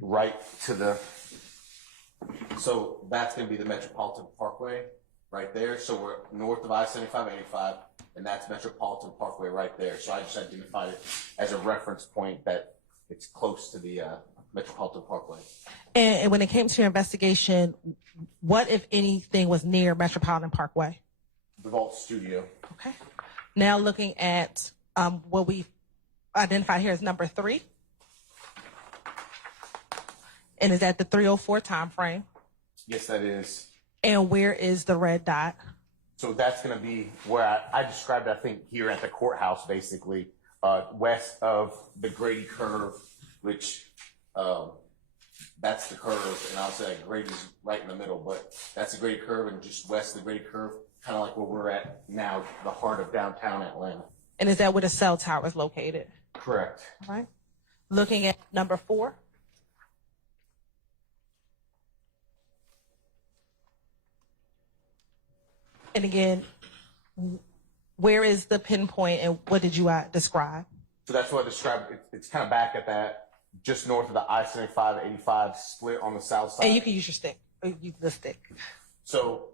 right to the. So that's going to be the Metropolitan Parkway right there. So we're north of I-75-85, and that's Metropolitan Parkway right there. So I just identified it as a reference point that it's close to the Metropolitan Parkway. And when it came to your investigation, what, if anything, was near Metropolitan Parkway? The Vault Studio. Okay. Now looking at what we identified here as number 3. And is that the 3:04 time frame? Yes, that is. And where is the red dot? So that's going to be where I described, I think, here at the courthouse, basically, west of the Grady curve, which that's the curve. And I'll say Grady's right in the middle, but that's the Grady curve, and just west of the Grady curve, kind of like where we're at now, the heart of downtown Atlanta. And is that where the cell tower is located? Correct. All right. Looking at number 4. And again, where is the pinpoint and what did you describe? So that's what I described. It's kind of back at that, just north of the I-75-85 split on the south side. And you can use your stick. Or use the stick. So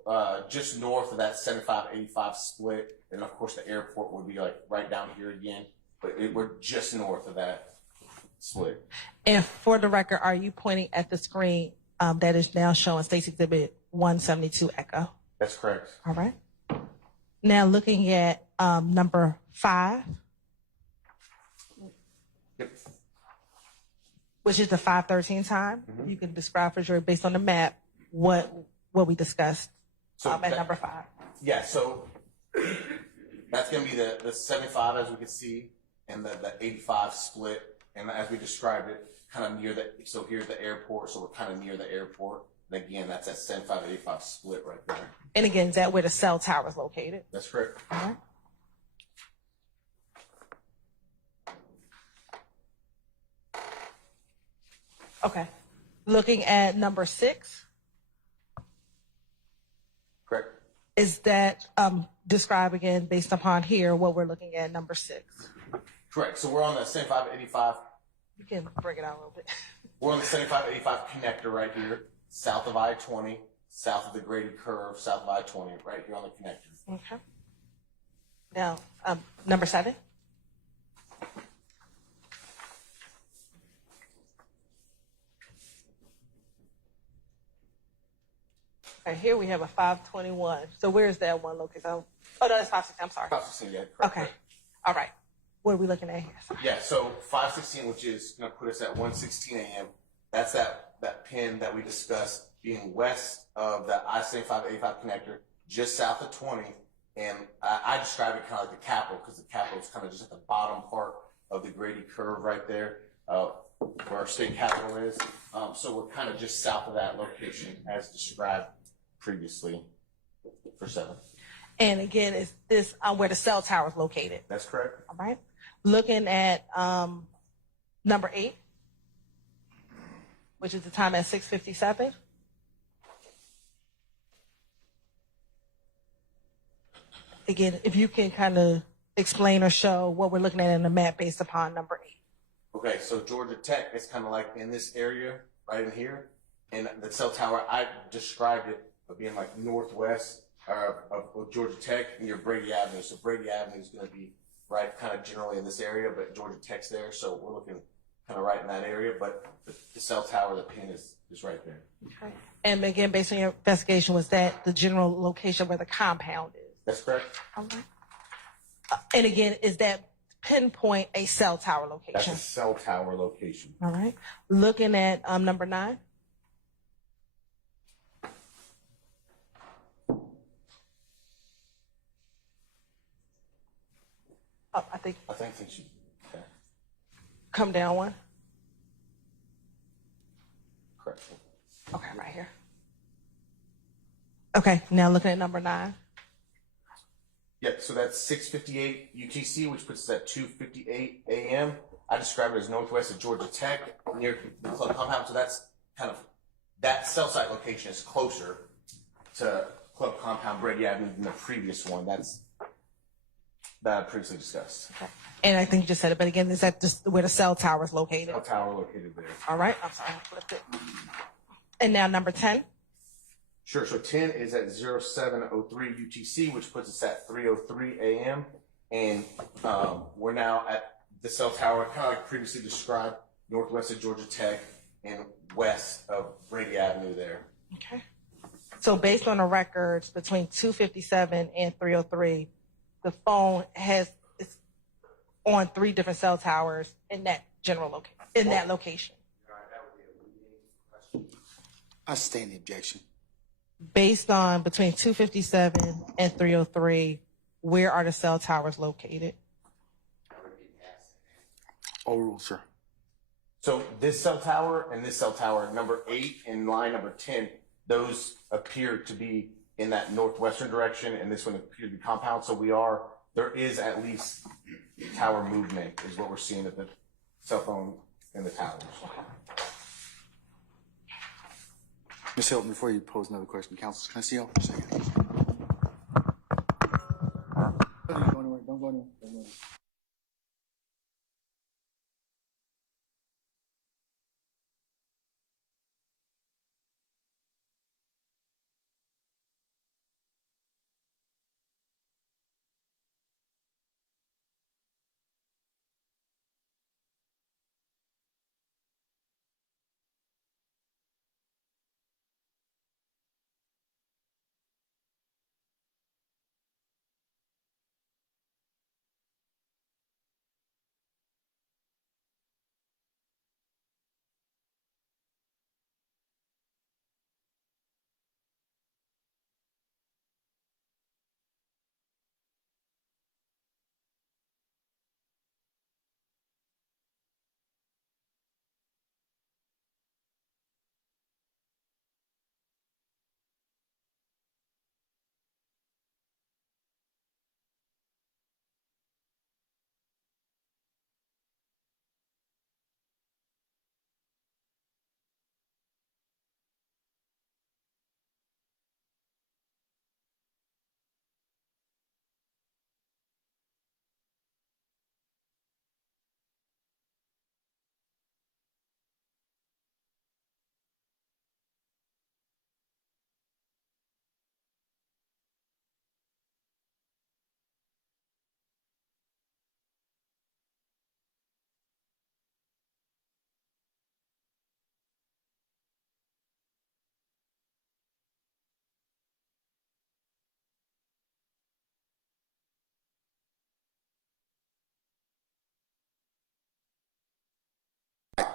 just north of that 75-85 split, and of course the airport would be like right down here again, but we're just north of that split. And for the record, are you pointing at the screen that is now showing State's Exhibit 172 Echo? That's correct. All right. Now looking at number 5, Yep. which is the 5:13 time. You can describe for sure based on the map what we discussed So at number 5. Yeah, so that's going to be the 75, as we can see, and the 85 split. And as we described it, kind of near the, so here's the airport, so we're kind of near the airport. And again, that's that 75-85 split right there. And again, is that where the cell tower is located? That's correct. All right. Okay. Looking at number 6. Correct. Is that describe again based upon here what we're looking at number 6? Correct. So we're on the 75-85. You can bring it out a little bit. We're on the 75-85 connector right here, south of I-20, south of the Grady curve, south of I-20, right here on the connector. Okay. Now, number 7. Okay, here we have a 521. So where is that one located? Oh, no, that's 516. I'm sorry. 516, yeah, correct. Okay. All right. What are we looking at here? Sorry. Yeah, so 516, which is going to put us at 1:16 a.m. That's that pin that we discussed being west of the I-75-85 connector, just south of 20. And I describe it kind of like the Capitol, because the Capitol is kind of just at the bottom part of the Grady curve right there, where our state capitol is. So we're kind of just south of that location as described previously for 7. And again, is this where the cell tower is located? That's correct. All right. Looking at number 8, which is the time at 6:57. Again, if you can kind of explain or show what we're looking at in the map based upon number 8. Okay, so Georgia Tech is kind of like in this area, right in here. And the cell tower, I described it of being like northwest of Georgia Tech near Brady Avenue. So Brady Avenue is going to be right kind of generally in this area, but Georgia Tech's there. So we're looking kind of right in that area. But the cell tower, the pin is right there. Okay. And again, based on your investigation, was that the general location where the compound is? That's correct. All right. And again, is that pinpoint a cell tower location? That's a cell tower location. All right. Looking at number 9. Oh, I think I think she. Okay. come down one. Correct. Okay, right here. Okay, now looking at number 9. Yep, so that's 6:58 UTC, which puts us at 2:58 a.m. I describe it as northwest of Georgia Tech, near the club compound. So that's kind of, that cell site location is closer to club compound Brady Avenue than the previous one. That's that I previously discussed. Okay. And I think you just said it, but again, is that just where the cell tower is located? Cell tower located there. All right, I'm sorry, I flipped it. And now number 10. Sure, so 10 is at 0703 UTC, which puts us at 3:03 a.m. And we're now at the cell tower, kind of like previously described, northwest of Georgia Tech and west of Brady Avenue there. Okay. So based on the records between 257 and 303, the phone it's on 3 different cell towers in that that location. I sustain the objection. Based on between 257 and 303, where are the cell towers located? Overrule, sir. So this cell tower and this cell tower, number 8 and line number 10, those appear to be in that northwestern direction, and this one appears to be compound. So there is at least tower movement, is what we're seeing at the cell phone and the towers. Ms. Hilton, before you pose another question, counsel, can I see you for a second? Don't go anywhere. Don't go anywhere. Don't go anywhere.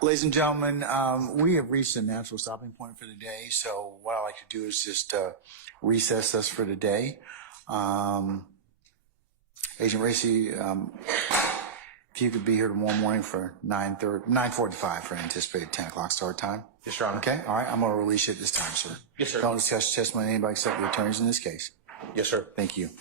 Ladies and gentlemen, we have reached a natural stopping point for the day. So what I like to do is just recess us for the day. Agent Racy, if you could be here tomorrow morning for 9:45 for anticipated 10 o'clock start time. Yes, Your Honor. Okay, all right, I'm going to release you at this time, sir. Yes, sir. Don't discuss testimony with anybody except the attorneys in this case. Yes, sir. Thank you.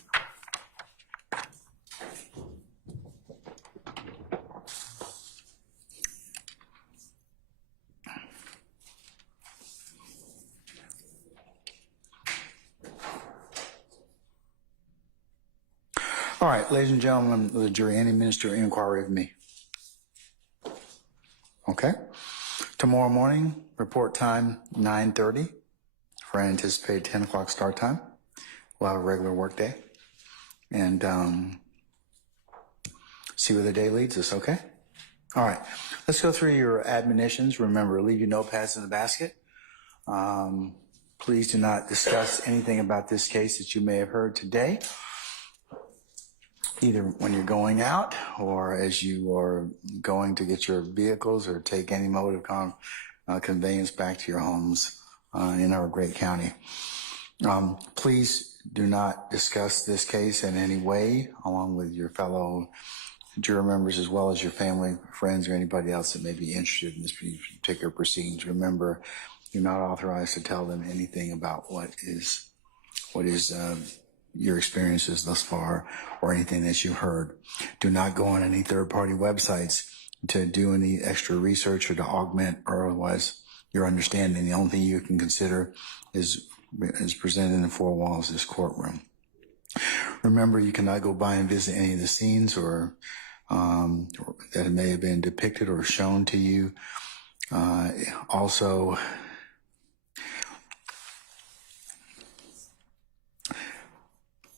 All right, ladies and gentlemen of the jury, any minister inquiry of me? Okay. Tomorrow morning, report time 9:30 for anticipated 10 o'clock start time. We'll have a regular work day and see where the day leads us, okay? All right, let's go through your admonitions. Remember, leave your notepads in the basket. Please do not discuss anything about this case that you may have heard today, either when you're going out or as you are going to get your vehicles or take any mode of conveyance back to your homes in our great county. Please do not discuss this case in any way, along with your fellow juror members, as well as your family, friends, or anybody else that may be interested in this particular proceedings. Remember, you're not authorized to tell them anything about what is your experiences thus far or anything that you heard. Do not go on any third-party websites to do any extra research or to augment or otherwise your understanding. The only thing you can consider is presented in the four walls of this courtroom. Remember, you cannot go by and visit any of the scenes or that may have been depicted or shown to you. Also,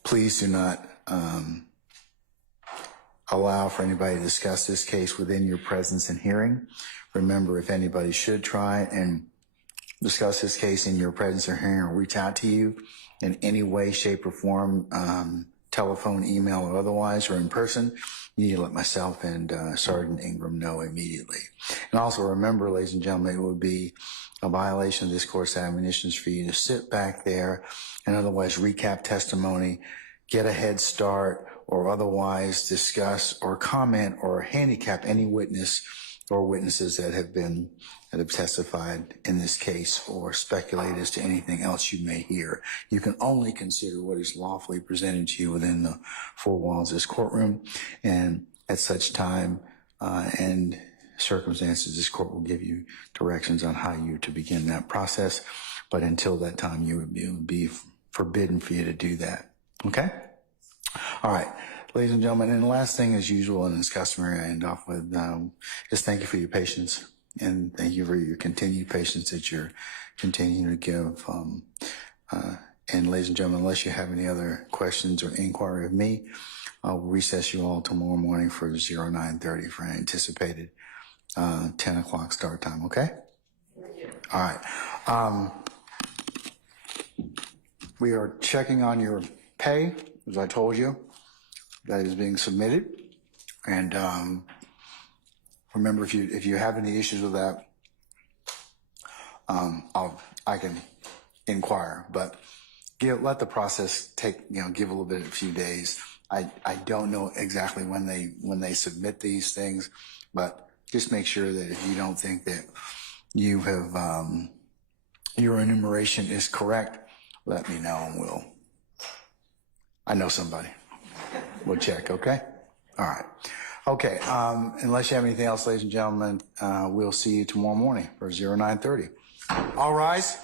please do not allow for anybody to discuss this case within your presence and hearing. Remember, if anybody should try and discuss this case in your presence or hearing or reach out to you in any way, shape, or form, telephone, email, or otherwise, or in person, you need to let myself and Sergeant Ingram know immediately. And also remember, ladies and gentlemen, it would be a violation of this court's admonitions for you to sit back there and otherwise recap testimony, get a head start, or otherwise discuss or comment or handicap any witness or witnesses that have testified in this case or speculate as to anything else you may hear. You can only consider what is lawfully presented to you within the four walls of this courtroom, and at such time and circumstances, this court will give you directions on how you to begin that process. But until that time, it would be forbidden for you to do that. Okay? All right. Ladies and gentlemen, and the last thing, as usual, and as customary, I end off with is thank you for your patience, and thank you for your continued patience that you're continuing to give. And ladies and gentlemen, unless you have any other questions or inquiry of me, I'll recess you all tomorrow morning for 09:30 for an anticipated 10 o'clock start time, okay? All right. We are checking on your pay, as I told you. That is being submitted. And remember, if you have any issues with that, I can inquire, but let the process take, give a few days. I don't know exactly when they submit these things, but just make sure that if you don't think that you have, your enumeration is correct, let me know and I know somebody. We'll check, okay? All right. Okay, unless you have anything else, ladies and gentlemen, we'll see you tomorrow morning for 09:30. All rise.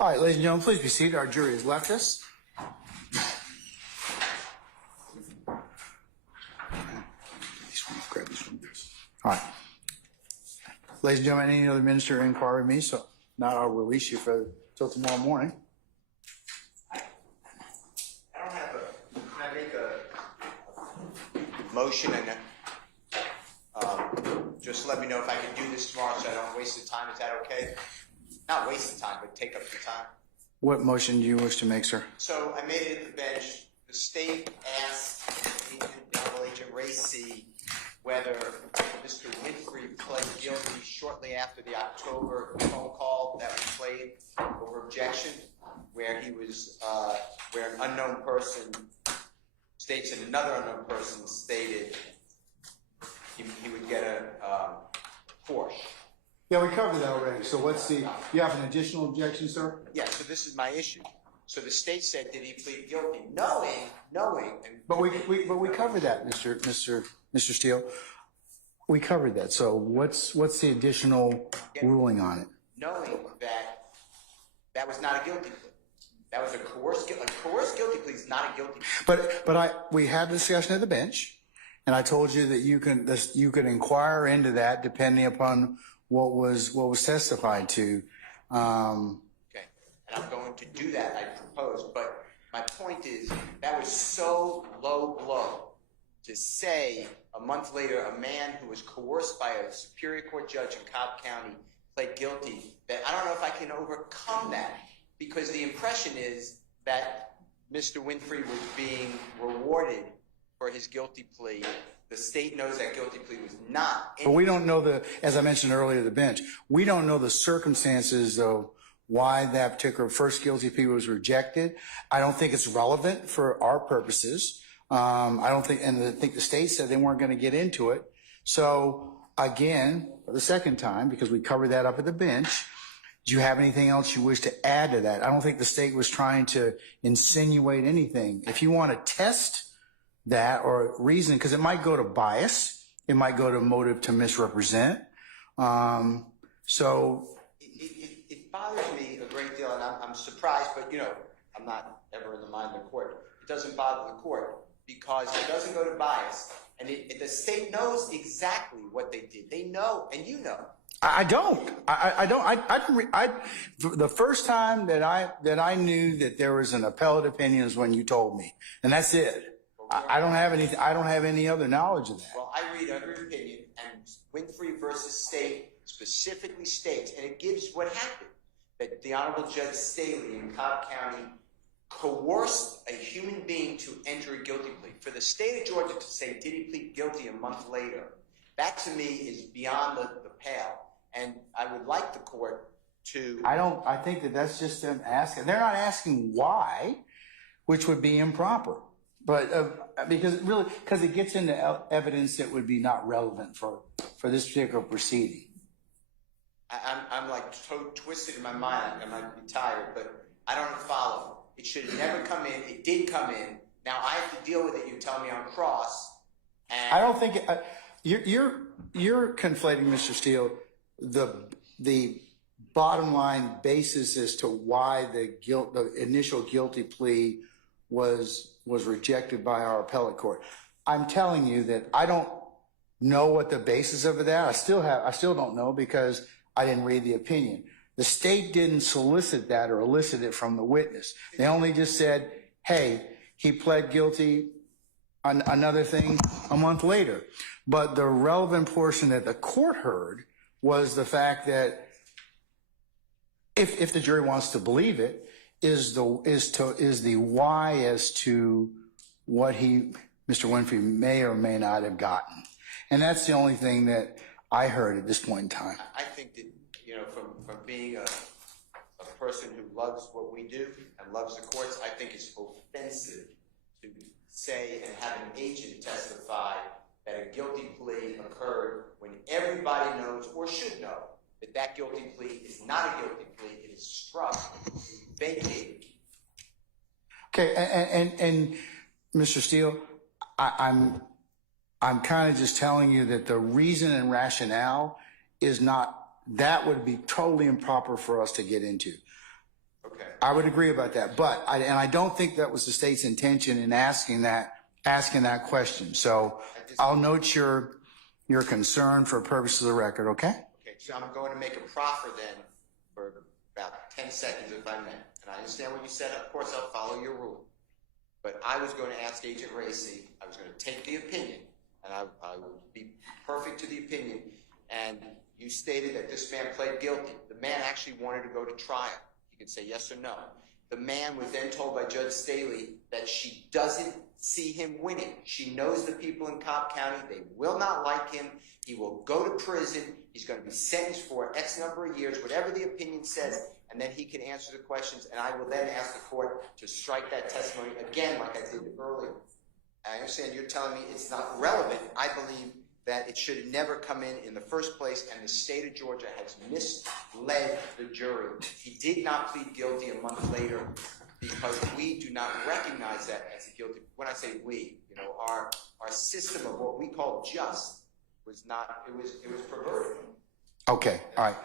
All right, ladies and gentlemen, please be seated. Our jury has left us. All right. Ladies and gentlemen, any other minister inquiry me? So not, I'll release you till tomorrow morning. I don't have can I make a motion and just let me know if I can do this tomorrow so I don't waste the time. Is that okay? Not waste the time, but take up the time. What motion do you wish to make, sir? So I made it at the bench. The state asked Double Agent Ray C whether Mr. Winfrey pled guilty shortly after the October phone call that was played over objection, where he was, where an unknown person states that another unknown person stated he would get a Porsche. Yeah, we covered that already. So you have an additional objection, sir? Yeah, so this is my issue. So the state said, did he plead guilty? Knowing. But we covered that, Mr. Steele. We covered that. So what's the additional ruling on it? Knowing that was not a guilty plea. That was a coerced guilty plea is not a guilty plea. But we had a discussion at the bench, and I told you that you could inquire into that depending upon what was testified to. Okay, and I'm going to do that. I proposed, but My point is, that was so low blow to say a month later a man who was coerced by a Superior Court judge in Cobb County pled guilty, that I don't know if I can overcome that, because the impression is that Mr. Winfrey was being rewarded for his guilty plea. The state knows that guilty plea was not. But we don't know as I mentioned earlier, the bench, we don't know the circumstances of why that particular first guilty plea was rejected. I don't think it's relevant for our purposes. I don't think, and I think the state said they weren't going to get into it. So again, for the second time, because we covered that up at the bench, do you have anything else you wish to add to that? I don't think the state was trying to insinuate anything. If you want to test that or reason, because it might go to bias, it might go to motive to misrepresent. So it bothers me a great deal, and I'm surprised, but I'm not ever in the mind of the court. It doesn't bother the court because it doesn't go to bias, and the state knows exactly what they did. They know, and you know. I don't. The first time that I knew that there was an appellate opinion is when you told me, and that's it. I don't have anything. I don't have any other knowledge of that. Well, I read every opinion, and Winfrey versus State specifically states, and it gives what happened, that the Honorable Judge Staley in Cobb County coerced a human being to enter a guilty plea. For the state of Georgia to say, did he plead guilty a month later, that to me is beyond the pale. And I would like the court to... I think that's just them asking. They're not asking why, which would be improper. But because it gets into evidence that would be not relevant for this particular proceeding. I'm like so twisted in my mind. I might be tired, but I don't follow. It should have never come in. It did come in. Now I have to deal with it. You tell me on cross. And I don't think you're conflating, Mr. Steele, the bottom line basis as to why the initial guilty plea was rejected by our appellate court. I'm telling you that I don't know what the basis of that. I still don't know because I didn't read the opinion. The state didn't solicit that or elicit it from the witness. They only just said, hey, he pled guilty on another thing a month later. But the relevant portion that the court heard was the fact that if the jury wants to believe it, is the why as to what Mr. Winfrey may or may not have gotten. And that's the only thing that I heard at this point in time. I think that, from being a person who loves what we do and loves the courts, I think it's offensive to say and have an agent testify that a guilty plea occurred when everybody knows or should know that guilty plea is not a guilty plea. It is struck, vacated. Okay, and Mr. Steele, I'm kind of just telling you that the reason and rationale is not, that would be totally improper for us to get into. Okay. I would agree about that, but I don't think that was the state's intention in asking that question. So I'll note your concern for purposes of the record, okay? Okay, so I'm going to make a proffer then for about 10 seconds if I may. And I understand what you said. Of course, I'll follow your rule. But I was going to ask Agent Racy, I was going to take the opinion, and I will be perfect to the opinion. And you stated that this man pled guilty. The man actually wanted to go to trial. You could say yes or no. The man was then told by Judge Staley that she doesn't see him winning. She knows the people in Cobb County. They will not like him. He will go to prison. He's going to be sentenced for X number of years, whatever the opinion says, and then he can answer the questions, and I will then ask the court to strike that testimony again like I did earlier. I understand you're telling me it's not relevant. I believe that it should have never come in the first place, and the state of Georgia has misled the jury. He did not plead guilty a month later because we do not recognize that as a guilty. When I say we, our system of what we call just was not, it was perverted. Okay, all right.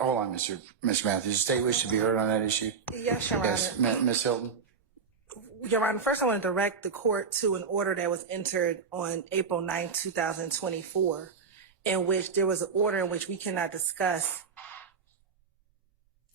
Hold on, Mr. Matthews. The state wish to be heard on that issue? Yes, Your Honor. Yes, Ms. Hilton. Your Honor, first I want to direct the court to an order that was entered on April 9, 2024, in which there was an order in which we cannot discuss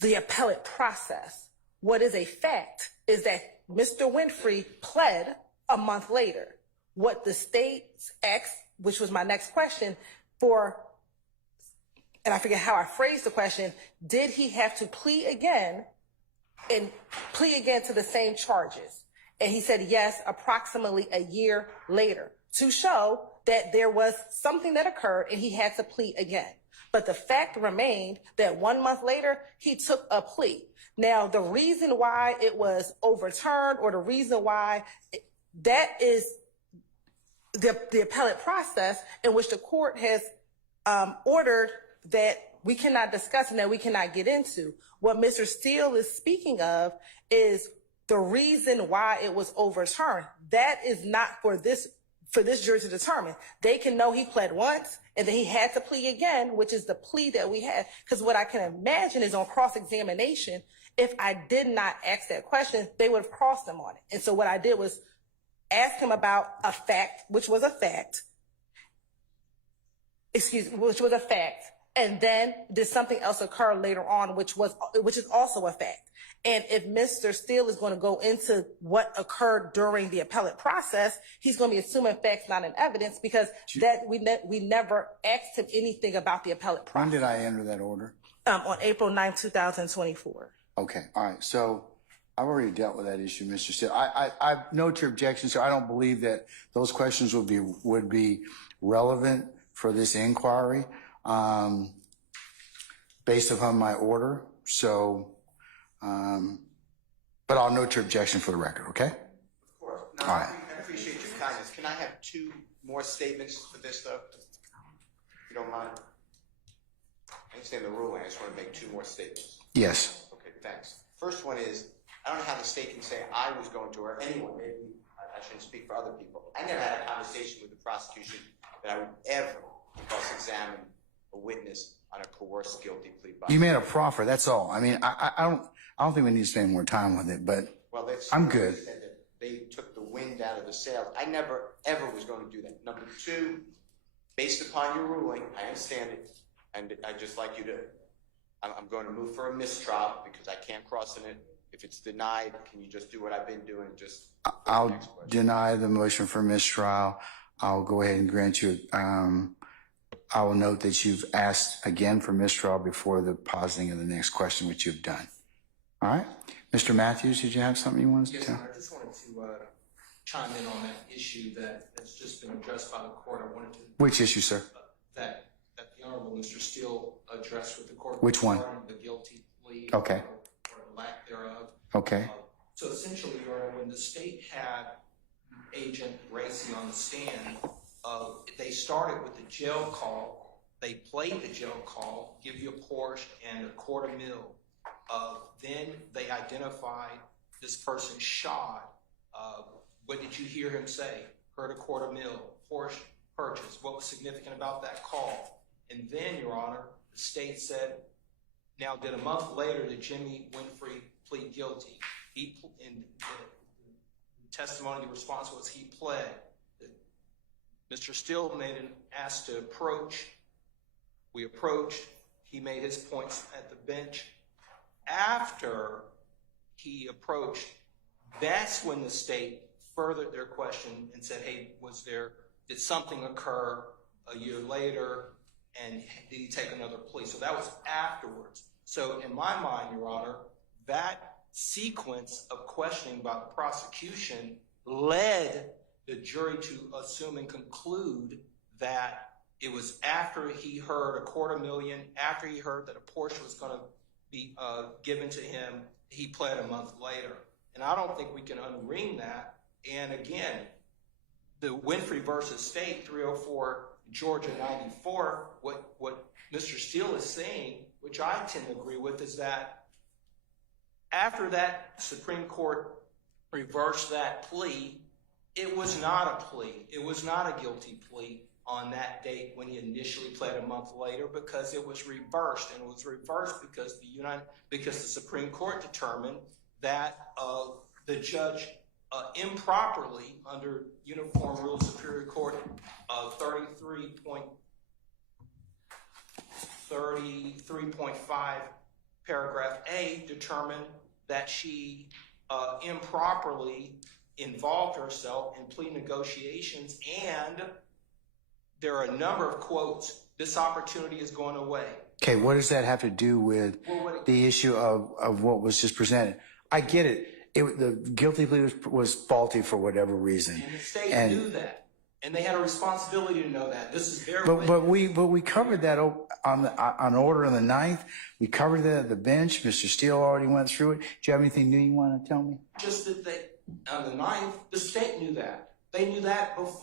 the appellate process. What is a fact is that Mr. Winfrey pled a month later. What the state asked, which was my next question, and I forget how I phrased the question, did he have to plea again to the same charges? And he said yes, approximately a year later, to show that there was something that occurred and he had to plead again. But the fact remained that 1 month later, he took a plea. Now, the reason why it was overturned, or the reason why that is the appellate process in which the court has ordered that we cannot discuss and that we cannot get into. What Mr. Steele is speaking of is the reason why it was overturned. That is not for this jury to determine. They can know he pled once and then he had to plea again, which is the plea that we had. Because what I can imagine is on cross-examination, if I did not ask that question, they would have crossed him on it. And so what I did was ask him about a fact, which was a fact, and then did something else occur later on, which is also a fact. And if Mr. Steele is going to go into what occurred during the appellate process, he's going to be assuming facts not in evidence, because that we never asked him anything about the appellate process. When did I enter that order? On April 9, 2024. Okay, all right. So I've already dealt with that issue, Mr. Steele. I note your objection, so I don't believe that those questions would be relevant for this inquiry based upon my order. So, but I'll note your objection for the record, okay? Of course. No, all right. I appreciate your kindness. Can I have 2 more statements for this, though? If you don't mind. I understand the ruling. I just want to make 2 more statements. Yes. Okay, thanks. First one is, I don't know how the state can say I was going to, or anyone, maybe I shouldn't speak for other people. I never had a conversation with the prosecution that I would ever cross-examine a witness on a coerced guilty plea. You made a proffer, that's all. I mean, I don't think we need to spend more time with it, but I'm good. Said that they took the wind out of the sails. I never, ever was going to do that. Number 2, based upon your ruling, I understand it, and I'd just like you to, I'm going to move for a mistrial because I can't cross in it. If it's denied, can you just do what I've been doing? I'll deny the motion for mistrial. I'll go ahead and grant you, I will note that you've asked again for mistrial before the positing of the next question, which you've done. All right. Mr. Matthews, did you have something you wanted to tell? Yes, I just wanted to chime in on that issue that has just been addressed by the court. I wanted to. Which issue, sir? That the Honorable Mr. Steele addressed with the court. Which one? The guilty plea. Okay. Or lack thereof. Okay. So essentially, Your Honor, when the state had Agent Racy on the stand, they started with the jail call. They played the jail call, give you a Porsche and a $250,000. Then they identified this person shot. What did you hear him say? Heard a $250,000, Porsche purchase. What was significant about that call? And then, Your Honor, the state said, now did a month later did Jimmy Winfrey plead guilty? In the testimony, the response was he pled. Mr. Steele made an ask to approach. We approached. He made his points at the bench. After he approached, that's when the state furthered their question and said, hey, did something occur a year later, and did he take another plea? So that was afterwards. So in my mind, Your Honor, that sequence of questioning by the prosecution led the jury to assume and conclude that it was after he heard a $250,000, after he heard that a Porsche was going to be given to him, he pled a month later. And I don't think we can unring that. And again, the Winfrey versus State 304 Georgia 94, what Mr. Steele is saying, which I tend to agree with, is that after that Supreme Court reversed that plea, it was not a plea. It was not a guilty plea on that date when he initially pled a month later, because it was reversed. And it was reversed because the Supreme Court determined that the judge improperly, under Uniform Rules Superior Court 33.5 paragraph A, determined that she improperly involved herself in plea negotiations, and there are a number of quotes, this opportunity is going away. Okay, what does that have to do with the issue of what was just presented? I get it. The guilty plea was faulty for whatever reason. And the state knew that, and they had a responsibility to know that. This is their But we covered that on order on the 9th. We covered that at the bench. Mr. Steele already went through it. Do you have anything new you want to tell me? Just that on the 9th, the state knew that. They knew that before